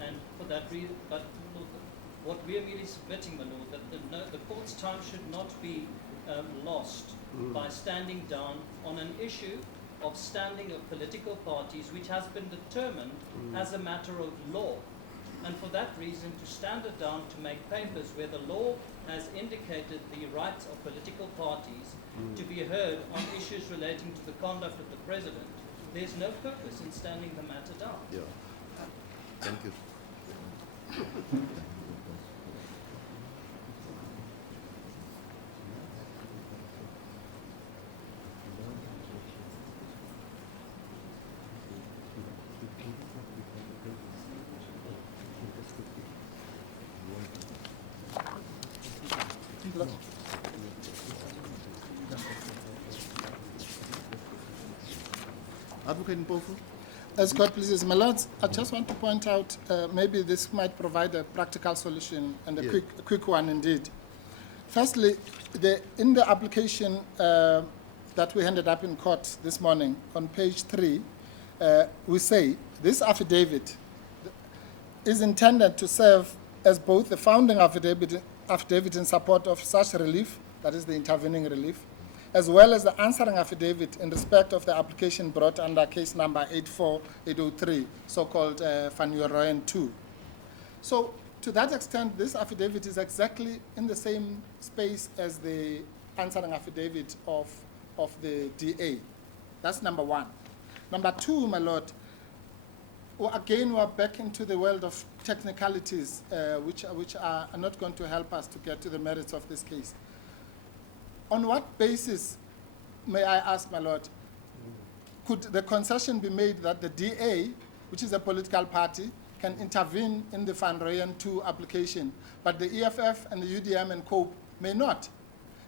And for that reason, but Lord, what we are merely submitting, my Lord, that the court's time should not be lost by standing down on an issue of standing of political parties which has been determined as a matter of law. And for that reason, to stand it down to make papers where the law has indicated the rights of political parties to be heard on issues relating to the conduct of the President, there's no purpose in standing the matter down. Yeah. Thank you. Advocate Mpofu? As God pleases, my lords, I just want to point out maybe this might provide a practical solution and a quick one indeed. Firstly, in the application that we handed up in court this morning on page 3, we say this affidavit is intended to serve as both the founding affidavit in support of such relief, that is the intervening relief, as well as the answering affidavit in respect of the application brought under case number 84803, so-called Van Royen 2. So to that extent, this affidavit is exactly in the same space as the answering affidavit of the DA. That's number one. Number two, my lord, again, we're back into the world of technicalities, which are not going to help us to get to the merits of this case. On what basis, may I ask, my lord, could the concession be made that the DA, which is a political party, can intervene in the Van Royen 2 application, but the EFF and the UDM and COPE may not?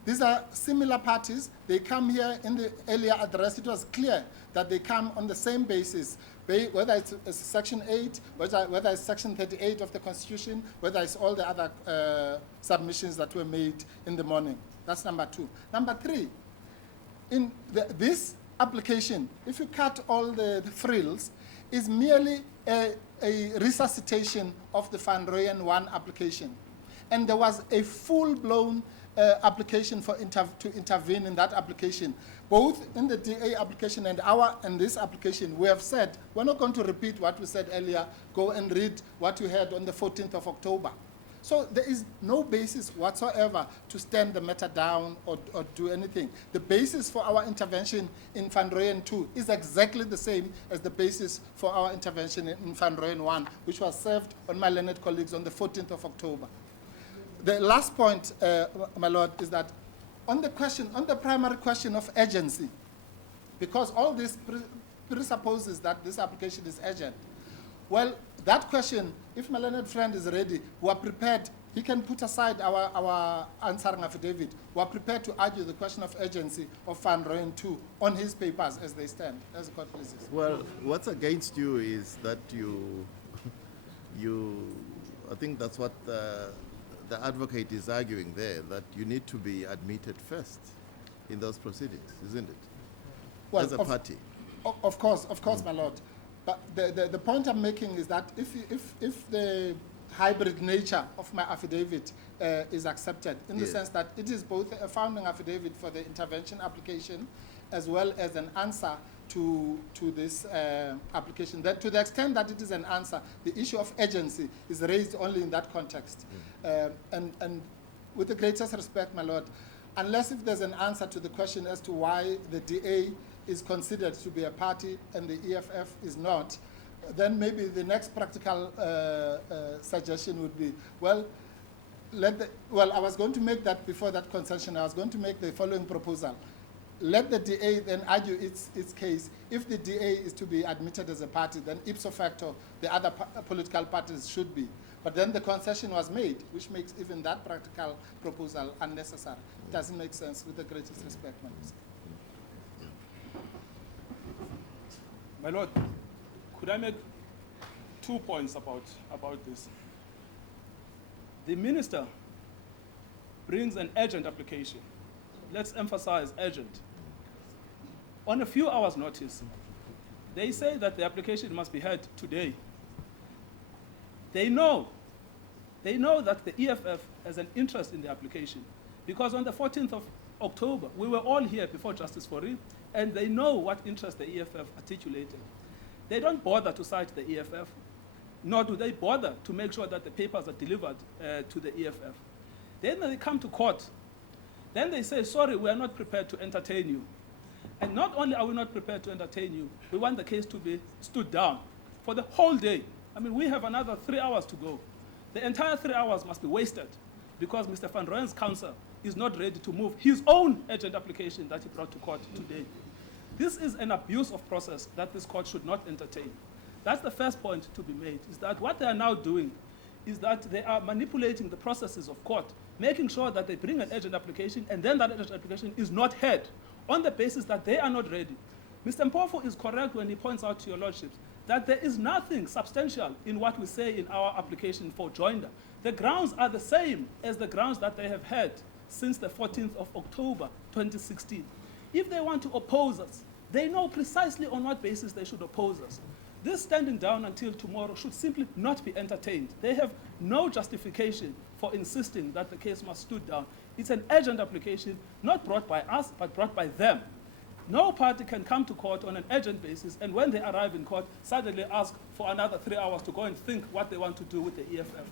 These are similar parties. They come here. In the earlier address, it was clear that they come on the same basis, whether it's Section 8, whether it's Section 38 of the Constitution, whether it's all the other submissions that were made in the morning. That's number two. Number three, in this application, if you cut all the frills, is merely a resuscitation of the Van Royen 1 application. And there was a full-blown application to intervene in that application. Both in the DA application and this application, we have said, we're not going to repeat what we said earlier. Go and read what you heard on the 14th of October. So there is no basis whatsoever to stand the matter down or do anything. The basis for our intervention in Van Royen 2 is exactly the same as the basis for our intervention in Van Royen 1, which was served on my learned colleagues on the 14th of October. The last point, my lord, is that on the primary question of urgency, because all this presupposes that this application is urgent, well, that question, if my learned friend is ready, we are prepared. He can put aside our answering affidavit. We are prepared to argue the question of urgency of Van Royen 2 on his papers as they stand, as the court pleases. Well, what's against you is that I think that's what the advocate is arguing there, that you need to be admitted first in those proceedings, isn't it? Well, as a party. Of course, my lord. But the point I'm making is that if the hybrid nature of my affidavit is accepted, in the Yes. sense that it is both a founding affidavit for the intervention application as well as an answer to this application. That to the extent that it is an answer, the issue of urgency is raised only in that context. And with the greatest respect, my lord, unless if there's an answer to the question as to why the DA is considered to be a party and the EFF is not, then maybe the next practical suggestion would be, well, I was going to make that before that concession. I was going to make the following proposal. Let the DA then argue its case. If the DA is to be admitted as a party, then ipso facto, the other political parties should be. But then the concession was made, which makes even that practical proposal unnecessary. It doesn't make sense, with the greatest respect, my lord. My lord, could I make 2 points about this? The minister brings an urgent application. Let's emphasize urgent. On a few hours' notice, they say that the application must be heard today. They know that the EFF has an interest in the application, because on the 14th of October, we were all here before Justice Fourie, and they know what interest the EFF articulated. They don't bother to cite the EFF, nor do they bother to make sure that the papers are delivered to the EFF. Then they come to court. Then they say, sorry, we are not prepared to entertain you. And not only are we not prepared to entertain you, we want the case to be stood down for the whole day. I mean, we have another 3 hours to go. The entire 3 hours must be wasted because Mr. Van Rooyen's counsel is not ready to move his own urgent application that he brought to court today. This is an abuse of process that this court should not entertain. That's the first point to be made, is that what they are now doing is that they are manipulating the processes of court, making sure that they bring an urgent application and then that urgent application is not heard on the basis that they are not ready. Mr. Mpofu is correct when he points out to your lordships that there is nothing substantial in what we say in our application for joinder. The grounds are the same as the grounds that they have had since the 14th of October 2016. If they want to oppose us, they know precisely on what basis they should oppose us. This standing down until tomorrow should simply not be entertained. They have no justification for insisting that the case must stood down. It's an urgent application, not brought by us, but brought by them. No party can come to court on an urgent basis, and when they arrive in court, suddenly ask for another 3 hours to go and think what they want to do with the EFF.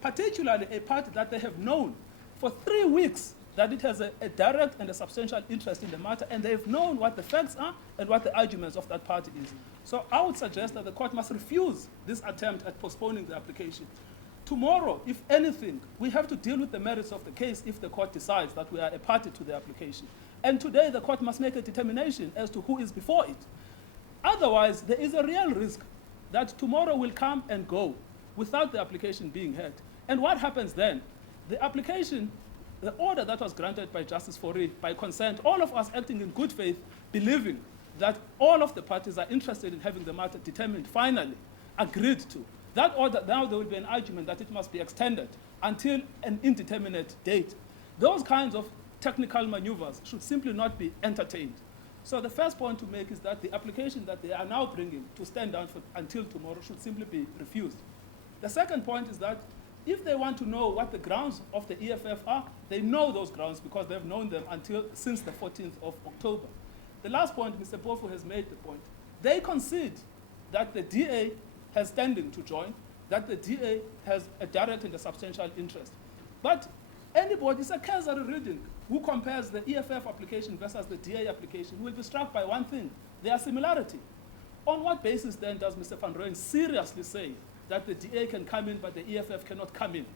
Particularly a party that they have known for 3 weeks that it has a direct and a substantial interest in the matter, and they've known what the facts are and what the arguments of that party is. So I would suggest that the court must refuse this attempt at postponing the application. Tomorrow, if anything, we have to deal with the merits of the case if the court decides that we are a party to the application. And today, the court must make a determination as to who is before it. Otherwise, there is a real risk that tomorrow will come and go without the application being heard. And what happens then? The application, the order that was granted by Justice Fourie, by consent, all of us acting in good faith, believing that all of the parties are interested in having the matter determined finally, agreed to. That order, now there will be an argument that it must be extended until an indeterminate date. Those kinds of technical maneuvers should simply not be entertained. So the first point to make is that the application that they are now bringing to stand down until tomorrow should simply be refused. The second point is that if they want to know what the grounds of the EFF are, they know those grounds because they've known them since the 14th of October. The last point, Mr. Mpofu has made the point. They concede that the DA has standing to join, that the DA has a direct and a substantial interest. But anybody, it's a cursory reading, who compares the EFF application versus the DA application will be struck by one thing, their similarity. On what basis then does Mr. Van Rooyen seriously say that the DA can come in but the EFF cannot come in?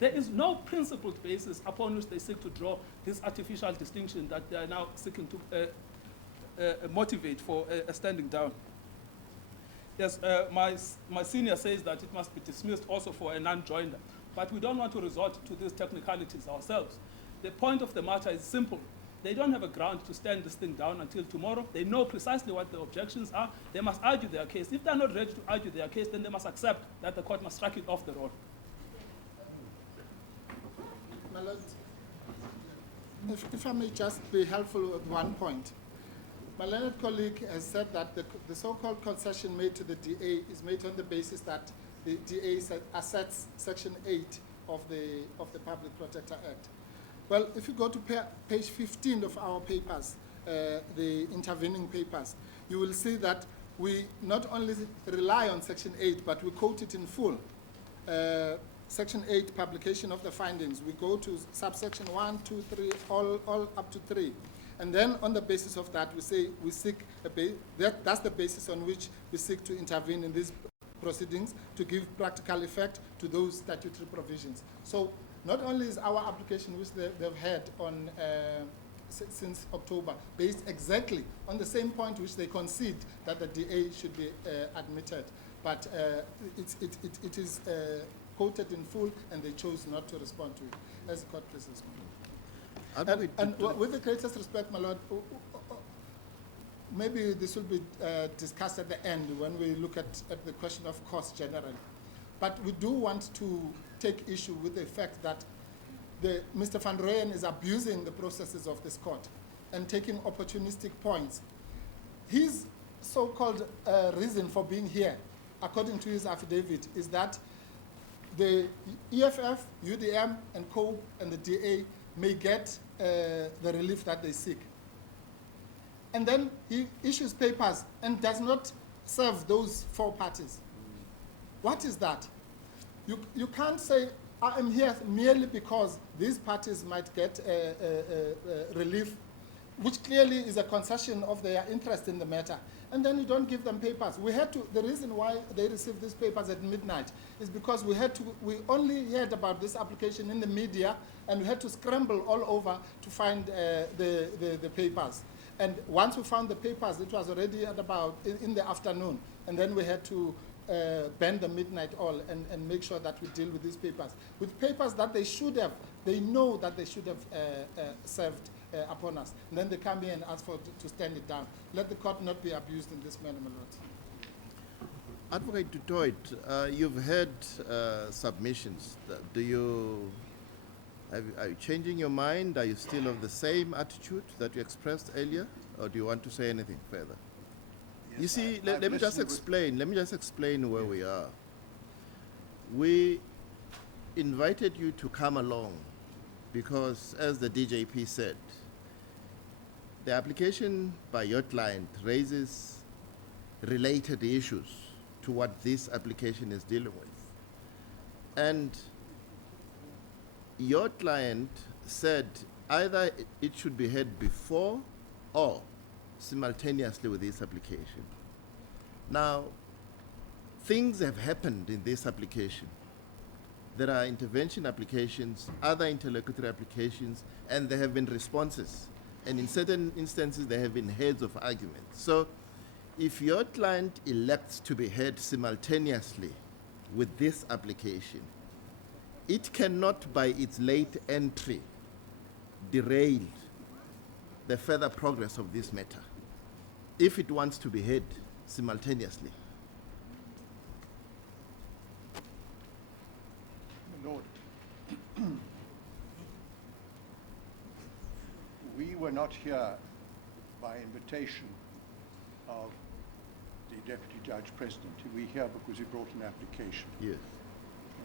There is no principled basis upon which they seek to draw this artificial distinction that they are now seeking to motivate for a standing down. Yes, my senior says that it must be dismissed also for a non-joiner, but we don't want to resort to these technicalities ourselves. The point of the matter is simple. They don't have a ground to stand this thing down until tomorrow. They know precisely what the objections are. They must argue their case. If they're not ready to argue their case, then they must accept that the court must strike it off the roll. My Lord, if I may just be helpful at one point. My learned colleague has said that the so-called concession made to the DA is made on the basis that the DA asserts Section 8 of the Public Protector Act. Well, if you go to page 15 of our papers, the intervening papers, you will see that we not only rely on Section 8, but we quote it in full. Section 8, publication of the findings. We go to subsection 1, 2, 3, all up to 3. And then on the basis of that, we say we seek, that's the basis on which we seek to intervene in these proceedings to give practical effect to those statutory provisions. So not only is our application, which they've had on since October, based exactly on the same point which they concede that the DA should be admitted, but it is quoted in full, and they chose not to respond to it, as the court pleases. And with the greatest respect, my Lord, maybe this will be discussed at the end when we look at the question of cost generally. But we do want to take issue with the fact that Mr. van Rooyen is abusing the processes of this court and taking opportunistic points. His so-called reason for being here, according to his affidavit, is that the EFF, UDM, and COPE, and the DA may get the relief that they seek. And then he issues papers and does not serve those 4 parties. What is that? You can't say, I am here merely because these parties might get relief, which clearly is a concession of their interest in the matter. And then you don't give them papers. We had to, the reason why they received these papers at midnight is because we only heard about this application in the media, and we had to scramble all over to find the papers. And once we found the papers, it was already at about in the afternoon. And then we had to bend the midnight oil and make sure that we deal with these papers. With papers that they know that they should have served upon us. And then they come here and ask to stand it down. Let the court not be abused in this manner, my Lord. Advocate du Toit, you've heard submissions. Are you changing your mind? Are you still of the same attitude that you expressed earlier? Or do you want to say anything further? Yes, you see, let me just explain. Let me just explain where we are. We invited you to come along because, as the DJP said, the application by your client raises related issues to what this application is dealing with. And your client said either it should be heard before or simultaneously with this application. Now, things have happened in this application. There are intervention applications, other interlocutory applications, and there have been responses. And in certain instances, there have been heads of argument. So if your client elects to be heard simultaneously with this application, it cannot, by its late entry, derail the further progress of this matter if it wants to be heard simultaneously. Lord, we were not here by invitation of the Deputy Judge President. We're here because he brought an application. Yes.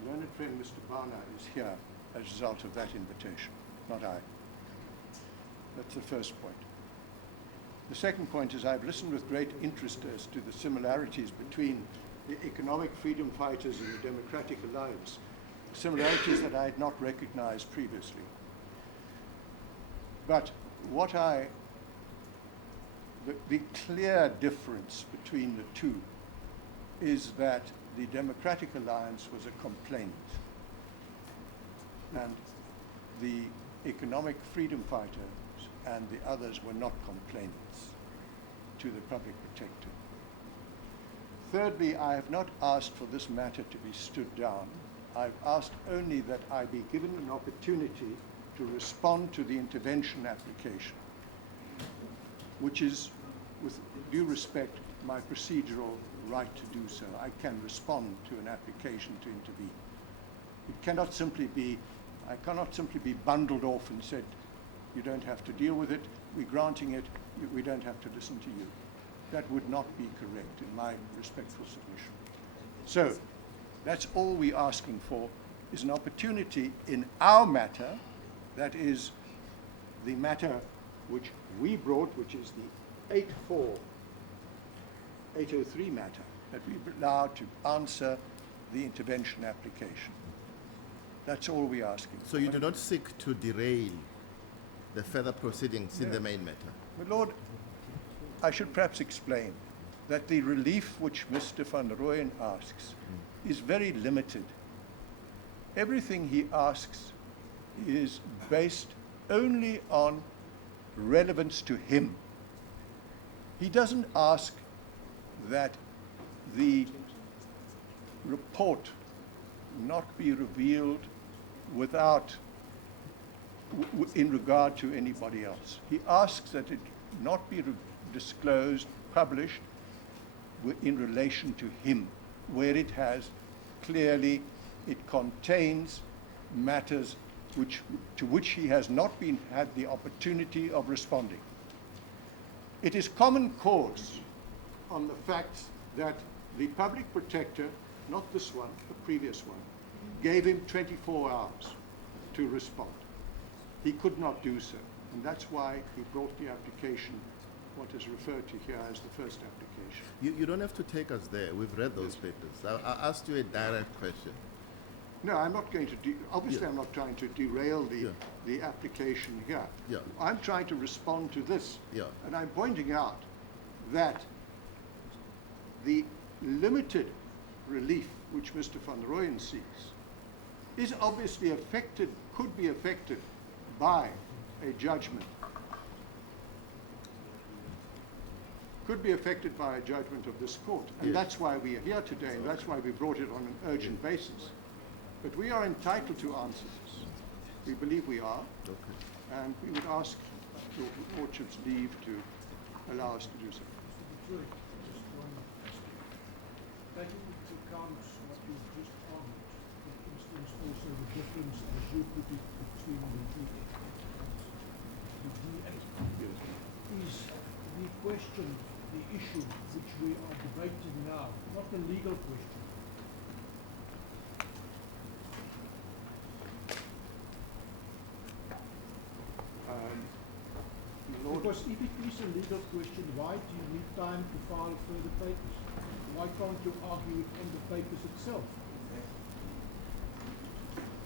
My learned friend, Mr. Bana, is here as a result of that invitation, not I. That's the first point. The second point is I've listened with great interest as to the similarities between the economic freedom fighters and the Democratic Alliance, similarities that I had not recognized previously. But what the clear difference between the two is that the Democratic Alliance was a complainant, and the economic freedom fighters and the others were not complainants to the public protector. Thirdly, I have not asked for this matter to be stood down. I've asked only that I be given an opportunity to respond to the intervention application, which is, with due respect, my procedural right to do so. I can respond to an application to intervene. It cannot simply be, I cannot simply be bundled off and said, you don't have to deal with it, we're granting it, we don't have to listen to you. That would not be correct in my respectful submission. So, That's all we're asking for, is an opportunity in our matter, that is the matter which we brought, which is the 803 matter, that we're allowed to answer the intervention application. That's all we're asking. So you do not seek to derail the further proceedings in the main matter? My Lord, I should perhaps explain that the relief which Mr. van Rooyen asks is very limited. Everything he asks is based only on relevance to him. He doesn't ask that the report not be revealed without, in regard to anybody else. He asks that it not be disclosed, published, in relation to him, where it has clearly, it contains matters to which he has not had the opportunity of responding. It is common cause on the fact that the public protector, not this one, the previous one, gave him 24 hours to respond. He could not do so, and that's why he brought the application, what is referred to here as the first application. You don't have to take us there. We've read those papers. I asked you a direct question. No, I'm not going to, obviously I'm not trying to derail the application here. I'm trying to respond to this. And I'm pointing out that the limited relief which Mr. van Rooyen seeks is obviously affected, could be affected by a judgment. Could be affected by a judgment of this court. And that's why we are here today, and that's why we brought it on an urgent basis. But we are entitled to answer this. We believe we are. And we would ask your lordship's leave to allow us to do so. Taking into account what you've just argued, for instance, also the difference, as you put it, between the DA, is the question, the issue which we are debating now, not a legal question. Because if it is a legal question, why do you need time to file further papers? Why can't you argue it on the papers itself?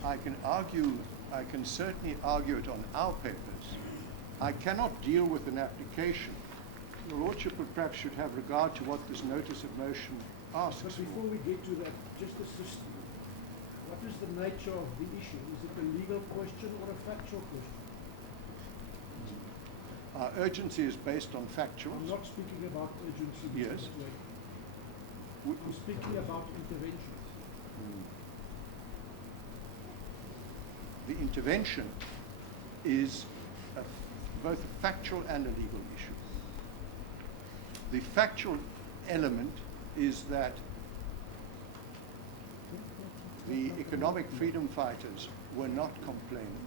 I can certainly argue it on our papers. I cannot deal with an application. Your lordship would perhaps should have regard to what this notice of motion asks. But before we get to that, just a system. What is the nature of the issue? Is it a legal question or a factual question? Our urgency is based on factuals. I'm not speaking about urgency. Yes. I'm speaking about intervention. The intervention is both a factual and a legal issue. The factual element is that the economic freedom fighters were not complainants.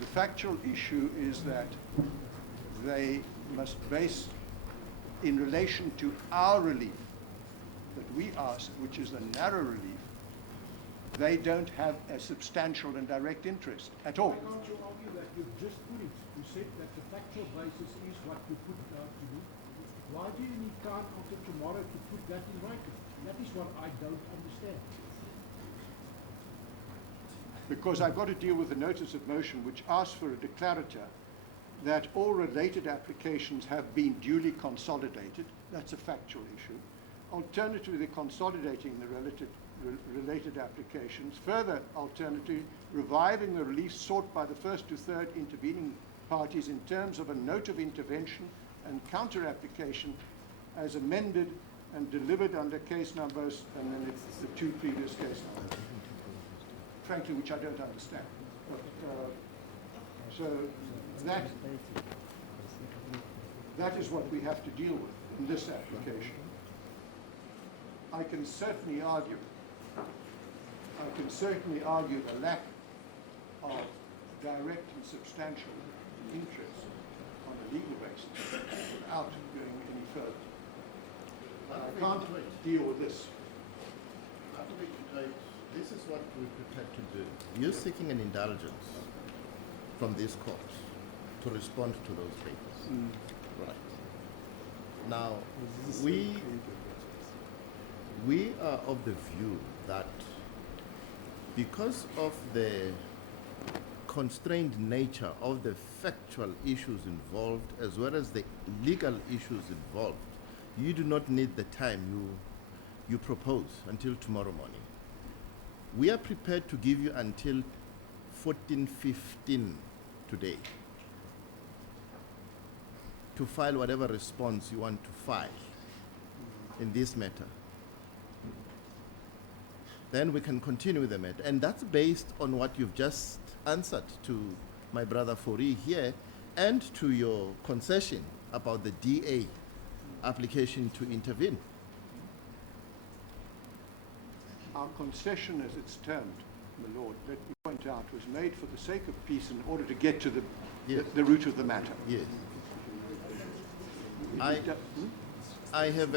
The factual issue is that they must base, in relation to our relief that we ask, which is a narrow relief, they don't have a substantial and direct interest at all. Why can't you argue that you've just put it? You said that the factual basis is what you put out to do. Why do you need time after tomorrow to put that in writing? That is what I don't understand. Because I've got to deal with a notice of motion which asks for a declarator that all related applications have been duly consolidated. That's a factual issue. Alternatively, consolidating the related applications. Further, alternatively, reviving the relief sought by the first to third intervening parties in terms of a note of intervention and counter application as amended and delivered under case numbers, and then it's the two previous case numbers. Frankly, which I don't understand. But, so that is what we have to deal with in this application. I can certainly argue the lack of direct and substantial interest on a legal basis without going any further. I can't deal with this This is what we prepared to do. You're seeking an indulgence from this court to respond to those papers. Right. Now, we are of the view that because of the constrained nature of the factual issues involved as well as the legal issues involved, you do not need the time you propose until tomorrow morning. We are prepared to give you until 14:15 today to file whatever response you want to file in this matter. Then we can continue the matter. And that's based on what you've just answered to my brother Fori here and to your concession about the DA application to intervene. Our concession, as it's termed, my lord, let me point out, was made for the sake of peace in order to get to the root of the matter. Yes. I have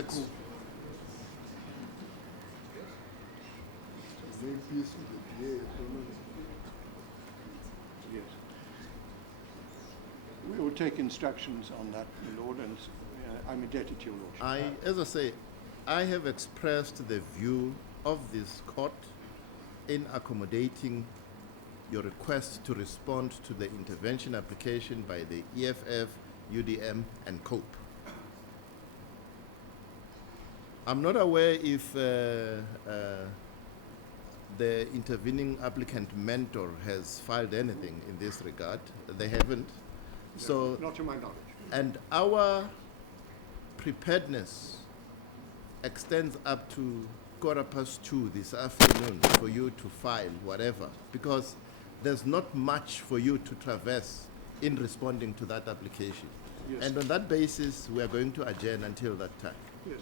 Yes. We will take instructions on that, my lord, and I'm indebted to your lordship. As I say, I have expressed the view of this court in accommodating your request to respond to the intervention application by the EFF, UDM, and COPE. I'm not aware if the intervening applicant mentor has filed anything in this regard. They haven't. No, So, not to my knowledge. and our preparedness extends up to 2:15 this afternoon for you to file whatever, because there's not much for you to traverse in responding to that application. Yes. And on that basis, we are going to adjourn until that time. Yes.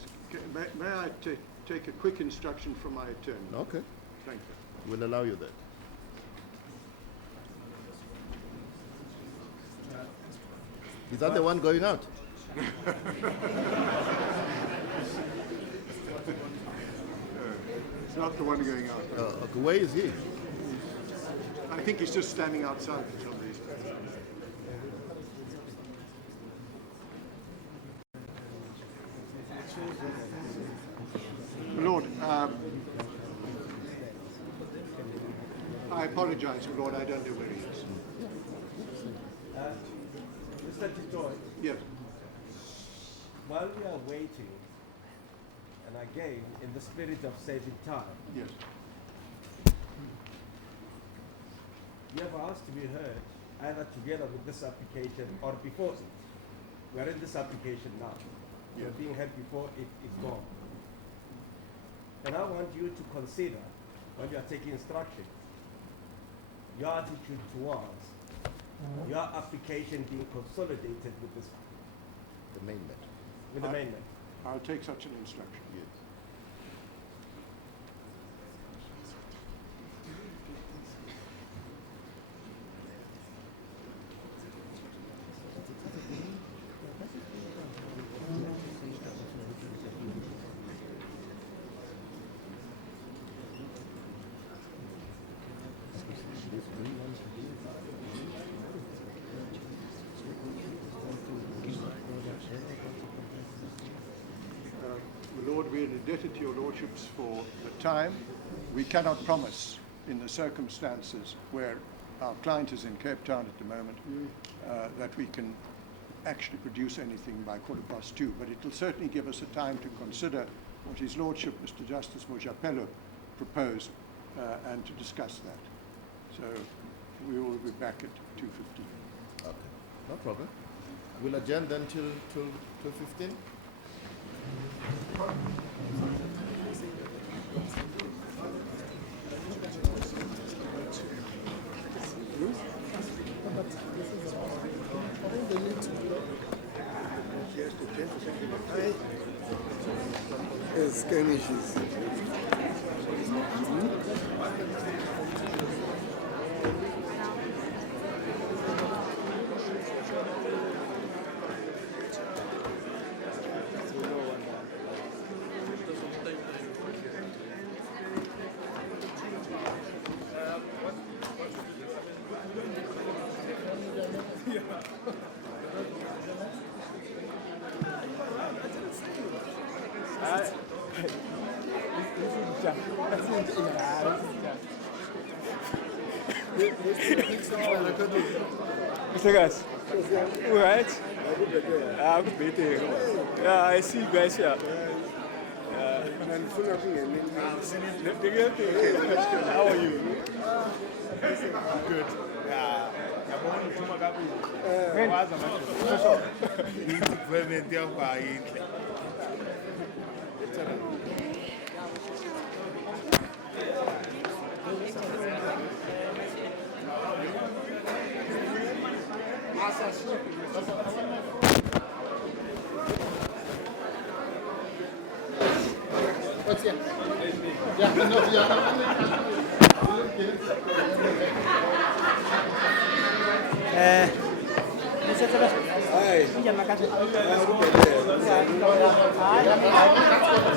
May I take a quick instruction from my attorney? Okay. Thank you. We'll allow you that. Is that the one going out? It's not the one going out. Okay. Where is he? I think he's just standing outside for some reason. Lord, I apologize, Lord, I don't know where he is. Mr. Titoy, Yes. while we are waiting, and again, in the spirit of saving time, Yes. you have asked to be heard either together with this application or before it. We are in this application now. You're Yes. being heard before it is gone. And I want you to consider, when you are taking instruction, your attitude towards your application being consolidated with this one, The main matter. with the main matter. I'll take such an instruction. Yes. Lord, we are indebted to your lordships for the time. We cannot promise, in the circumstances where our client is in Cape Town at the moment, that we can actually produce anything by 2:15, but it will certainly give us a time to consider what his lordship, Mr. Justice Mojapelo, proposed and to discuss that. So we will be back at 2:15. Okay. No problem. We'll adjourn then till 2:15. Skirmishes. Mr. Gas, all right? Good meeting. Yeah, I see you guys here. How are you? Good. What's here? Yeah, no, yeah. Hi.